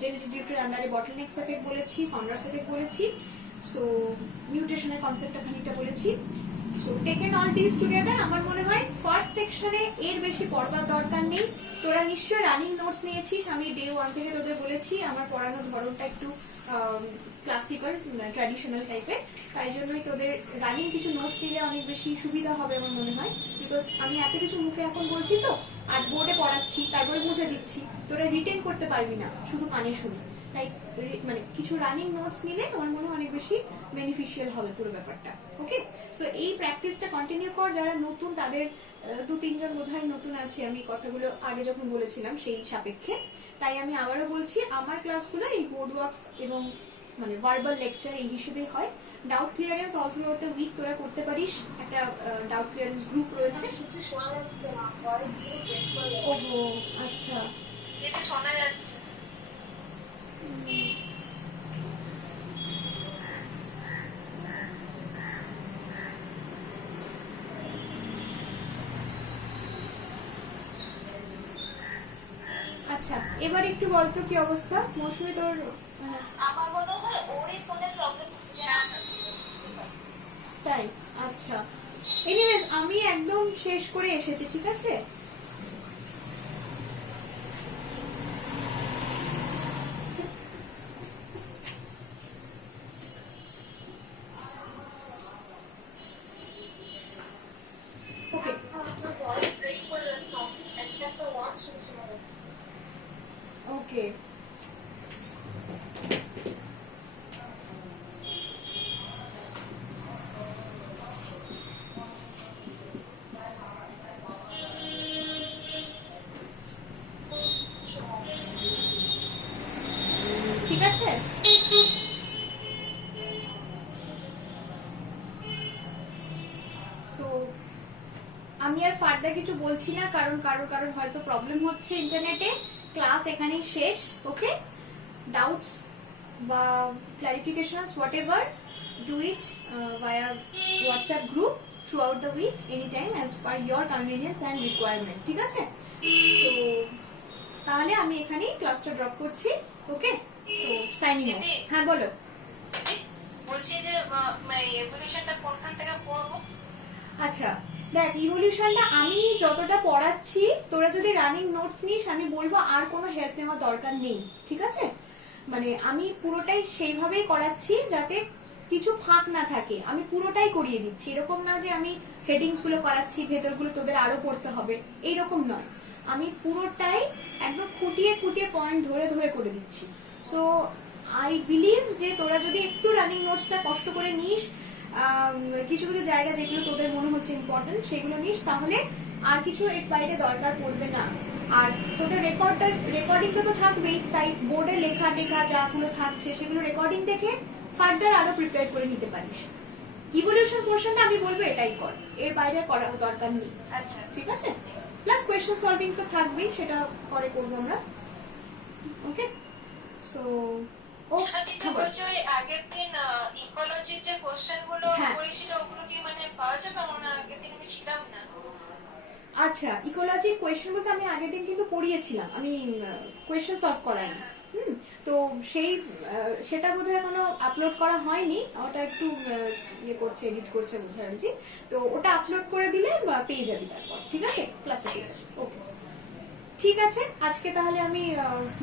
জেনেটিক ড্রিফটের আন্ডারে বটলনেকস এফেক্ট বলেছি, ফাউন্ডার্স এফেক্ট বলেছি, সো মিউটেশনের কনসেপ্টটা খানিকটা বলেছি। So taken all this together, আমার মনে হয় ফার্স্ট সেকশনে এর বেশি পড়বার দরকার নেই। তোরা নিশ্চয়ই রানিং নোটস নিয়েছিস, আমি ডে 1 থেকে তোদের বলেছি আমার পড়ানোর ধরনটা একটু ক্লাসিক্যাল ট্র্যাডিশনাল টাইপের, তাই জন্যই তোদের রানিং কিছু নোটস নিলে অনেক বেশি সুবিধা হবে আমার মনে হয়। বিকজ আমি এত কিছু মুখে এখন বলছি তো, আর বোর্ডে পড়াচ্ছি, তারপরে বুঝে দিচ্ছি, তোরা রিটেন করতে পারবি না শুধু কানে শুনে। তাই মানে কিছু রানিং নোটস নিলে আমার মনে হয় অনেক বেশি বেনিফিশিয়াল হবে পুরো ব্যাপারটা। ওকে, সো এই প্র্যাকটিসটা কন্টিনিউ কর। যারা নতুন তাদের 2-3 জন বোধহয় নতুন আছে, আমি কথাগুলো আগে যখন বলেছিলাম সেই সাপেক্ষে, তাই আমি আবারও বলছি আমার ক্লাসগুলো এই বোর্ড ওয়ার্কস এবং মানে ভার্বাল লেকচার এই হিসেবেই হয়। Doubt clearance all throughout the week তোরা করতে পারিস। একটা ডাউট ক্লিয়ারেন্স গ্রুপ রয়েছে। কিছু শোনা যাচ্ছে না, ভয়েস পুরো ব্রেক করে যাচ্ছে। ওহো, আচ্ছা। এটা শোনা যাচ্ছে। আচ্ছা, এবার একটু বলতো কি অবস্থা মৌসুমী তোর? আমার মনে হয় ওরই ফোনে প্রবলেম হচ্ছে। তাই? আচ্ছা, এনিওয়েজ আমি একদম শেষ করে এসেছি, ঠিক আছে? ওকে, ভয়েস ব্রেক করে যাচ্ছে, একটা ওয়ান শুনতে পারো। ওকে। ঠিক আছে, সো আমি আর ফার্দার কিছু বলছি না, কারণ কারোর হয়তো প্রবলেম হচ্ছে ইন্টারনেটে। ক্লাস এখানেই শেষ। ওকে, ডাউটস বা clarifications whatever, do it via WhatsApp group throughout the week, any time as per your convenience and requirement, ঠিক আছে? তো তাহলে আমি এখানেই ক্লাসটা ড্রপ করছি। Okay, so signing off. হ্যাঁ বলো। বলছি যে এভলিউশনটা কোনখান থেকে পড়বো? আচ্ছা দেখ, ইভলিউশনটা আমি যতটা পড়াচ্ছি, তোরা যদি রানিং নোটস নিস আমি বলবো আর কোনো হেল্প নেওয়ার দরকার নেই, ঠিক আছে? মানে আমি পুরোটাই সেইভাবেই করাচ্ছি যাতে কিছু ফাঁক না থাকে। আমি পুরোটাই করিয়ে দিচ্ছি, এরকম না যে আমি হেডিংস গুলো করাচ্ছি, ভেতরগুলো তোদের আরো পড়তে হবে, এইরকম নয়। আমি পুরোটাই একদম খুঁটিয়ে খুঁটিয়ে পয়েন্ট ধরে ধরে করে দিচ্ছি। সো আই বিলিভ যে তোরা যদি একটু রানিং নোটসটা কষ্ট করে নিস, কিছু কিছু জায়গা যেগুলো তোদের মনে হচ্ছে ইম্পর্টেন্ট সেগুলো নিস, তাহলে আর কিছু এর বাইরে দরকার পড়বে না। আর তোদের রেকর্ডিংটা তো থাকবেই, তাই বোর্ডে লেখা টেখা যাগুলো থাকছে সেগুলো রেকর্ডিং দেখে ফার্দার আরো প্রিপেয়ার করে নিতে পারিস। ইভলিউশন পোর্শনটা আমি বলবো এটাই কর, এর বাইরে করার দরকার নেই, আচ্ছা, ঠিক আছে? প্লাস কোয়েশ্চেন সলভিং তো থাকবেই, সেটা পরে করবো আমরা। ওকে, সো ও দিদি বলছি ওই আগের দিন ইকোলজির যে কোশ্চেন গুলো হ্যাঁ। করেছিল ওগুলো কি মানে পাওয়া যাবে? মানে আগের দিন আমি ছিলাম না। আচ্ছা, ইকোলজির কোয়েশ্চেন বলতে আমি আগের দিন কিন্তু পড়িয়েছিলাম, আমি কোয়েশ্চেন সলভ করাইনি। তো সেটা বোধহয় এখনো আপলোড করা হয়নি, ওটা একটু ইয়ে করছে, এডিট করছে বোধহয় অরিজিৎ। তো ওটা আপলোড করে দিলে পেয়ে যাবি তারপর, ঠিক আছে? ক্লাসে পেয়ে যাবি। ওকে, ঠিক আছে, আজকে তাহলে আমি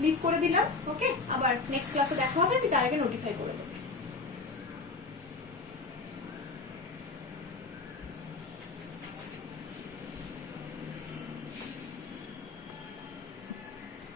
লিভ করে দিলাম। ওকে, আবার নেক্সট ক্লাসে দেখা হবে, আমি তার আগে নোটিফাই করে দেবো।